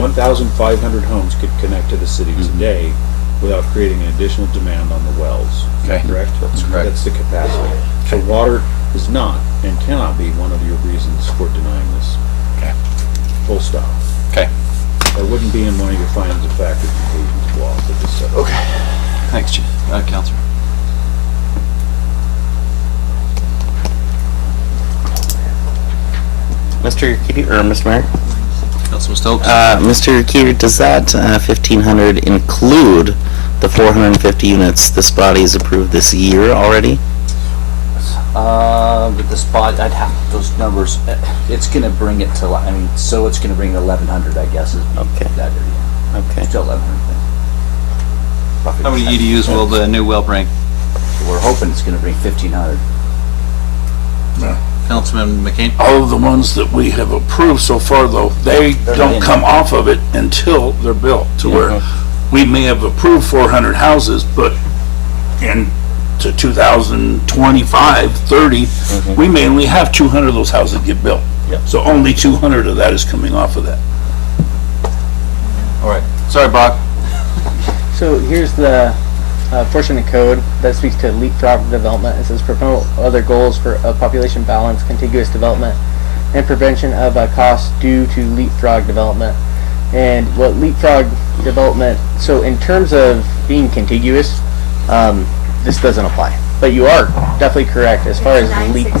1,500 homes could connect to the city today without creating an additional demand on the wells. Okay. Correct? That's correct. That's the capacity. So water is not and cannot be one of your reasons for denying this. Okay. Full stop. Okay. That wouldn't be in one of your findings of fact or conclusions of law that this said. Okay. Thanks, Counselor. Mr. Keeter, or Mr. Mayor? Councilman Stokes? Mr. Keeter, does that 1,500 include the 450 units this body has approved this year already? With the spot, I'd have those numbers. It's going to bring it to, I mean, so it's going to bring 1,100, I guess. Okay. That area. Okay. Still 1,100. How many EDUs will the new well bring? So we're hoping it's going to bring 1,500. No. Councilman McCain? All of the ones that we have approved so far, though, they don't come off of it until they're built, to where we may have approved 400 houses, but in to 2025, 30, we may only have 200 of those houses get built. So only 200 of that is coming off of that. All right. Sorry, Brock. So here's the portion of code that speaks to Leapfrog Development. It says promote other goals for population balance, contiguous development, and prevention of costs due to Leapfrog Development. And what Leapfrog Development, so in terms of being contiguous, this doesn't apply. But you are definitely correct as far as Leap.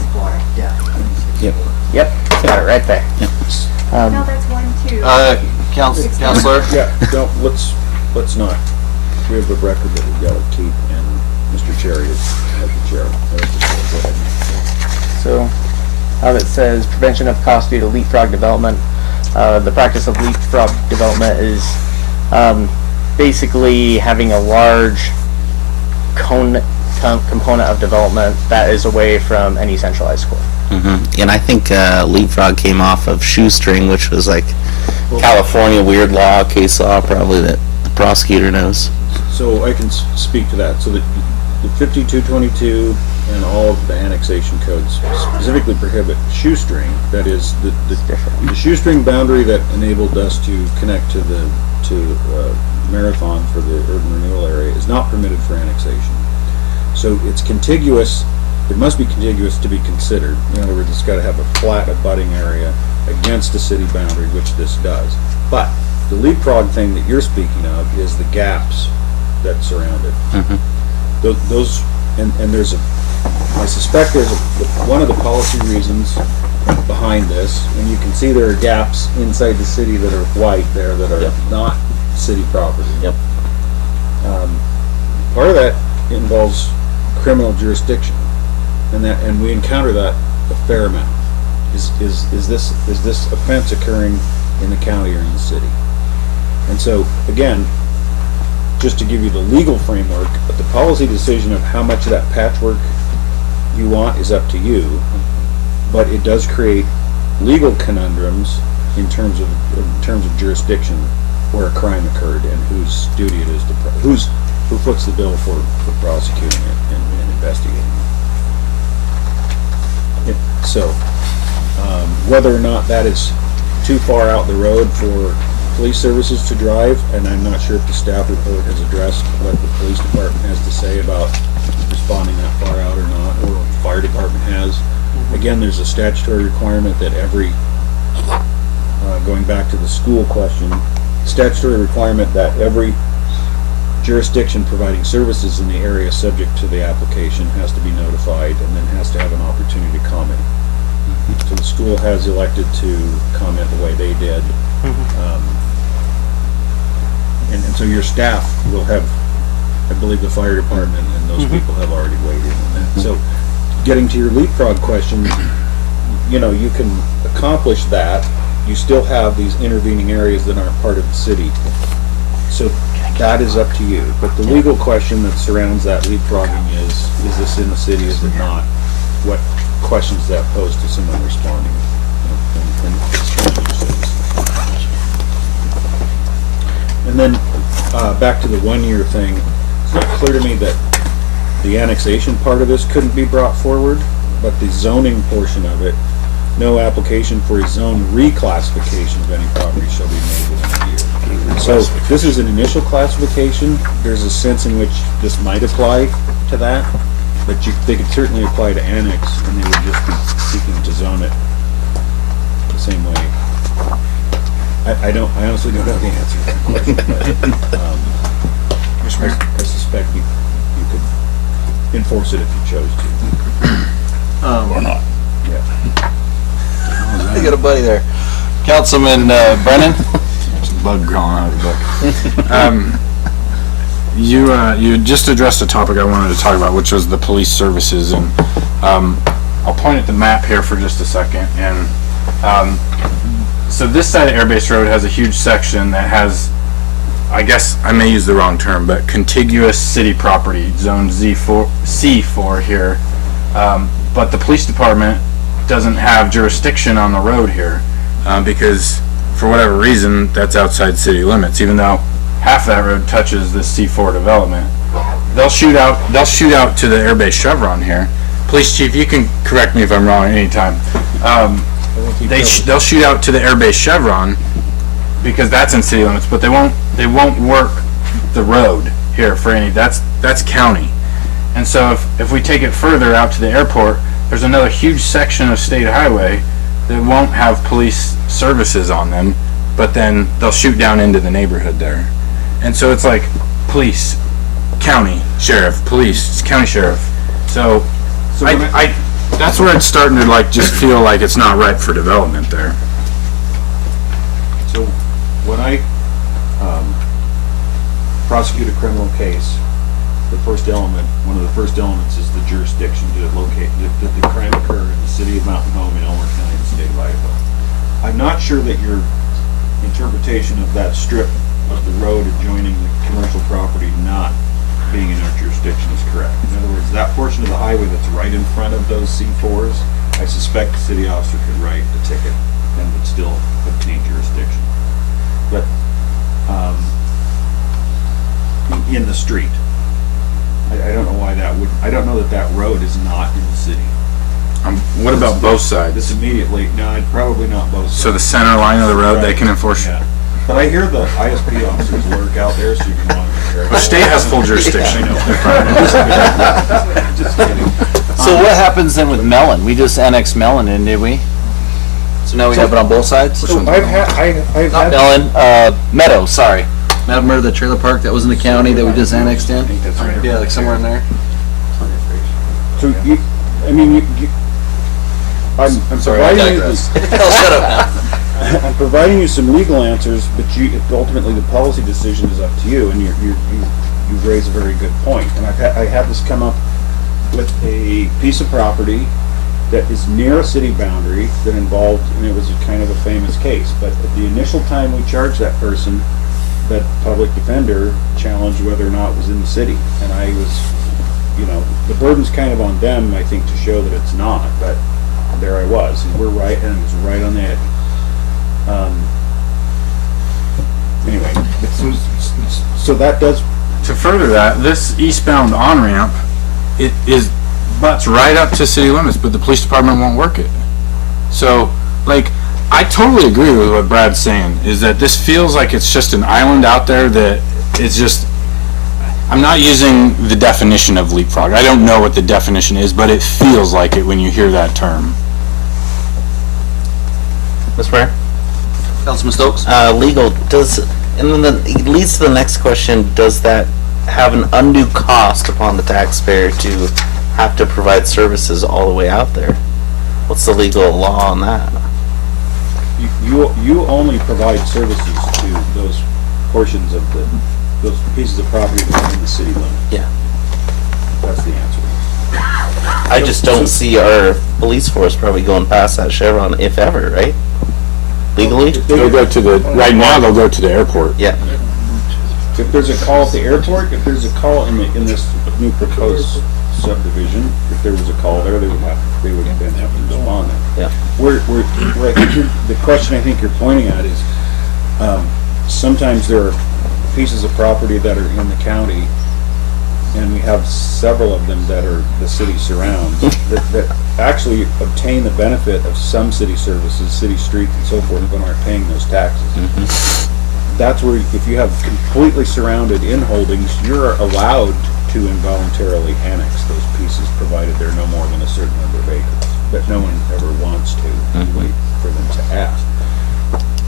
Yep, got it right there. No, that's 1, 2. Counselor? Yeah, let's not. We have the record that we've got to keep, and Mr. Cherry is the chair. Go ahead. So, how it says prevention of cost due to Leapfrog Development. The practice of Leapfrog Development is basically having a large component of development that is away from any centralized core. And I think Leapfrog came off of Shoestring, which was like California weird law, case law, probably that the prosecutor knows. So I can speak to that. So the 5222 and all of the annexation codes specifically prohibit shoestring. That is the shoestring boundary that enabled us to connect to the Marathon for the urban renewal area is not permitted for annexation. So it's contiguous. It must be contiguous to be considered. In other words, it's got to have a flat abutting area against the city boundary, which this does. But the leapfrog thing that you're speaking of is the gaps that surround it. Those and there's I suspect there's one of the policy reasons behind this, and you can see there are gaps inside the city that are white there that are not city property. Part of that involves criminal jurisdiction, and we encounter that a fair amount. Is this offense occurring in the county or in the city? And so again, just to give you the legal framework, but the policy decision of how much of that patchwork you want is up to you, but it does create legal conundrums in terms of jurisdiction where a crime occurred and whose duty it is to who foots the bill for prosecuting it and investigating it. So whether or not that is too far out the road for police services to drive, and I'm not sure if the staff report has addressed what the police department has to say about responding that far out or not, or what the fire department has. Again, there's a statutory requirement that going back to the school question, statutory requirement that every jurisdiction providing services in the area subject to the application has to be notified and then has to have an opportunity to comment. So the school has elected to comment the way they did. And so your staff will have, I believe the fire department and those people have already weighed in on that. So getting to your leapfrog question, you know, you can accomplish that. You still have these intervening areas that aren't part of the city. So that is up to you. But the legal question that surrounds that leapfrogging is this in the city, is it not? What questions does that pose to someone responding and exchanging cities? And then back to the 1 year thing, it's not clear to me that the annexation part of this couldn't be brought forward, but the zoning portion of it, no application for a zone reclassification of any property shall be made within a year. So this is an initial classification. There's a sense in which this might apply to that, but they could certainly apply to annex, and they would just be seeking to zone it the same way. I honestly don't know the answer to that question, but I suspect you could enforce it if you chose to. Or not. Yeah. I got a buddy there. Councilman Brennan? There's a bug crawling out of the book. You just addressed a topic I wanted to talk about, which was the police services, and I'll point at the map here for just a second. And so this side of Airbase Road has a huge section that has, I guess I may use the wrong term, but contiguous city property, zone C4 here. But the police department doesn't have jurisdiction on the road here because for whatever reason that's outside city limits, even though half that road touches the C4 development. They'll shoot out to the Airbase Chevron here. Police chief, you can correct me if I'm wrong anytime. They'll shoot out to the Airbase Chevron because that's in city limits, but they won't work the road here for any, that's county. And so if we take it further out to the airport, there's another huge section of state highway that won't have police services on them, but then they'll shoot down into the neighborhood there. And so it's like police, county sheriff, police, county sheriff. So I that's where it's starting to like just feel like it's not right for development there. So when I prosecute a criminal case, one of the first elements is the jurisdiction to locate, did the crime occur in the city of Mountain Home in Elmer County, the state of Idaho. I'm not sure that your interpretation of that strip of the road adjoining the commercial property not being in our jurisdiction is correct. In other words, that portion of the highway that's right in front of those C4s, I suspect the city officer could write a ticket and would still obtain jurisdiction. But in the street, I don't know why that would. I don't know that road is not in the city. What about both sides? This immediately, no, probably not both sides. So the center line of the road, they can enforce. Yeah. But I hear the ISP officers lurk out there, so you can monitor. The state has full jurisdiction. Just kidding. So what happens then with Mellon? We just annexed Mellon in, did we? So now we have it on both sides? So I've had Not Mellon, Meadow, sorry. Remember the trailer park that was in the county that we just annexed in? Yeah, like somewhere in there. So I'm Sorry, I providing you digress. shut up now. I'm providing you some legal answers, but ultimately the policy decision is up to you, and you raise a very good point. And I had this come up with a piece of property that is near a city boundary that involved, and it was kind of a famous case, but at the initial time we charged that person, that public defender challenged whether or not it was in the city. And I was, the burden's kind of on them, I think, to show that it's not, but there I was, and and it was right on the edge. Anyway, so that does. To further that, this eastbound on-ramp, it butts right up to city limits, but the police department won't work it. So, I totally agree with what Brad's saying, is that this feels like it's just an island out there that it's just, I'm not using the definition of leapfrog. I don't know what the definition is, but it feels like it when you hear that term. Mr. Mayor? Councilman Stokes? Legal, and then it leads to the next question, does that have an undue cost upon the taxpayer to have to provide services all the way out there? What's the legal law on that? You only provide services to those portions of those pieces of property that are in the city limits. Yeah. That's the answer. I just don't see our police force probably going past that chevron, if ever, right? Legally? They'll go to the, right now, they'll go to the airport. Yeah. If there's a call at the airport, if there's a call in this new proposed subdivision, if there was a call there, they would then have to respond there. Yeah. Where I think the question I think you're pointing at is, sometimes there are pieces of property that are in the county, and we have several of them that are the city surrounds, that actually obtain the benefit of some city services, city streets and so forth, but aren't paying those taxes. That's where, if you have completely surrounded inholdings, you're allowed to involuntarily annex those pieces, provided they're no more than a certain number of acres. But no one ever wants to wait for them to ask.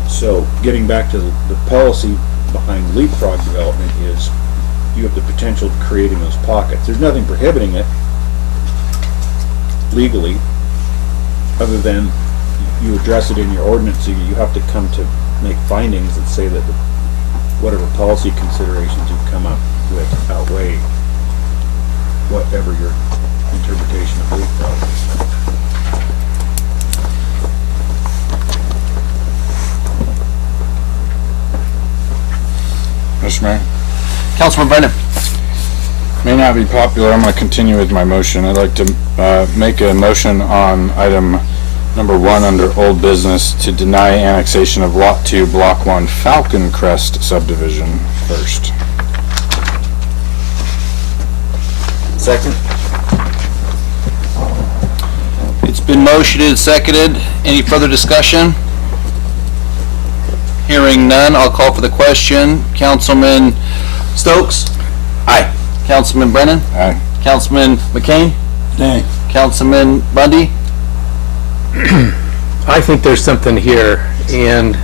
So, getting back to the policy behind Leapfrog Development is, you have the potential of creating those pockets. There's nothing prohibiting it legally, other than you address it in your ordinance, so you have to come to make findings that say that whatever policy considerations you've come up with outweigh whatever your interpretation of Leapfrog Mr. Mayor? Councilman Brennan. May not be popular, I'm going to continue with my motion. I'd like to make a motion on item number 1 under old business to deny annexation of Lot 2, Block 1, Falcon Crest subdivision first. Second. It's been motioned and seconded. Any further discussion? Hearing none, I'll call for the question. Councilman Stokes? Aye. Councilman Brennan? Aye. Councilman McCain? Nay. Councilman Bundy? I think there's something here, and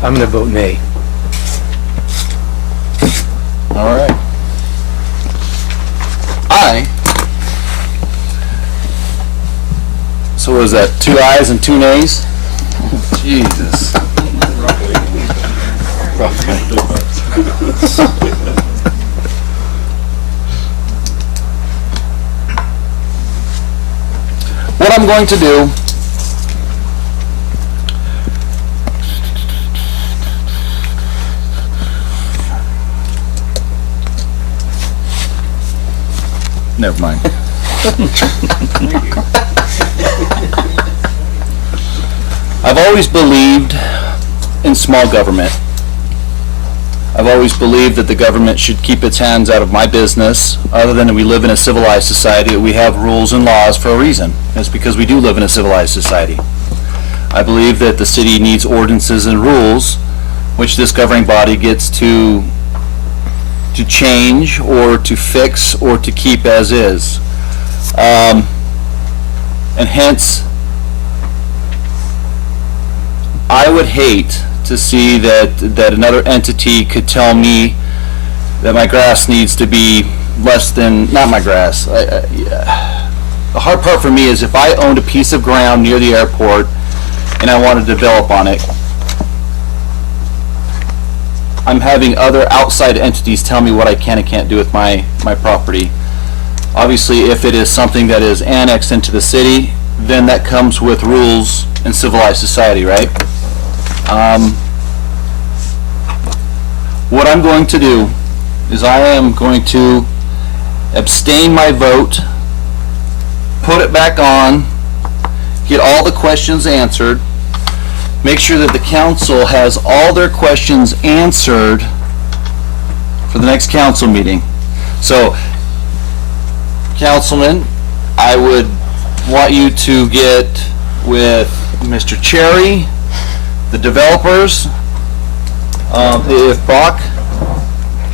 I'm gonna vote nay. All right. Aye. So was that 2 ayes and 2 nays? Jesus. What I'm going to do never mind. I've always believed in small government. I've always believed that the government should keep its hands out of my business, other than we live in a civilized society. We have rules and laws for a reason. It's because we do live in a civilized society. I believe that the city needs ordinances and rules, which this governing body gets to change or to fix or to keep as is. And hence, I would hate to see that another entity could tell me that my grass needs to be less than, not my grass. The hard part for me is if I owned a piece of ground near the airport and I want to develop on it, I'm having other outside entities tell me what I can and can't do with my property. Obviously, if it is something that is annexed into the city, then that comes with rules in civilized society, right? What I'm going to do is I am going to abstain my vote, put it back on, get all the questions answered, make sure that the council has all their questions answered for the next council meeting. So, Councilman, I would want you to get with Mr. Cherry, the developers, if Brock,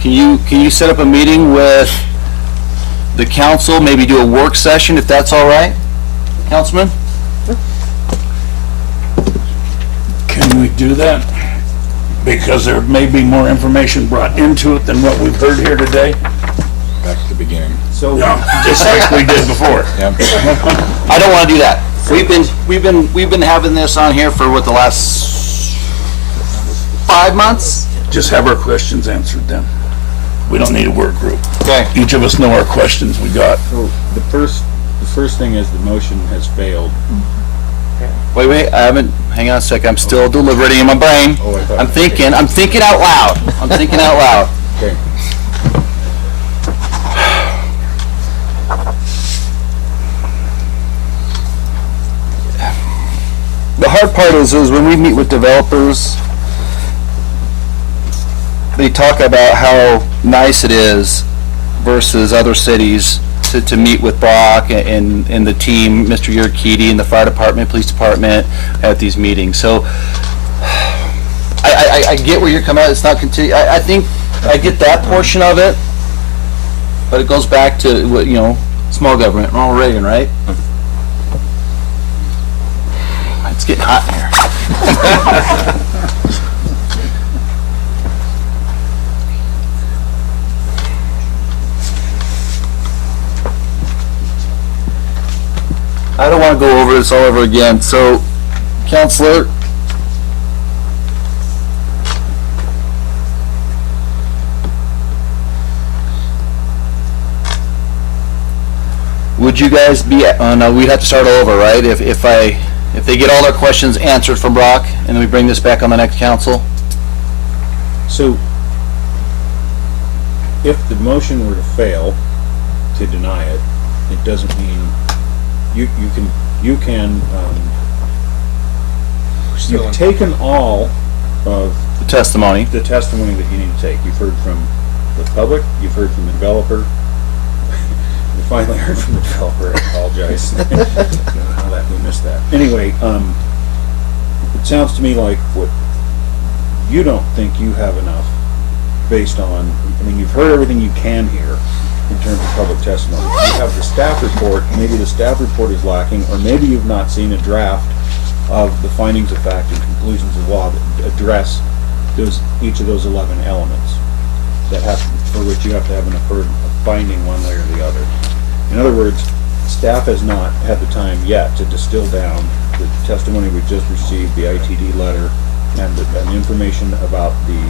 can you set up a meeting with the council, maybe do a work session if that's all right, Councilman? Can we do that? Because there may be more information brought into it than what we've heard here today. Back to the beginning. So, just like we did before. Yep. I don't want to do that. We've been having this on here for what, the last 5 months? Just have our questions answered then. We don't need a work group. Okay. Each of us know our questions we got. So the first thing is the motion has failed. Wait, I haven't, hang on a sec, I'm still deliberating in my brain. Oh, I thought- I'm thinking out loud. I'm thinking out loud. Okay. The hard part is when we meet with developers, they talk about how nice it is versus other cities to meet with Brock and the team, Mr. Yerkiti and the fire department, police department at these meetings. So I get where you're coming at. It's not continue. I think I get that portion of it, but it goes back to what, small government, Ronald Reagan, right? It's getting hot in here. I don't want to go over this all over again. So, Counselor, would you guys be? No, we'd have to start all over, right? If they get all their questions answered from Brock, and then we bring this back on the next council. So, if the motion were to fail to deny it, it doesn't mean you've taken all of the testimony that you need to take. You've heard from the public, you've heard from the developer. We finally heard from the developer. I apologize. I don't know how that we missed that. Anyway, it sounds to me like what you don't think you have enough based on. I mean, you've heard everything you can hear in terms of public testimony. You have the staff report. Maybe the staff report is lacking, or maybe you've not seen a draft of the findings of fact and conclusions of law that address each of those 11 elements for which you have to have a finding one way or the other. In other words, staff has not had the time yet to distill down the testimony we just received, the ITD letter, and the information about the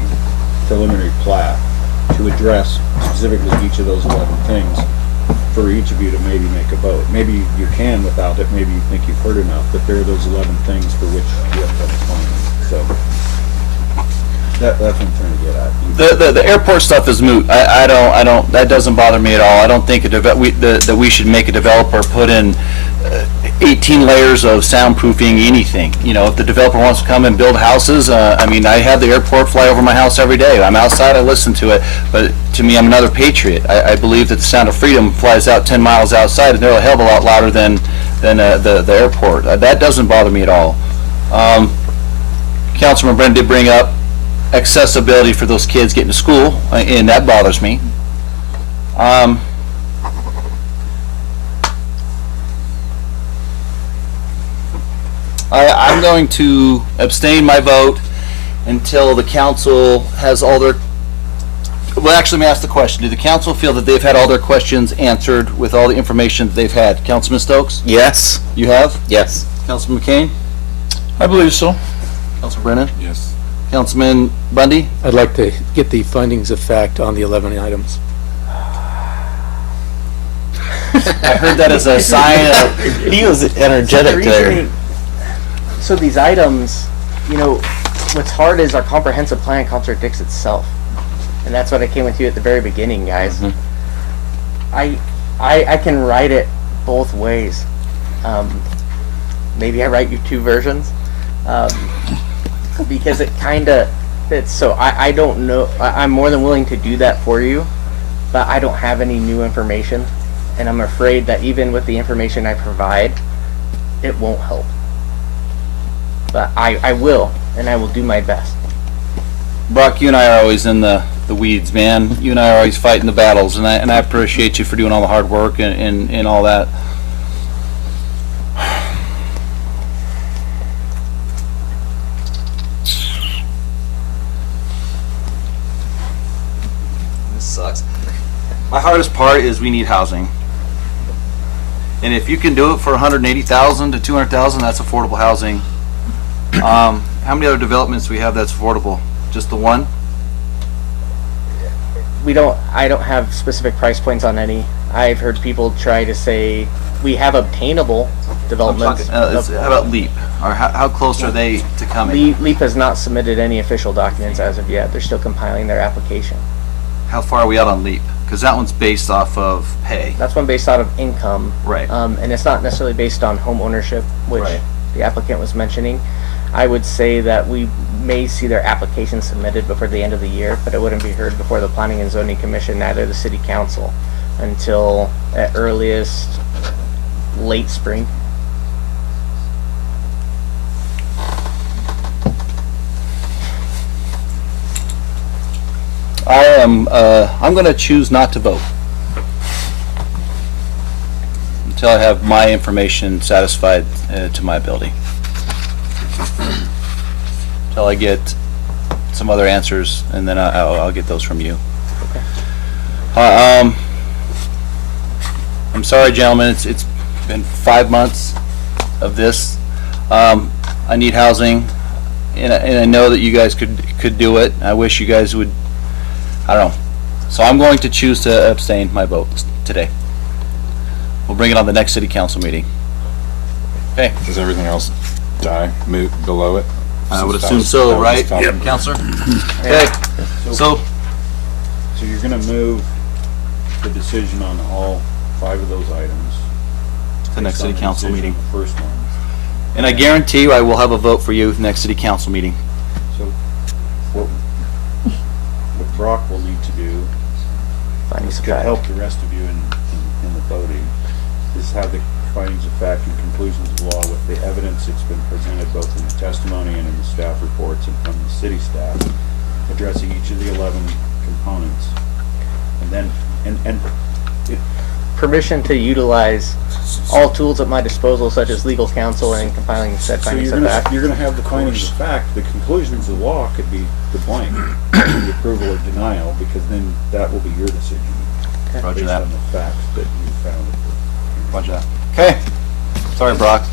preliminary plat to address specifically each of those 11 things for each of you to maybe make a vote. Maybe you can without it, maybe you think you've heard enough, but there are those 11 things for which you have to have a finding. So that's what I'm trying to get at. The airport stuff is moot. I don't. That doesn't bother me at all. I don't think that we should make a developer put in 18 layers of soundproofing anything. If the developer wants to come and build houses, I mean, I have the airport fly over my house every day. I'm outside, I listen to it, but to me, I'm another patriot. I believe that the sound of freedom flies out 10 miles outside, and they're a hell of a lot louder than the airport. That doesn't bother me at all. Councilman Brennan did bring up accessibility for those kids getting to school, and that bothers me. I'm going to abstain my vote until the council has all their. Well, actually, let me ask the question. Do the council feel that they've had all their questions answered with all the information that they've had? Councilman Stokes? Yes. You have? Yes. Councilman McCain? I believe so. Councilman Brennan? Yes. Councilman Bundy? I'd like to get the findings of fact on the 11 items. I heard that as a sign of. He was energetic there. So these items, what's hard is our comprehensive plan contradicts itself. And that's what I came with you at the very beginning, guys. I can write it both ways. Maybe I write you two versions. Because it kind of fits. So I don't know. I'm more than willing to do that for you, but I don't have any new information. And I'm afraid that even with the information I provide, it won't help. But I will, and I will do my best. Brock, you and I are always in the weeds, man. You and I are always fighting the battles, and I appreciate you for doing all the hard work and all that. This sucks. My hardest part is we need housing. And if you can do it for $180,000 to $200,000, that's affordable housing. How many other developments do we have that's affordable? Just the one? I don't have specific price points on any. I've heard people try to say we have obtainable developments. How about Leap? Or how close are they to coming? Leap has not submitted any official documents as of yet. They're still compiling their application. How far are we out on Leap? Because that one's based off of pay. That's one based out of income. Right. And it's not necessarily based on home ownership, which the applicant was mentioning. I would say that we may see their application submitted before the end of the year, but it wouldn't be heard before the Planning and Zoning Commission, neither the City Council, until at earliest late spring. I'm going to choose not to vote until I have my information satisfied to my ability. Until I get some other answers, and then I'll get those from you. Okay. I'm sorry, gentlemen. It's been 5 months of this. I need housing, and I know that you guys could do it. I wish you guys would. I don't know. So I'm going to choose to abstain my vote today. We'll bring it on the next city council meeting. Okay. Does everything else die below it? I would assume so, right, Counselor? Okay. So you're gonna move the decision on all 5 of those items to the next city council meeting. The first one. And I guarantee you I will have a vote for you next city council meeting. So what Brock will need to do to help the rest of you in the voting is have the findings of fact and conclusions of law with the evidence that's been presented both in the testimony and in the staff reports and from the city staff, addressing each of the 11 components. And then, permission to utilize all tools at my disposal, such as legal counsel and compiling said findings of fact. You're going to have the findings of fact. The conclusions of law could be the blank, the approval or denial, because then that will be your decision. Okay. Roger based that. on the facts that you found. Roger that. Okay. Sorry, Brock.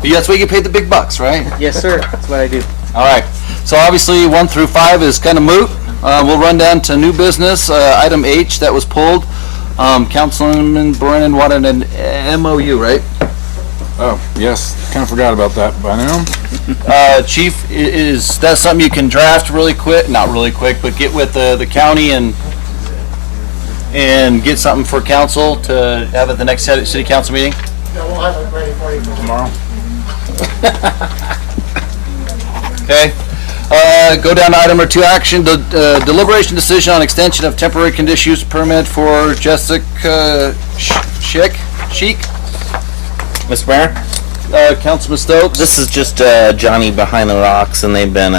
But that's why you get paid the big bucks, right? Yes, sir. That's what I do. All right. So obviously 1 through 5 is kind of moot. We'll run down to new business. Item H that was pulled. Councilman Brennan wanted an MOU, right? Oh, yes. Kind of forgot about that by now. Chief, is that something you can draft really quick? Not really quick, but get with the county and get something for council to have at the next city council meeting? Yeah, we'll have it ready for you Tomorrow. Okay. Go down to item number 2, action, the deliberation decision on extension of temporary conditional use permit for Jessica Sheik. Mr. Mayor? Councilman Stokes? This is just Johnny Behind the Rocks, and they've been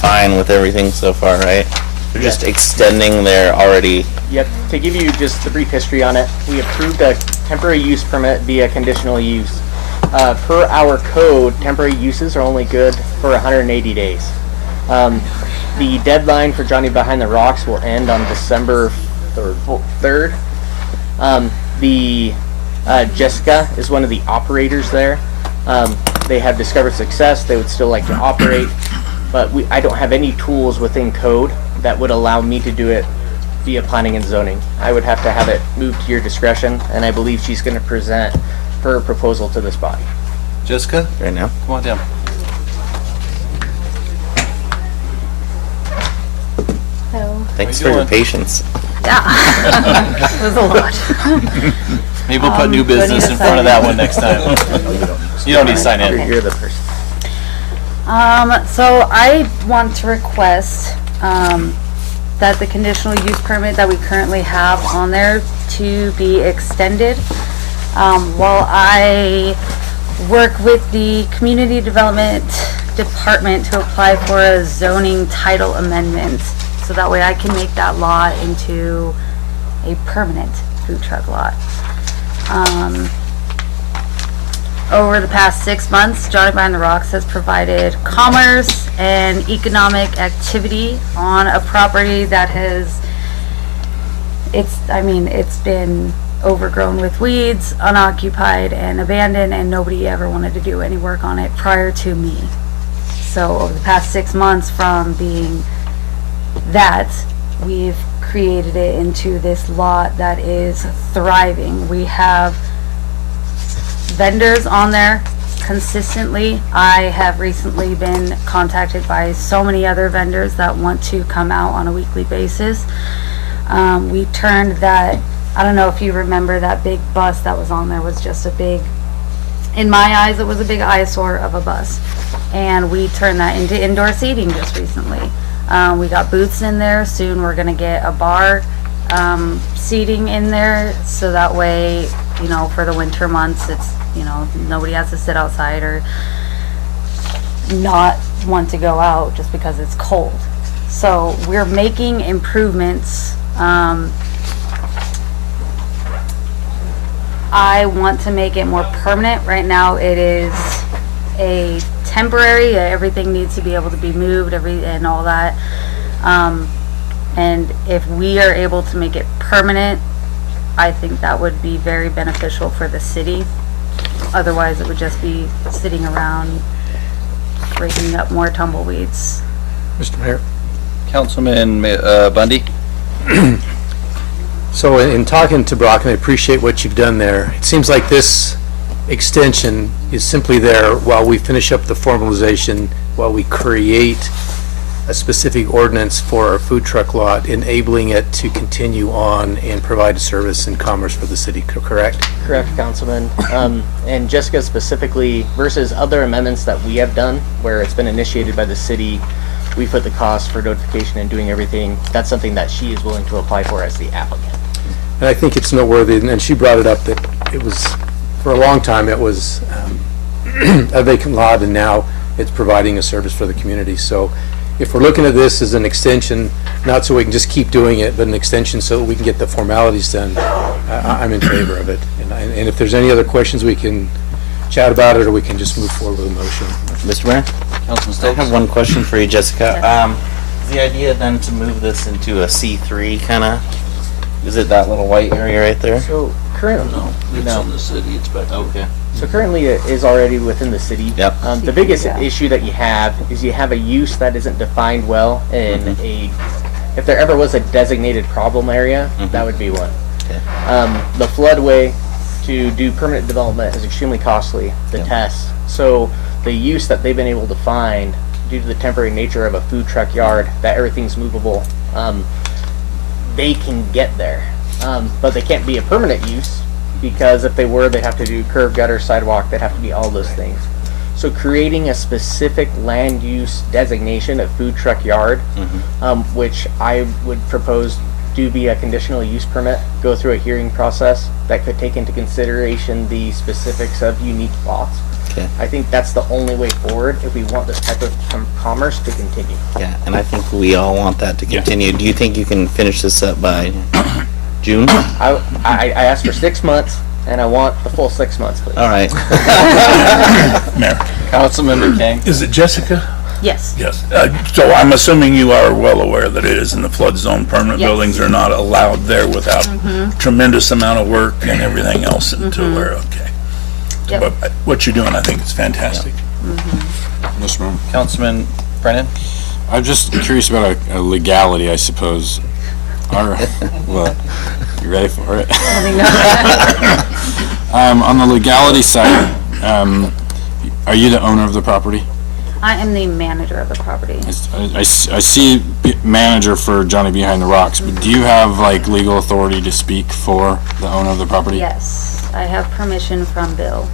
fine with everything so far, right? They're just extending their already... Yep. To give you just the brief history on it, we approved a temporary use permit via conditional use. Per our code, temporary uses are only good for 180 days. The deadline for Johnny Behind the Rocks will end on December 3rd. Jessica is one of the operators there. They have discovered success. They would still like to operate, but I don't have any tools within code that would allow me to do it via planning and zoning. I would have to have it moved to your discretion, and I believe she's going to present her proposal to this body. Jessica? Right now. Come on down. Hello. Thanks for your patience. Yeah. It was a lot. Maybe we'll put new business in front of that one next time. You don't need to sign in. You're the person. So I want to request, that the conditional use permit that we currently have on there to be extended, while I work with the Community Development Department to apply for a zoning title amendment, so that way I can make that lot into a permanent food truck lot. Over the past 6 months, Johnny Behind the Rocks has provided commerce and economic activity on a property that it's been overgrown with weeds, unoccupied and abandoned, and nobody ever wanted to do any work on it prior to me. So over the past 6 months, from being that we've created it into this lot that is thriving. We have vendors on there consistently. I have recently been contacted by so many other vendors that want to come out on a weekly basis. We turned that, I don't know if you remember, that big bus that was on there was just a big, in my eyes, it was a big eyesore of a bus. And we turned that into indoor seating just recently. We got booths in there. Soon we're gonna get a bar seating in there, so that way, you know, for the winter months, it's, you know, nobody has to sit outside or not want to go out just because it's cold. So we're making improvements. I want to make it more permanent. Right now it is a temporary, everything needs to be able to be moved, and all that. And if we are able to make it permanent, I think that would be very beneficial for the city. Otherwise it would just be sitting around raking up more tumbleweeds. Mr. Mayor. Councilman Bundy? So in talking to Brock, and I appreciate what you've done there, it seems like this extension is simply there while we finish up the formalization, while we create a specific ordinance for our food truck lot, enabling it to continue on and provide service and commerce for the city, correct? Correct, Councilman. And Jessica specifically, versus other amendments that we have done, where it's been initiated by the city, we put the cost for notification and doing everything. That's something that she is willing to apply for as the applicant. And I think it's noteworthy, and she brought it up, that it was, for a long time, it was a vacant lot, and now it's providing a service for the community. So if we're looking at this as an extension, not so we can just keep doing it, but an extension so that we can get the formalities done, I'm in favor of it. And if there's any other questions, we can chat about it, or we can just move forward with a motion. Mr. Mayor? Councilman I Stokes? have one question for you, Jessica. Is the idea then to move this into a C3 kind of? Is it that little white area right there? So currently, It's in the city, it's back. Okay. So currently it is already within the city. Yep. The biggest issue that you have is you have a use that isn't defined well in if there ever was a designated problem area, that would be one. Okay. The floodway to do permanent development is extremely costly, the tests. So the use that they've been able to find due to the temporary nature of a food truck yard, that everything's movable, they can get there. But they can't be a permanent use, because if they were, they'd have to do curb, gutter, sidewalk, they'd have to be all those things. So creating a specific land use designation of food truck yard, which I would propose do be a conditional use permit, go through a hearing process that could take into consideration the specifics of unique lots. Okay. I think that's the only way forward if we want this type of commerce to continue. Yeah, and I think we all want that to continue. Do you think you can finish this up by June? I asked for 6 months, and I want the full 6 months, please. All right. Mayor. Councilman McCain? Is it Jessica? Yes. Yes. So I'm assuming you are well aware that it is in the flood zone. Permanent Yes. buildings are not allowed there without tremendous amount of work and everything else to where, okay. Yep. But what you're doing, I think it's fantastic. Mr. Mayor? Councilman Brennan? I'm just curious about a legality, I suppose. What? You ready for it? On the legality side, are you the owner of the property? I am the manager of the property. I see manager for Johnny Behind the Rocks, but do you have like legal authority to speak for the owner of the property? Yes, I have permission from Bill.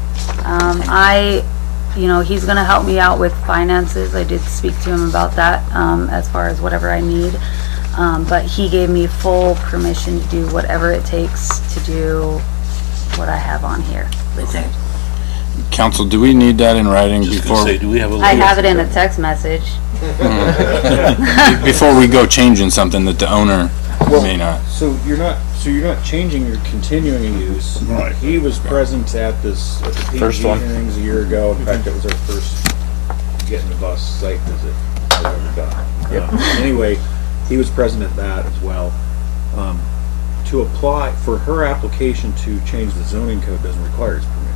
He's gonna help me out with finances. I did speak to him about that, as far as whatever I need. But he gave me full permission to do whatever it takes to do what I have on here. Okay. Council, do we need that in writing before? Do we have a I have it in a text message. Before we go changing something that the owner may not. So you're not changing, you're continuing a use. Right. He was present at the First PG one. hearings a year ago. In fact, it was our first getting the bus site visit I've ever done. Anyway, he was present at that as well. To apply for her application to change the zoning code doesn't require his permission.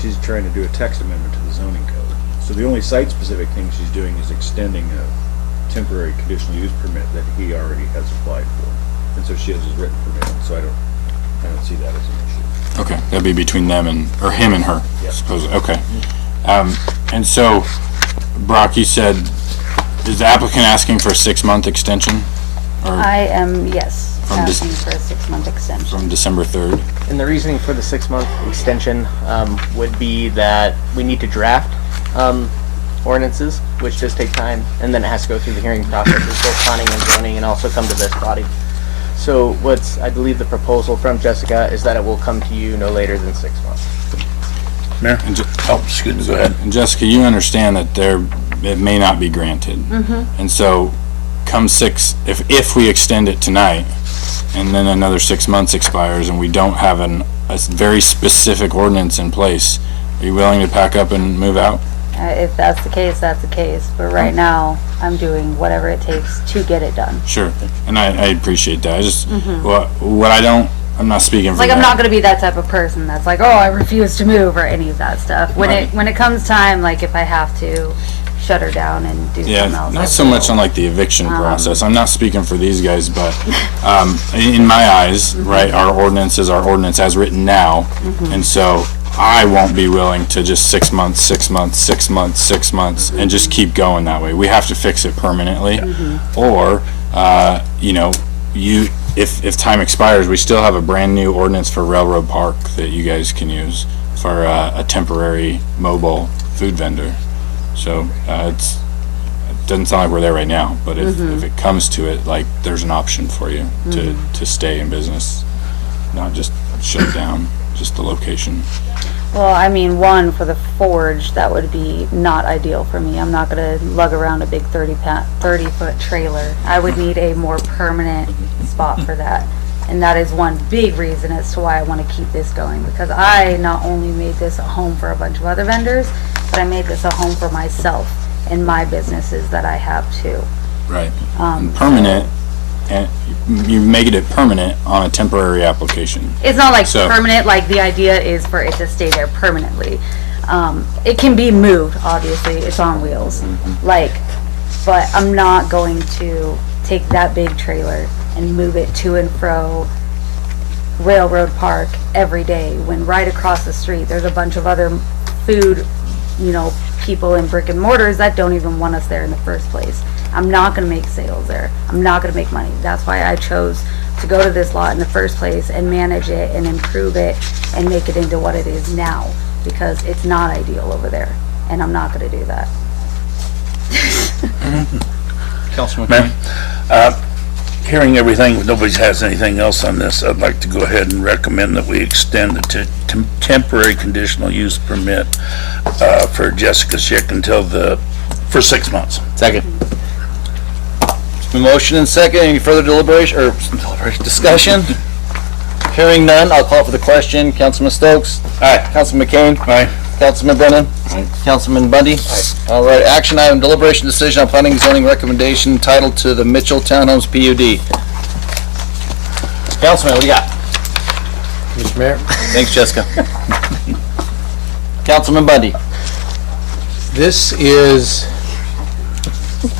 She's trying to do a text amendment to the zoning code. So the only site-specific thing she's doing is extending a temporary conditional use permit that he already has applied for. And so she has his written permit, so I don't see that as an issue. Okay, that'd be between them or him and her, Yeah. suppose. Okay. And so, Brock, you said, is the applicant asking for a 6-month extension? Or I am, yes, From asking for a 6-month extension. from December 3rd? And the reasoning for the 6-month extension would be that we need to draft ordinances, which does take time, and then it has to go through the hearing processes, both planning and zoning, and also come to this body. So what's, I believe the proposal from Jessica is that it will come to you no later than 6 months. Mayor? Oh, excuse me, go ahead. And Jessica, you understand that it may not be granted. And so, come if we extend it tonight, and then another 6 months expires, and we don't have a very specific ordinance in place, are you willing to pack up and move out? If that's the case, that's the case. But right now, I'm doing whatever it takes to get it done. Sure, and I appreciate that. I just, what I don't, I'm not speaking for Like, that. I'm not going to be that type of person that's like, oh, I refuse to move or any of that stuff. When it comes time, like if I have to shut her down and do something else. Not so much on like the eviction process. I'm not speaking for these guys, but in my eyes, right, our ordinance is our ordinance as written now, and so I won't be willing to just 6 months, 6 months, 6 months, 6 months, and just keep going that way. We have to fix it permanently, or if time expires, we still have a brand new ordinance for Railroad Park that you guys can use for a temporary mobile food vendor. So it doesn't sound like we're there right now, but if it comes to it, like there's an option for you to stay in business, not just shut down, just the location. Well, I mean, one, for the forge, that would be not ideal for me. I'm not going to lug around a big 30-foot trailer. I would need a more permanent spot for that. And that is one big reason as to why I want to keep this going. Because I not only made this a home for a bunch of other vendors, but I made this a home for myself and my businesses that I have too. Right. Permanent, and you make it permanent on a temporary application. It's not like permanent, like the idea is for it to stay there permanently. It can be moved, obviously, it's on wheels. But I'm not going to take that big trailer and move it to and fro Railroad Park every day, when right across the street there's a bunch of other food, people in brick and mortars that don't even want us there in the first place. I'm not going to make sales there. I'm not going to make money. That's why I chose to go to this lot in the first place and manage it and improve it and make it into what it is now, because it's not ideal over there, and I'm not going to do that. Councilman Mayor, hearing everything, if nobody has anything else on this, I'd like to go ahead and recommend that we extend the temporary conditional use permit for Jessica Schick for 6 months. Second. Motion and second. Any further deliberation or discussion? Hearing none, I'll call for the question. Councilman Stokes? Aye. Councilman McCain? Aye. Councilman Brennan? Aye. Councilman Bundy? Aye. All right, action item, deliberation decision on planning and zoning recommendation entitled to the Mitchell Townhomes PUD. Councilman, what do you got? Mr. Mayor? Thanks, Jessica. Councilman Bundy? This is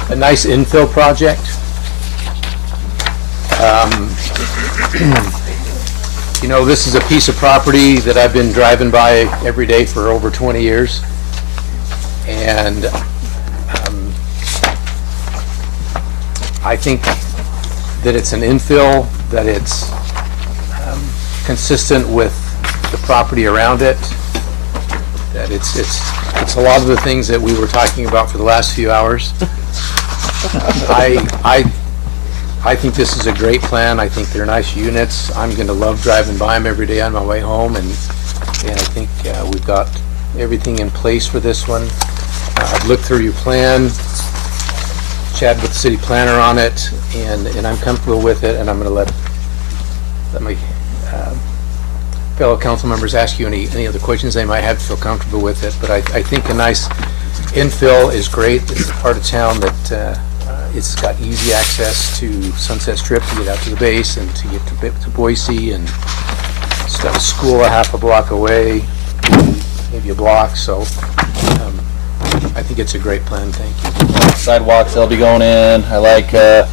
a nice infill project. This is a piece of property that I've been driving by every day for over 20 years. And I think that it's an infill, that it's consistent with the property around it, that it's a lot of the things that we were talking about for the last few hours. I think this is a great plan. I think they're nice units. I'm going to love driving by them every day on my way home, and I think we've got everything in place for this one. I've looked through your plan, chatted with the city planner on it, and I'm comfortable with it, and I'm going to let my fellow council members ask you any other questions they might have to feel comfortable with it. But I think a nice infill is great. It's a part of town that it's got easy access to Sunset Strip to get out to the base and to get to Boise, and it's got a school a half a block away, maybe a block. So I think it's a great plan, thank you. Sidewalks, they'll be going in. I like the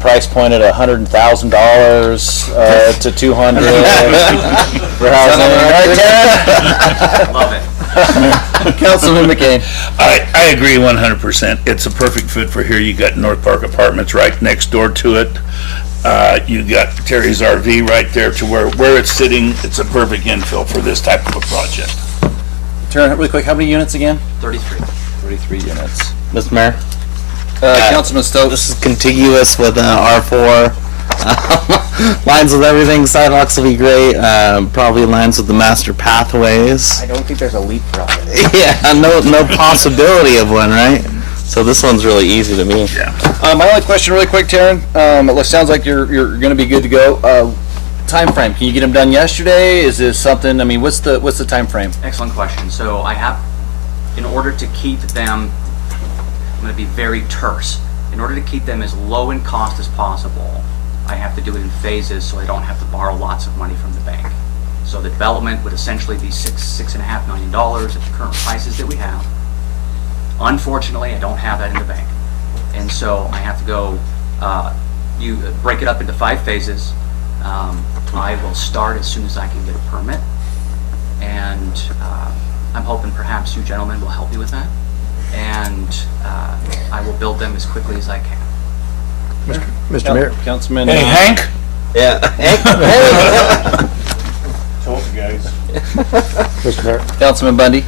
price point at $100,000 to $200 for housing. Right, Ted? Love it. Councilman McCain. I agree 100%. It's a perfect fit for here. You got North Park Apartments right next door to it. You got Terry's RV right there to where it's sitting. It's a perfect infill for this type of a project. Turn it really quick. How many units again? 33. 33 units. Mr. Mayor? Councilman Stokes. This is contiguous with R4. Lines with everything. Sidewalks will be great. Probably lines with the master pathways. I don't think there's a leapfrog. Yeah, no possibility of one, right? So this one's really easy to me. Yeah. My only question, really quick, Taryn. It sounds like you're going to be good to go. Time frame? Can you get them done yesterday? Is this something? I mean, what's the time frame? Excellent question. So I have, in order to keep them, I'm going to be very terse. In order to keep them as low in cost as possible, I have to do it in phases so I don't have to borrow lots of money from the bank. So the development would essentially be $6.5 million at the current prices that we have. Unfortunately, I don't have that in the bank. And so I have to go, you break it up into 5 phases. I will start as soon as I can get a permit. And I'm hoping perhaps you gentlemen will help me with that. And I will build them as quickly as I can. Mr. Mayor. Councilman. Hey, Hank? Yeah. Hank. Told you guys. Mr. Mayor. Councilman Bundy.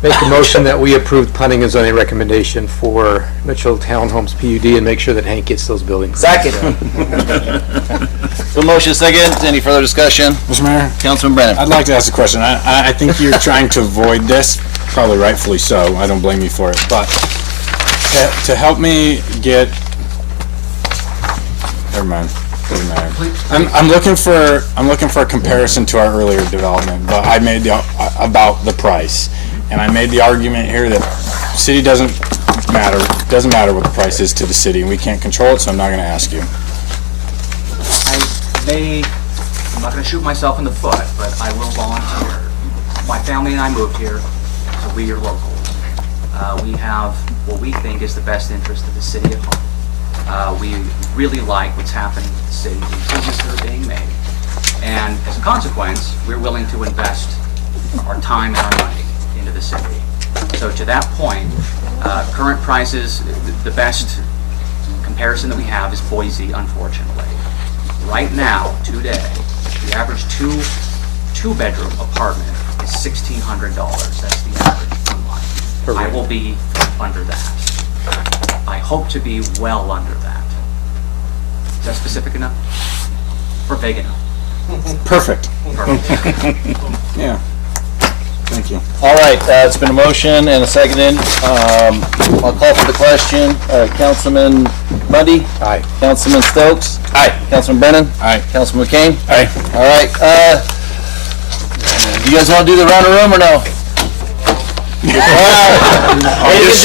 Make a motion that we approve planning and zoning recommendation for Mitchell Townhomes PUD and make sure that Hank gets those buildings. Second. So motion second. Any further discussion? Mr. Mayor? Councilman Brennan. I'd like to ask a question. I think you're trying to avoid this, probably rightfully so. I don't blame you for it. But to help me get... Never mind. Doesn't matter. I'm looking for a comparison to our earlier development, but I made about the price. And I made the argument here that city doesn't matter what the price is to the city, and we can't control it, so I'm not going to ask you. I'm not going to shoot myself in the foot, but I will volunteer. My family and I moved here, so we are locals. We have what we think is the best interest of the city at heart. We really like what's happening with the city, the improvements that are being made. And as a consequence, we're willing to invest our time and our money into the city. So to that point, current prices, the best comparison that we have is Boise, unfortunately. Right now, today, the average two-bedroom apartment is $1,600. That's the average per month. I will be under that. I hope to be well under that. Is that specific enough? Or vague enough? Perfect. Perfect. Yeah. Thank you. All right, it's been a motion and a seconded. I'll call for the question. Councilman Bundy? Aye. Councilman Stokes? Aye. Councilman Brennan? Aye. Councilman McCain? Aye. All right, you guys want to do the round of room or no? All right. I'll just